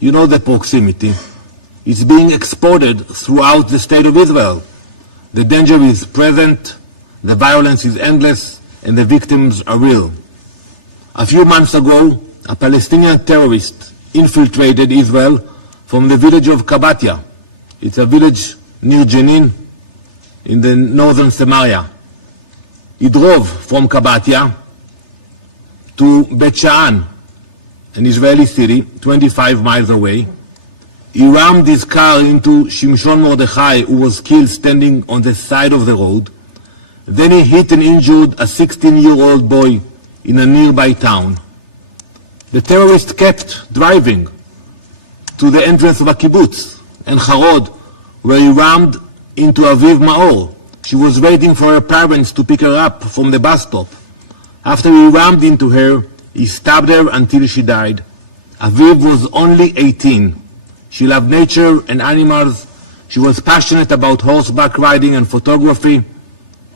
You know the proximity. It's being exported throughout the state of Israel. The danger is present, the violence is endless, and the victims are real. A few months ago, a Palestinian terrorist infiltrated Israel from the village of Kabatia. It's a village near Jenin in the northern Samaria. He drove from Kabatia to Bet Sha'an, an Israeli city 25 miles away. He rammed his car into Shimshon Mordechai, who was killed standing on the side of the road. Then he hit and injured a 16-year-old boy in a nearby town. The terrorist kept driving to the entrance of a kibbutz and Harod, where he rammed into Aviv Maor. She was waiting for her parents to pick her up from the bus stop. After he rammed into her, he stabbed her until she died. Aviv was only 18. She loved nature and animals. She was passionate about horseback riding and photography.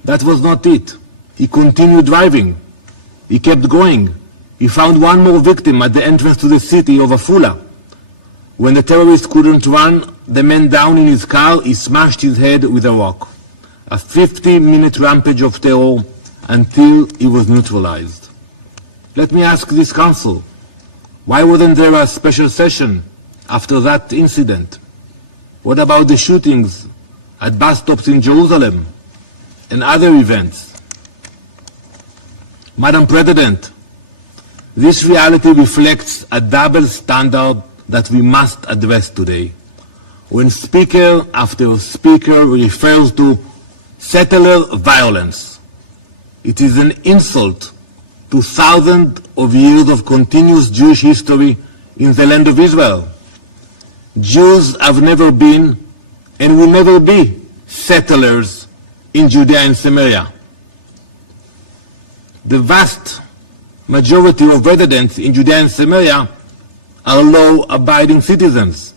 That was not it. He continued driving. He kept going. He found one more victim at the entrance to the city of Afula. When the terrorist couldn't run the man down in his car, he smashed his head with a rock. A 50-minute rampage of terror until he was neutralized. Let me ask this council, why wasn't there a special session after that incident? What about the shootings at bus stops in Jerusalem and other events? Madam President, this reality reflects a double standard that we must address today. When speaker after speaker refers to settler violence, it is an insult to thousands of years of continuous Jewish history in the land of Israel. Jews have never been and will never be settlers in Judea and Samaria. The vast majority of residents in Judea and Samaria are law-abiding citizens.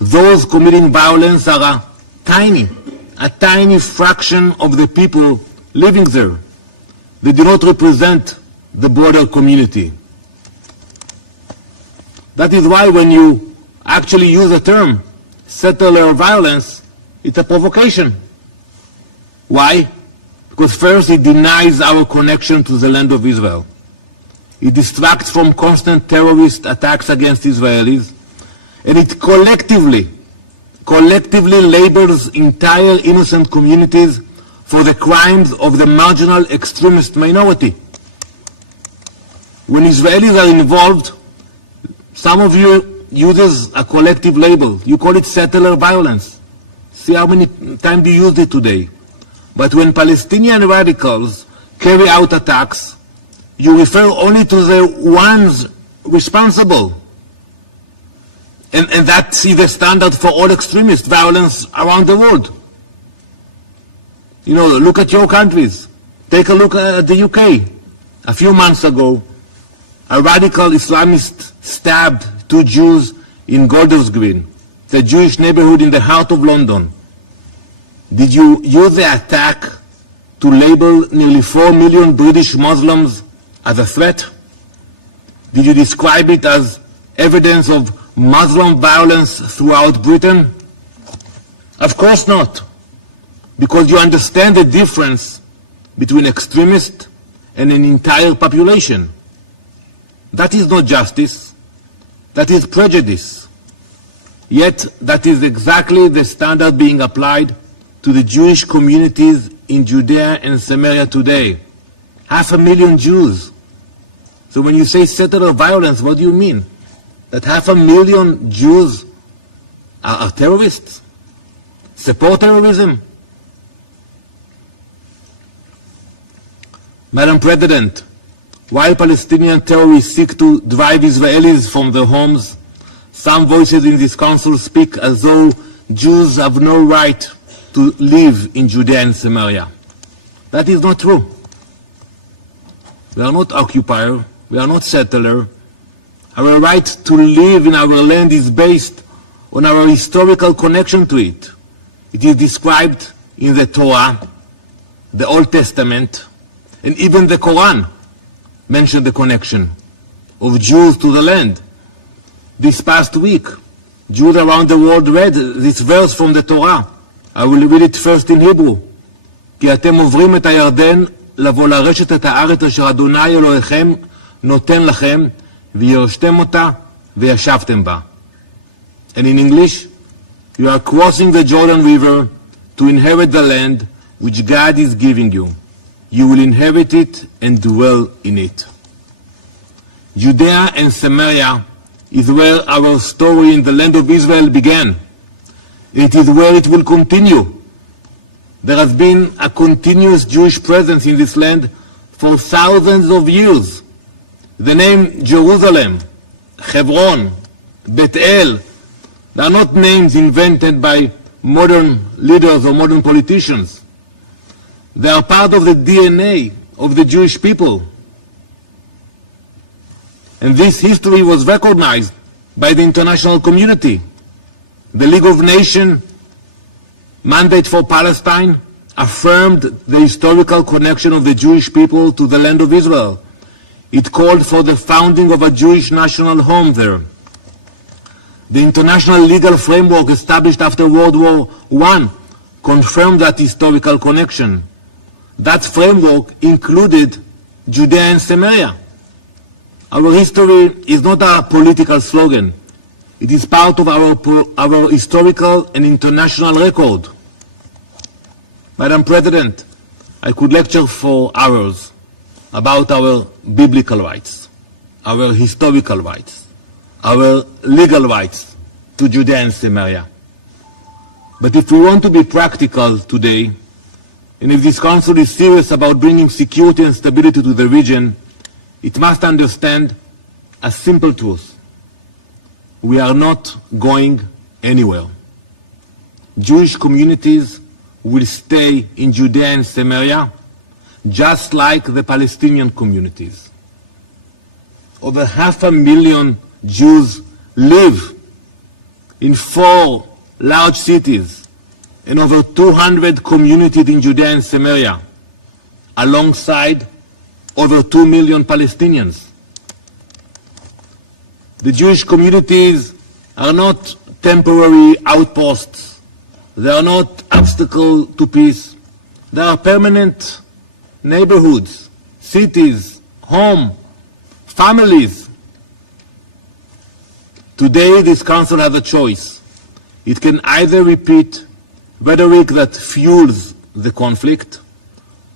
Those committing violence are a tiny fraction of the people living there. They do not represent the broader community. That is why when you actually use the term settler violence, it's a provocation. Why? Because first it denies our connection to the land of Israel. It distracts from constant terrorist attacks against Israelis, and it collectively labels entire innocent communities for the crimes of the marginal extremist minority. When Israelis are involved, some of you uses a collective label. You call it settler violence. See how many times you used it today. But when Palestinian radicals carry out attacks, you refer only to the ones responsible. And that's the standard for all extremist violence around the world. You know, look at your countries. Take a look at the UK. A few months ago, a radical Islamist stabbed 2 Jews in Golders Green, the Jewish neighborhood in the heart of London. Did you use the attack to label nearly 4 million British Muslims as a threat? Did you describe it as evidence of Muslim violence throughout Britain? Of course not, because you understand the difference between extremists and an entire population. That is not justice, that is prejudice. Yet that is exactly the standard being applied to the Jewish communities in Judea and Samaria today. 500,000 Jews. So when you say settler violence, what do you mean? That 500,000 Jews are terrorists? Support terrorism? Madam President, while Palestinian terrorists seek to drive Israelis from their homes, some voices in this council speak as though Jews have no right to live in Judea and Samaria. That is not true. We are not occupier, we are not settler. Our right to live in our land is based on our historical connection to it. It is described in the Torah, the Old Testament, and even the Quran mention the connection of Jews to the land. This past week, Jews around the world read this verse from the Torah. I will read it first in Hebrew. כי אתם עוברים את הירדן לבוא לרשת את הארץ אשר אדוני אלוהיכם נותן לכם וירשתם אותה וישבתם בה. And in English, you are crossing the Jordan River to inherit the land which God is giving you. You will inherit it and dwell in it. Judea and Samaria is where our story in the land of Israel began. It is where it will continue. There has been a continuous Jewish presence in this land for thousands of years. The name Jerusalem, Hebron, Bethel, they are not names invented by modern leaders or modern politicians. They are part of the DNA of the Jewish people. And this history was recognized by the international community. The League of Nations mandate for Palestine affirmed the historical connection of the Jewish people to the land of Israel. It called for the founding of a Jewish national home there. The international legal framework established after World War I confirmed that historical connection. That framework included Judea and Samaria. Our history is not a political slogan. It is part of our historical and international record. Madam President, I could lecture for hours about our biblical rights, our historical rights, our legal rights to Judea and Samaria. But if we want to be practical today, and if this Council is serious about bringing security and stability to the region, it must understand a simple truth. We are not going anywhere. Jewish communities will stay in Judea and Samaria just like the Palestinian communities. Over 500,000 Jews live in 4 large cities and over 200 communities in Judea and Samaria, alongside over 2 million Palestinians. The Jewish communities are not temporary outposts. They are not obstacle to peace. They are permanent neighborhoods, cities, home, families. Today, this council has a choice. It can either repeat rhetoric that fuels the conflict,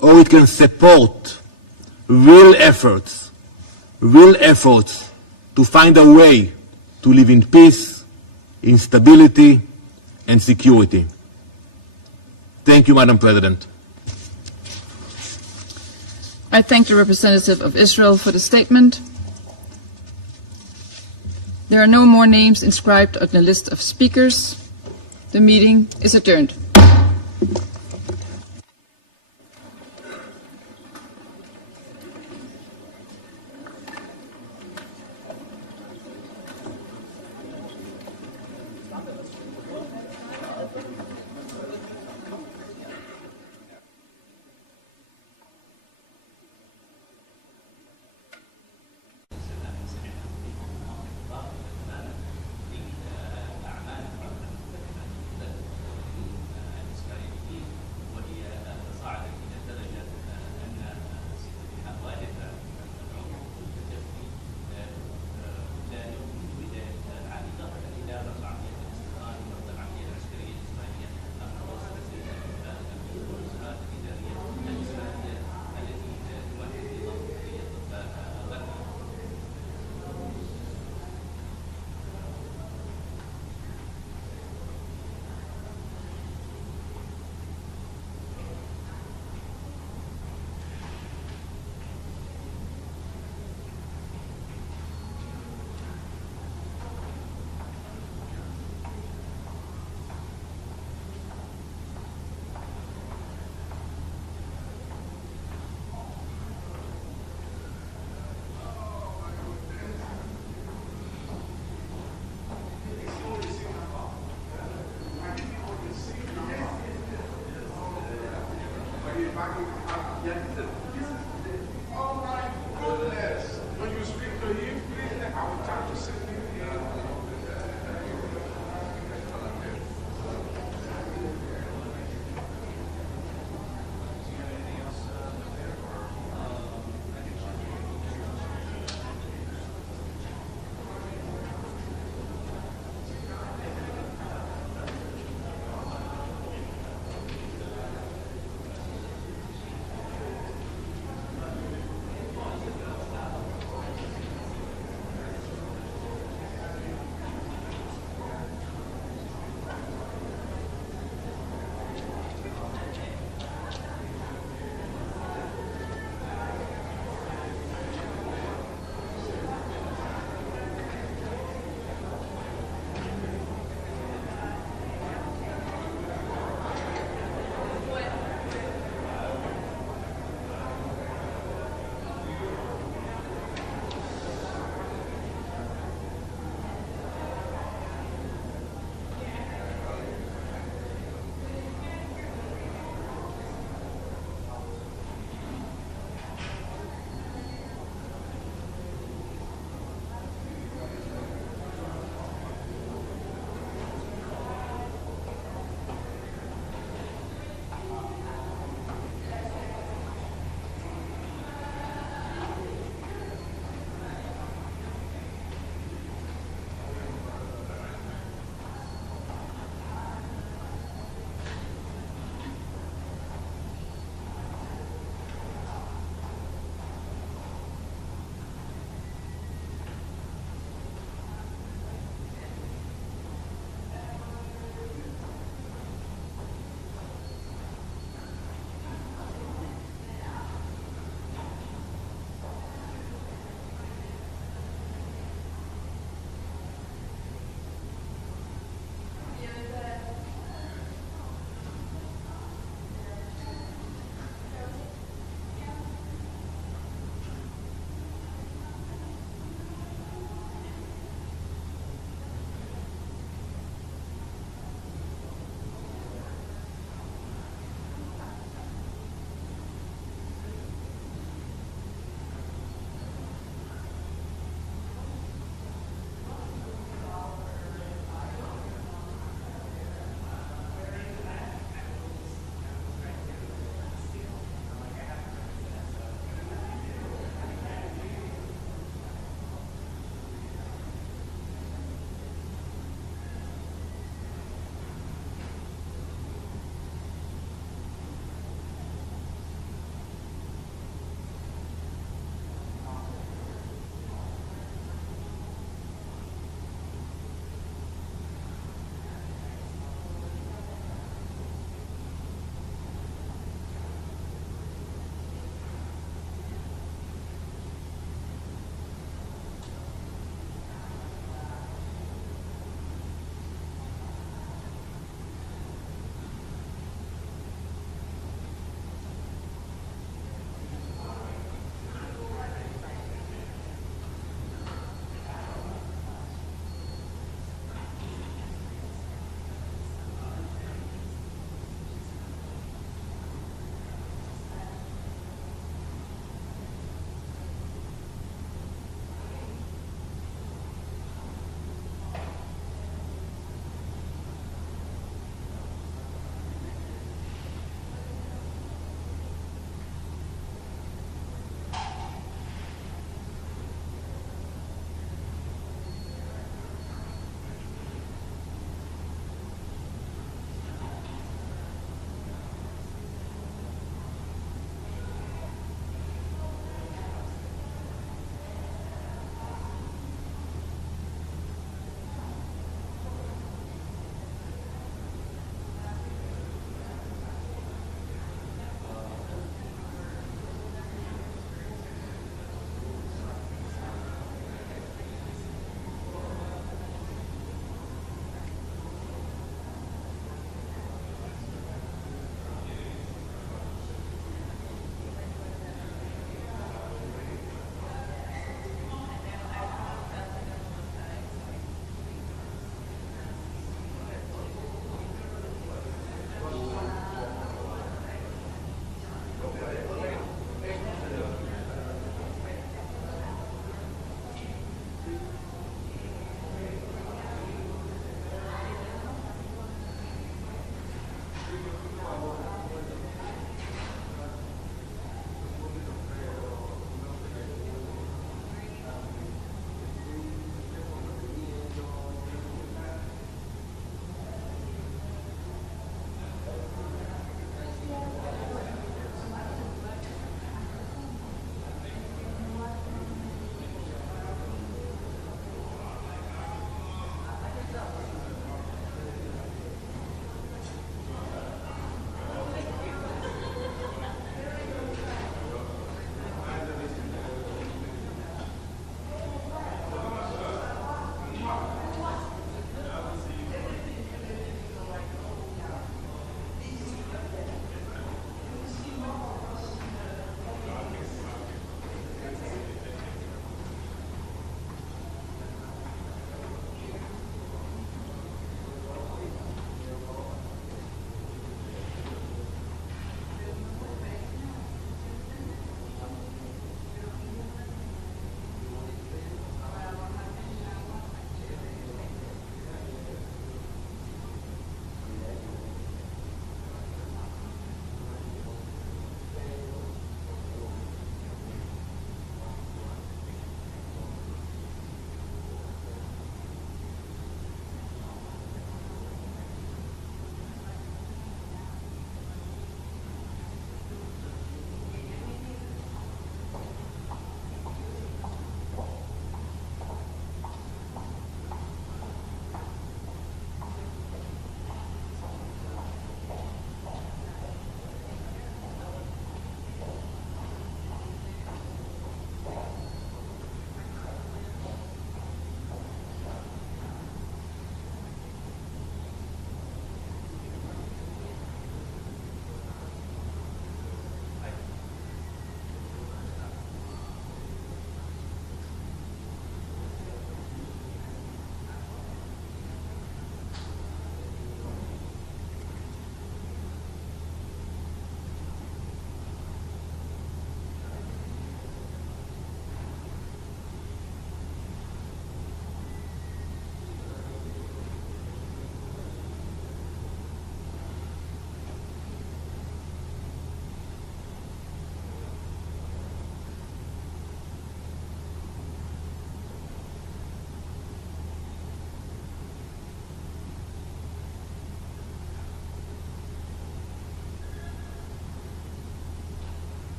or it can support real efforts to find a way to live in peace, in stability, and security. Thank you, Madam President. I thank the representative of Israel for the statement. There are no more names inscribed on the list of speakers. The meeting is adjourned.